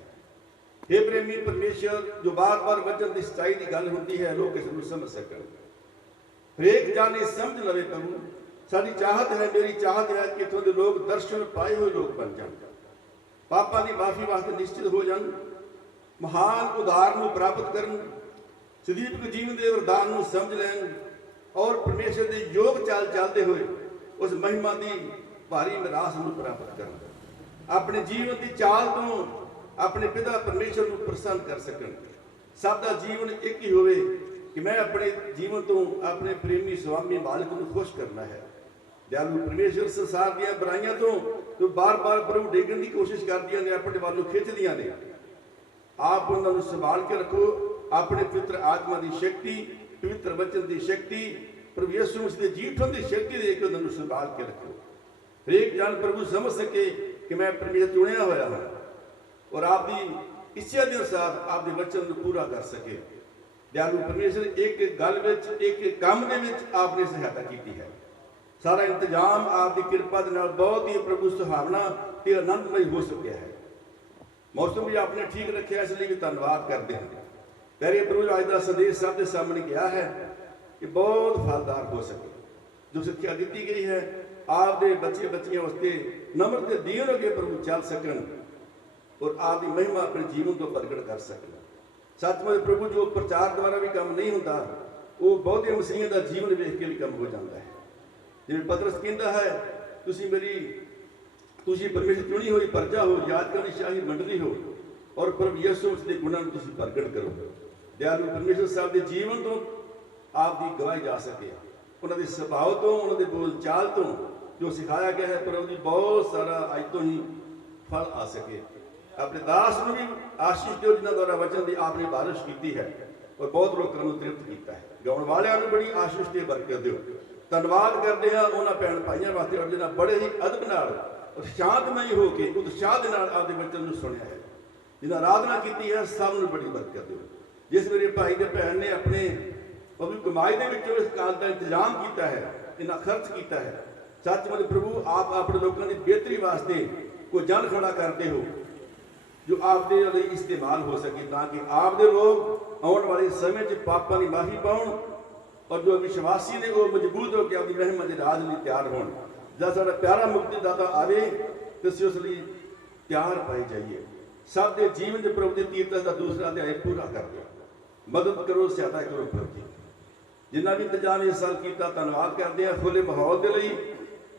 हे ਪ੍ਰੇਮੀ ਪਰਮੇਸ਼ਰ, ਜੋ ਬਾਰ-ਬਾਰ ਵਚਨ ਦੀ ਸੱਚਾਈ ਦੀ ਗੱਲ ਹੁੰਦੀ ਹੈ, ਲੋਕ ਇਸ ਨੂੰ ਸਮਝ ਸਕਣ, ਹਰੇਕ ਜਾਣੇ ਸਮਝ ਲਵੇ ਪ੍ਰਭੂ। ਸਾਡੀ ਚਾਹਤ ਹੈ, ਮੇਰੀ ਚਾਹਤ ਹੈ ਕਿ ਇੱਥੋਂ ਦੇ ਲੋਕ ਦਰਸ਼ਨ ਪਾਏ ਹੋਏ ਲੋਕ ਬਣ ਜਾਣ, ਪਾਪਾਂ ਦੀ ਮਾਫੀ ਵਾਸਤੇ ਨਿਸ਼ਚਿਤ ਹੋ ਜਾਣ, ਮਹਾਨ ਉਦਾਰ ਨੂੰ ਪ੍ਰਾਪਤ ਕਰਨ, ਸਦੀਵਕ ਜੀਵਨ ਦੇ ਵਰਦਾਨ ਨੂੰ ਸਮਝ ਲੈਣ ਔਰ ਪਰਮੇਸ਼ਰ ਦੇ ਯੋਗ ਚਾਲ ਚੱਲਦੇ ਹੋਏ ਉਸ ਮਹਿਮਾ ਦੀ ਭਾਰੀ ਮਿਰਾਸ ਨੂੰ ਪ੍ਰਾਪਤ ਕਰਨ, ਆਪਣੇ ਜੀਵਨ ਦੀ ਚਾਲ ਤੋਂ ਆਪਣੇ ਪਿਤਾ ਪਰਮੇਸ਼ਰ ਨੂੰ ਪ੍ਰਸੰਨ ਕਰ ਸਕਣ। ਸਭ ਦਾ ਜੀਵਨ ਇੱਕ ਹੀ ਹੋਵੇ ਕਿ ਮੈਂ ਆਪਣੇ ਜੀਵਨ ਤੋਂ ਆਪਣੇ ਪ੍ਰੇਮੀ ਸੁਆਮੀ ਮਾਲਕ ਨੂੰ ਖੁਸ਼ ਕਰਨਾ ਹੈ। ਦਿਆਲੂ ਪਰਮੇਸ਼ਰ ਸੰਸਾਰ ਦੀਆਂ ਬੁਰਾਈਆਂ ਤੋਂ ਜੋ ਬਾਰ-ਬਾਰ ਪ੍ਰਭੂ ਡੇਗਣ ਦੀ ਕੋਸ਼ਿਸ਼ ਕਰਦੀਆਂ ਨੇ, ਆਪਣੇ ਵੱਲ ਨੂੰ ਖਿੱਚਦੀਆਂ ਨੇ, ਆਪ ਉਹਨਾਂ ਨੂੰ ਸੰਭਾਲ ਕੇ ਰੱਖੋ। ਆਪਣੇ ਪਵਿੱਤਰ ਆਤਮਾ ਦੀ ਸ਼ਕਤੀ, ਪਵਿੱਤਰ ਵਚਨ ਦੀ ਸ਼ਕਤੀ, ਪ੍ਰਭੂ ਯਿਸੂ ਮਸੀਹ ਦੇ ਜੀਵਨ ਦੀ ਸ਼ਕਤੀ ਦੇ ਕੇ ਉਹਨਾਂ ਨੂੰ ਸੰਭਾਲ ਕੇ ਰੱਖੋ। ਹਰੇਕ ਜਨ ਪ੍ਰਭੂ ਸਮਝ ਸਕੇ ਕਿ ਮੈਂ ਪਰਮੇਸ਼ਰ ਚੁਣਿਆ ਹੋਇਆ ਹਾਂ ਔਰ ਆਪ ਦੀ ਇੱਛਾ ਦੇ ਅਨੁਸਾਰ ਆਪ ਦੇ ਵਚਨ ਨੂੰ ਪੂਰਾ ਕਰ ਸਕੇ। ਦਿਆਲੂ ਪਰਮੇਸ਼ਰ, ਇੱਕ ਗੱਲ ਵਿੱਚ, ਇੱਕ ਕੰਮ ਦੇ ਵਿੱਚ ਆਪ ਨੇ ਸਹਾਇਤਾ ਕੀਤੀ ਹੈ। ਸਾਰਾ ਇੰਤਜ਼ਾਮ ਆਪ ਦੀ ਕਿਰਪਾ ਦੇ ਨਾਲ ਬਹੁਤ ਹੀ ਪ੍ਰਭੂ ਸੁਹਾਵਣਾ ਤੇ ਆਨੰਦਮਈ ਹੋ ਸਕਿਆ ਹੈ। ਮੌਸਮ ਵੀ ਆਪਨੇ ਠੀਕ ਰੱਖਿਆ, ਇਸ ਲਈ ਵੀ ਧੰਨਵਾਦ ਕਰਦੇ ਹਾਂ। ਪਿਆਰੇ ਪ੍ਰਭੂ, ਅੱਜ ਦਾ ਸੰਦੇਸ਼ ਸਭ ਦੇ ਸਾਹਮਣੇ ਗਿਆ ਹੈ ਕਿ ਬਹੁਤ ਫਲਦਾਰ ਹੋ ਸਕੇ। ਜੋ ਸਿੱਖਿਆ ਦਿੱਤੀ ਗਈ ਹੈ, ਆਪ ਦੇ ਬੱਚੇ ਬੱਚੀਆਂ ਵਾਸਤੇ ਨਮਰ ਤੇ ਦੀਨ ਹੋ ਕੇ ਪ੍ਰਭੂ ਚੱਲ ਸਕਣ ਔਰ ਆਪ ਦੀ ਮਹਿਮਾ ਆਪਣੇ ਜੀਵਨ ਤੋਂ ਪ੍ਰਗਟ ਕਰ ਸਕਣ। ਸੱਚਮੁੱਚ ਪ੍ਰਭੂ, ਜੋ ਪ੍ਰਚਾਰ ਦੁਆਰਾ ਵੀ ਕੰਮ ਨਹੀਂ ਹੁੰਦਾ, ਉਹ ਬਹੁਤੇ ਮਸੀਹਾਂ ਦਾ ਜੀਵਨ ਵੇਖ ਕੇ ਵੀ ਕੰਮ ਹੋ ਜਾਂਦਾ ਹੈ। ਜਿਵੇਂ ਪਤਰਸ ਕਹਿੰਦਾ ਹੈ, ਤੁਸੀਂ ਪਰਮੇਸ਼ਰ ਚੁਣੀ ਹੋਈ ਪ੍ਰਜਾ ਹੋ, ਯਾਦਗਾਰੀ ਸ਼ਾਹੀ ਮੰਡਲੀ ਹੋ ਔਰ ਪ੍ਰਭੂ ਯਿਸੂ ਮਸੀਹ ਦੇ ਗੁਣਾਂ ਨੂੰ ਤੁਸੀਂ ਪ੍ਰਗਟ ਕਰੋ। ਦਿਆਲੂ ਪਰਮੇਸ਼ਰ ਸਾਹਿਬ ਦੇ ਜੀਵਨ ਤੋਂ ਆਪ ਦੀ ਗਵਾਹੀ ਜਾ ਸਕੇ, ਉਹਨਾਂ ਦੇ ਸੁਭਾਅ ਤੋਂ, ਉਹਨਾਂ ਦੇ ਬੋਲ ਚਾਲ ਤੋਂ ਜੋ ਸਿਖਾਇਆ ਗਿਆ ਹੈ, ਪ੍ਰਭੂ ਦੀ ਬਹੁਤ ਸਾਰਾ ਅੱਜ ਤੋਂ ਹੀ ਫਲ ਆ ਸਕੇ। ਆਪਣੇ ਦਾਸ ਨੂੰ ਵੀ ਆਸ਼ੀਸ਼ ਦਿਓ, ਜਿਨ੍ਹਾਂ ਦੁਆਰਾ ਵਚਨ ਦੀ ਆਪਨੇ ਬਾਰਿਸ਼ ਕੀਤੀ ਹੈ ਔਰ ਬਹੁਤ ਲੋਕਾਂ ਨੂੰ ਤ੍ਰਿਪਤ ਕੀਤਾ ਹੈ। ਗਾਉਣ ਵਾਲਿਆਂ ਨੂੰ ਬੜੀ ਆਸ਼ੀਸ਼ ਤੇ ਬਰਕਤ ਦਿਓ। ਧੰਨਵਾਦ ਕਰਦੇ ਹਾਂ ਉਹਨਾਂ ਭੈਣ ਭਾਈਆਂ ਵਾਸਤੇ ਜਿਹਨਾਂ ਬੜੇ ਹੀ ਅਦਬ ਨਾਲ ਔਰ ਸ਼ਾਂਤਮਈ ਹੋ ਕੇ ਉਤਸ਼ਾਹ ਦੇ ਨਾਲ ਆਪਦੇ ਵਚਨ ਨੂੰ ਸੁਣਿਆ ਹੈ, ਜਿਹਨਾਂ ਆਰਾਧਨਾ ਕੀਤੀ ਹੈ, ਸਭ ਨੂੰ ਬੜੀ ਬਰਕਤ ਦਿਓ। ਜਿਸ ਮੇਰੇ ਭਾਈ ਦੇ ਭੈਣ ਨੇ ਆਪਣੇ ਪਬਲਿਕ ਕਮਾਈ ਦੇ ਵਿੱਚੋਂ ਇਸ ਕਾਲ ਦਾ ਇੰਤਜ਼ਾਮ ਕੀਤਾ ਹੈ, ਇਹਨਾਂ ਖਰਚ ਕੀਤਾ ਹੈ, ਸੱਚਮੁੱਚ ਪ੍ਰਭੂ ਆਪ ਆਪਣੇ ਲੋਕਾਂ ਦੀ ਬਿਹਤਰੀ ਵਾਸਤੇ ਕੋਈ ਜਨ ਖੜਾ ਕਰਦੇ ਹੋ ਜੋ ਆਪ ਦੇ ਲਈ ਇਸਤੇਮਾਲ ਹੋ ਸਕੇ, ਤਾਂ ਕਿ ਆਪ ਦੇ ਲੋਕ ਆਉਣ ਵਾਲੇ ਸਮੇਂ 'ਚ ਪਾਪਾਂ ਦੀ ਮਾਫੀ ਪਾਉਣ ਔਰ ਜੋ ਵਿਸ਼ਵਾਸੀ ਨੇ ਉਹ ਮਜ਼ਬੂਤ ਹੋ ਕੇ ਆਪਣੀ ਮਹਿਮਾ ਦੇ ਰਾਜ ਲਈ ਤਿਆਰ ਹੋਣ। ਜਦ ਸਾਡਾ ਪਿਆਰਾ ਮੁਕਤੀਦਾਤਾ ਆਵੇ ਤੇ ਅਸੀਂ ਉਸ ਲਈ ਤਿਆਰ ਪਾਏ ਜਾਈਏ। ਸਭ ਦੇ ਜੀਵਨ ਦੇ ਪ੍ਰਭੂ ਦੇ ਤੀਰਥ ਦਾ ਦੂਸਰਾ ਅਧਿਆਇ ਪੂਰਾ ਕਰ ਦਿਓ। ਮਦਦ ਕਰੋ, ਸਹਾਇਤਾ ਕਰੋ ਪ੍ਰਭੂ ਜੀ। ਜਿੰਨਾ ਵੀ ਇੰਤਜ਼ਾਮ ਇਸ ਸਾਲ ਕੀਤਾ, ਧੰਨਵਾਦ ਕਰਦੇ ਹਾਂ ਖੁੱਲੇ ਮਾਹੌਲ ਦੇ ਲਈ।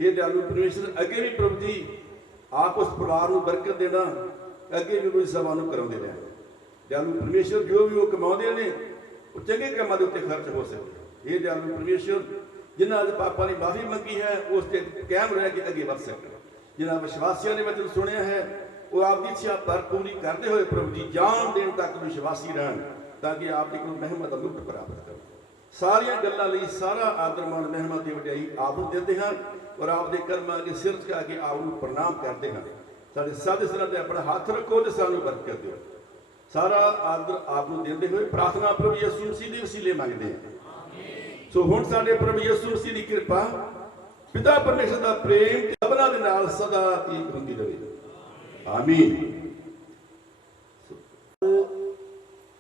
ਇਹ ਦਿਆਲੂ ਪਰਮੇਸ਼ਰ ਅੱਗੇ ਵੀ ਪ੍ਰਭੂ ਜੀ ਆਪ ਉਸ ਪਰਿਵਾਰ ਨੂੰ ਬਰਕਤ ਦੇਣਾ, ਅੱਗੇ ਵੀ ਕੋਈ ਸਭਾ ਨੂੰ ਕਰਾਉਂਦੇ ਰਹਿਣ। ਦਿਆਲੂ ਪਰਮੇਸ਼ਰ, ਜੋ ਵੀ ਉਹ ਕਮਾਉਂਦੇ ਨੇ ਉਹ ਚੰਗੇ ਕੰਮਾਂ ਦੇ ਉੱਤੇ ਖਰਚ ਹੋ ਸਕੇ। ਇਹ ਦਿਆਲੂ ਪਰਮੇਸ਼ਰ, ਜਿਨ੍ਹਾਂ ਅੱਜ ਪਾਪਾਂ ਦੀ ਮਾਫੀ ਮੰਗੀ ਹੈ, ਉਸ ਤੇ ਕਾਇਮ ਰਹਿ ਕੇ ਅੱਗੇ ਵੱਧ ਸਕਣ। ਜਿਨ੍ਹਾਂ ਵਿਸ਼ਵਾਸੀਆਂ ਨੇ ਵਚਨ ਸੁਣਿਆ ਹੈ, ਉਹ ਆਪ ਦੀ ਇੱਛਾ ਪਰ ਪੂਰੀ ਕਰਦੇ ਹੋਏ ਪ੍ਰਭੂ ਜੀ ਜਾਨ ਦੇਣ ਤੱਕ ਵਿਸ਼ਵਾਸੀ ਰਹਿਣ, ਤਾਂ ਕਿ ਆਪ ਦੀ ਕੋਈ ਮਹਿਮਾ ਦਾ ਮੁਕਤ ਪ੍ਰਾਪਤ ਕਰੋ। ਸਾਰੀਆਂ ਗੱਲਾਂ ਲਈ ਸਾਰਾ ਆਦਰ ਮਾਣ, ਮਹਿਮਾ ਤੇ ਵਡਿਆਈ ਆਪ ਨੂੰ ਦਿੰਦੇ ਹਾਂ ਔਰ ਆਪ ਦੇ ਕਰਮਾਂ ਦੇ ਸਿਰ ਝੁਕਾ ਕੇ ਆਪ ਨੂੰ ਪ੍ਰਣਾਮ ਕਰਦੇ ਹਾਂ। ਸਾਡੇ ਸਭ ਸਿਰਾਂ ਤੇ ਆਪਣਾ ਹੱਥ ਰੱਖੋ ਤੇ ਸਾਨੂੰ ਬਰਕਤ ਦਿਓ। ਸਾਰਾ ਆਦਰ ਆਪ ਨੂੰ ਦਿੰਦੇ ਹੋਏ ਪ੍ਰਾਰਥਨਾ ਪ੍ਰਭੂ ਯਿਸੂ ਮਸੀਹ ਦੇ ਵਸੀਲੇ ਮੰਗਦੇ ਹਾਂ। ਸੋ ਹੁਣ ਸਾਡੇ ਪ੍ਰਭੂ ਯਿਸੂ ਮਸੀਹ ਦੀ ਕਿਰਪਾ, ਪਿਤਾ ਪਰਮੇਸ਼ਰ ਦਾ ਪ੍ਰੇਮ ਤੇ ਸਭਨਾਂ ਦੇ ਨਾਲ ਸਦਾ ਠੀਕ ਹੁੰਦੀ ਰਹੇ। ਆਮੀਨ।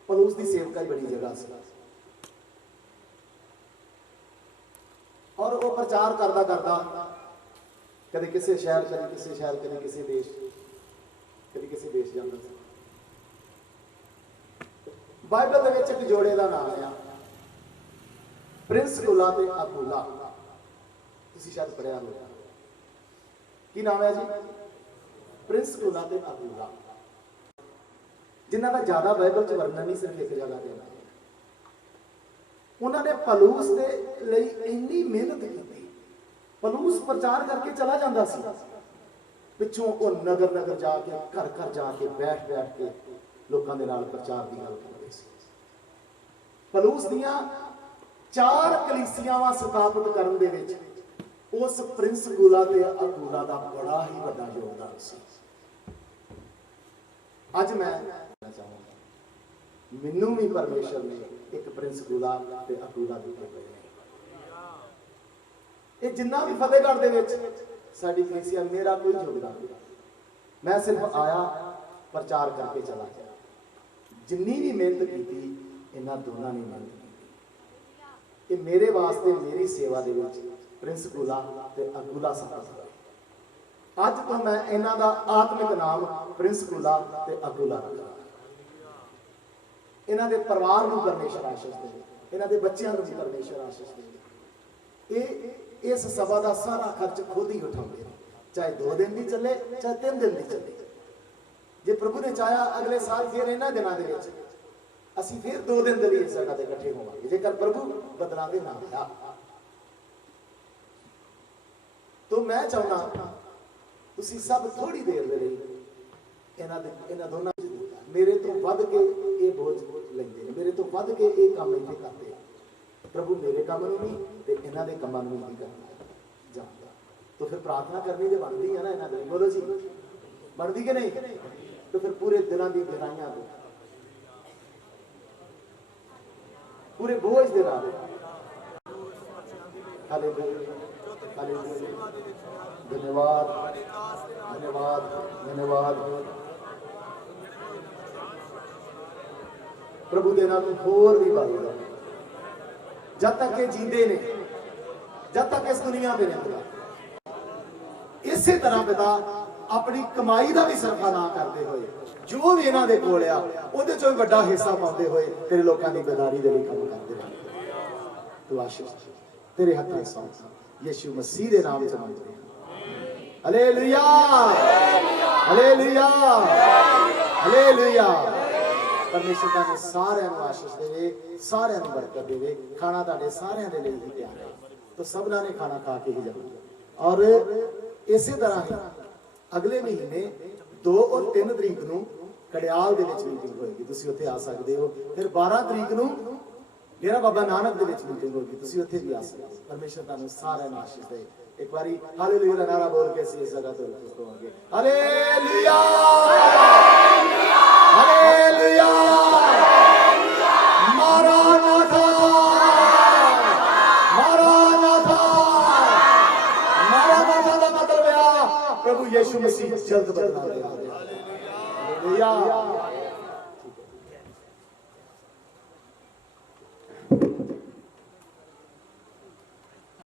ਪਲੂਸ ਦੀ ਸੇਵਕਾਈ ਬੜੀ ਜਗ੍ਹਾ ਸੀ ਔਰ ਉਹ ਪ੍ਰਚਾਰ ਕਰਦਾ ਕਦੇ ਕਿਸੇ ਸ਼ਹਿਰ, ਕਦੇ ਕਿਸੇ ਸ਼ਹਿਰ, ਕਦੇ ਕਿਸੇ ਦੇਸ਼, ਕਦੇ ਕਿਸੇ ਦੇਸ਼ ਜਾਂਦਾ ਸੀ। ਬਾਈਬਲ ਦੇ ਵਿੱਚ ਇੱਕ ਜੋੜੇ ਦਾ ਨਾਮ ਆ ਪ੍ਰਿੰਸਕੁਲਾ ਤੇ ਅਕੂਲਾ। ਤੁਸੀਂ ਸ਼ਾਇਦ ਪੜਿਆ ਹੋਵੇਗਾ। ਕੀ ਨਾਮ ਹੈ ਜੀ? ਪ੍ਰਿੰਸਕੁਲਾ ਤੇ ਅਕੂਲਾ, ਜਿਨ੍ਹਾਂ ਦਾ ਜ਼ਿਆਦਾ ਬਾਈਬਲ 'ਚ ਵਰਣਨ ਨਹੀਂ, ਸਿਰਫ ਇੱਕ ਜਗ੍ਹਾ ਤੇ ਹੈ। ਉਹਨਾਂ ਨੇ ਪਲੂਸ ਦੇ ਲਈ ਇੰਨੀ ਮਿਹਨਤ ਕੀਤੀ। ਪਲੂਸ ਪ੍ਰਚਾਰ ਕਰਕੇ ਚਲਾ ਜਾਂਦਾ ਸੀ, ਪਿੱਛੋਂ ਉਹ ਨਗਰ ਨਗਰ ਜਾ ਕੇ, ਘਰ ਘਰ ਜਾ ਕੇ ਬੈਠ ਕੇ ਲੋਕਾਂ ਦੇ ਨਾਲ ਪ੍ਰਚਾਰ ਦੀ ਗੱਲ ਕਰਦੇ ਸੀ। ਪਲੂਸ ਦੀਆਂ 4 ਕਲੀਸਿਆਵਾਂ ਸਥਾਪਿਤ ਕਰਨ ਦੇ ਵਿੱਚ ਉਸ ਪ੍ਰਿੰਸਕੁਲਾ ਤੇ ਅਕੂਲਾ ਦਾ ਬੜਾ ਹੀ ਵੱਡਾ ਯੋਗਦਾਨ ਸੀ। ਅੱਜ ਮੈਂ ਕਹਿਣਾ ਚਾਹਾਂਗਾ, ਮੈਨੂੰ ਵੀ ਪਰਮੇਸ਼ਰ ਨੇ ਇੱਕ ਪ੍ਰਿੰਸਕੁਲਾ ਤੇ ਅਕੂਲਾ ਦਿੱਤੇ ਹੋਏ ਨੇ। ਇਹ ਜਿੰਨਾ ਵੀ ਫਤਿਹਗੜ੍ਹ ਦੇ ਵਿੱਚ ਸਾਡੀ ਕਲੀਸਿਆ, ਮੇਰਾ ਕੋਈ ਯੋਗਦਾਨ ਨਹੀਂ। ਮੈਂ ਸਿਰਫ ਆਇਆ, ਪ੍ਰਚਾਰ ਕਰਕੇ ਚਲਾ ਗਿਆ। ਜਿੰਨੀ ਵੀ ਮਿਹਨਤ ਕੀਤੀ, ਇਹਨਾਂ ਦੋਨਾਂ ਨੇ ਮਿਹਨਤ ਕੀਤੀ। ਇਹ ਮੇਰੇ ਵਾਸਤੇ, ਮੇਰੀ ਸੇਵਾ ਦੇ ਵਿੱਚ ਪ੍ਰਿੰਸਕੁਲਾ ਤੇ ਅਕੂਲਾ ਸਾਬਤ ਹੋਏ। ਅੱਜ ਤੋਂ ਮੈਂ ਇਹਨਾਂ ਦਾ ਆਤਮਿਕ ਨਾਮ ਪ੍ਰਿੰਸਕੁਲਾ ਤੇ ਅਕੂਲਾ ਰੱਖਾਂਗਾ। ਇਹਨਾਂ ਦੇ ਪਰਿਵਾਰ ਨੂੰ ਪਰਮੇਸ਼ਰ ਆਸ਼ੀਸ਼ ਦੇਵੇ, ਇਹਨਾਂ ਦੇ ਬੱਚਿਆਂ ਨੂੰ ਵੀ ਪਰਮੇਸ਼ਰ ਆਸ਼ੀਸ਼ ਦੇਵੇ। ਇਹ ਇਸ ਸਭਾ ਦਾ ਸਾਰਾ ਖਰਚ ਖੁਦ ਹੀ ਉਠਾਉਂਦੇ ਨੇ, ਚਾਹੇ 2 ਦਿਨ ਦੀ ਚੱਲੇ, ਚਾਹੇ 3 ਦਿਨ ਦੀ ਚੱਲੇ। ਜੇ ਪ੍ਰਭੂ ਨੇ ਚਾਹਿਆ ਅਗਲੇ ਸਾਲ ਫਿਰ ਇਹਨਾਂ ਦਿਨਾਂ ਦੇ ਵਿੱਚ ਅਸੀਂ ਫਿਰ 2 ਦਿਨ ਦੇ ਲਈ ਇਸ ਜਗ੍ਹਾ ਤੇ ਇਕੱਠੇ ਹੋਵਾਂਗੇ, ਜੇਕਰ ਪ੍ਰਭੂ ਬਦਲਾਉਂਦੇ ਨਾ ਹੋਇਆ। ਤਾਂ ਮੈਂ ਚਾਹੁੰਦਾ ਤੁਸੀਂ ਸਭ ਥੋੜੀ ਦੇਰ ਦੇ ਲਈ ਇਹਨਾਂ ਦੋਨਾਂ ਮੇਰੇ ਤੋਂ ਵੱਧ ਕੇ ਇਹ ਬੋਝ ਲੈਂਦੇ ਨੇ, ਮੇਰੇ ਤੋਂ ਵੱਧ ਕੇ ਇਹ ਕੰਮ ਇੱਥੇ ਕਰਦੇ ਆ। ਪ੍ਰਭੂ ਮੇਰੇ ਕੰਮ ਨੂੰ ਨਹੀਂ ਤੇ ਇਹਨਾਂ ਦੇ ਕੰਮਾਂ ਨੂੰ ਨਹੀਂ ਕਰਨਾ ਜਾਣਦਾ। ਤਾਂ ਫਿਰ ਪ੍ਰਾਰਥਨਾ ਕਰਨੀ ਤੇ ਬਣਦੀ ਹੈ ਨਾ ਇਹਨਾਂ ਦੀ। ਬੋਲੋ ਜੀ, ਬਣਦੀ ਕਿ ਨਹੀਂ? ਤਾਂ ਫਿਰ ਪੂਰੇ ਦਿਨਾਂ ਦੀ ਗਹਿਰਾਈਆਂ ਤੋਂ, ਪੂਰੇ ਬੋਝ ਦੇ ਨਾਲ ਹਾਲੇਲੂਇਆ, ਹਾਲੇਲੂਇਆ, ਧੰਨਵਾਦ, ਧੰਨਵਾਦ, ਧੰਨਵਾਦ। ਪ੍ਰਭੂ ਦੇ ਨਾਮ ਨੂੰ ਹੋਰ ਵੀ ਵਧਾਓ। ਜਦ ਤੱਕ ਇਹ ਜੀਂਦੇ ਨੇ, ਜਦ ਤੱਕ ਇਸ ਦੁਨੀਆ ਦੇ ਨੇ, ਇਸੇ ਤਰ੍ਹਾਂ ਪਿਤਾ ਆਪਣੀ ਕਮਾਈ ਦਾ ਵੀ ਸਰਫਾ ਨਾ ਕਰਦੇ ਹੋਏ, ਜੋ ਵੀ ਇਹਨਾਂ ਦੇ ਕੋਲ ਆ ਉਹਦੇ ਚੋਂ ਵੀ ਵੱਡਾ ਹਿੱਸਾ ਪਾਉਂਦੇ ਹੋਏ ਤੇਰੇ ਲੋਕਾਂ ਦੀ ਬੇਦਾਰੀ ਦੇ ਲਈ ਕੰਮ ਕਰਦੇ ਰਹਿੰਦੇ। ਤੂੰ ਆਸ਼ੀਸ਼ ਤੇਰੇ ਹੱਥਾਂ ਸੌਂਪ, ਯਿਸੂ ਮਸੀਹ ਦੇ ਨਾਮ 'ਚ ਮੰਗਦੇ ਹਾਂ। Hallelujah, hallelujah, hallelujah. ਪਰਮੇਸ਼ਰ ਤੁਹਾਨੂੰ ਸਾਰਿਆਂ ਨੂੰ ਆਸ਼ੀਸ਼ ਦੇਵੇ, ਸਾਰਿਆਂ ਨੂੰ ਬਰਕਤ ਦੇਵੇ। ਖਾਣਾ ਤੁਹਾਡੇ ਸਾਰਿਆਂ ਦੇ ਲਈ ਹੀ ਤਿਆਰ ਹੈ, ਤਾਂ ਸਭਨਾਂ ਨੇ ਖਾਣਾ ਖਾ ਕੇ ਹੀ ਜਾਣਾ। ਔਰ ਇਸੇ ਤਰ੍ਹਾਂ ਹੀ ਅਗਲੇ ਮਹੀਨੇ 2 ਔਰ 3 ਤਰੀਕ ਨੂੰ ਕੜਿਆਲ ਦੇ ਵਿੱਚ ਮੀਟਿੰਗ ਹੋਏਗੀ, ਤੁਸੀਂ ਉੱਥੇ ਆ ਸਕਦੇ ਹੋ। ਫਿਰ 12 ਤਰੀਕ ਨੂੰ ਡੇਰਾ ਬਾਬਾ ਨਾਨਕ ਦੇ ਵਿੱਚ ਮੀਟਿੰਗ ਹੋਏਗੀ, ਤੁਸੀਂ ਉੱਥੇ ਵੀ ਆ ਸਕਦੇ ਹੋ। ਪਰਮੇਸ਼ਰ ਤੁਹਾਨੂੰ ਸਾਰਿਆਂ ਨੂੰ ਆਸ਼ੀਸ਼ ਦੇ। ਇੱਕ ਵਾਰੀ ਹਾਲੇਲੂਇਆ ਦਾ ਨਾਰਾ ਬੋਲ ਕੇ ਅਸੀਂ ਇਸ ਜਗ੍ਹਾ ਤੋਂ ਹੋਵਾਂਗੇ। Hallelujah, hallelujah, ਮਾਰਾਨਾਥਾ, ਮਾਰਾਨਾਥਾ। ਮਾਰਾਨਾਥਾ ਦਾ ਮਤਲਬ ਹੈ ਪ੍ਰਭੂ ਯਿਸੂ ਮਸੀਹ ਜਲਦ ਬਦਲਾ ਦੇਗਾ। ਹਾਲੇਲੂਇਆ।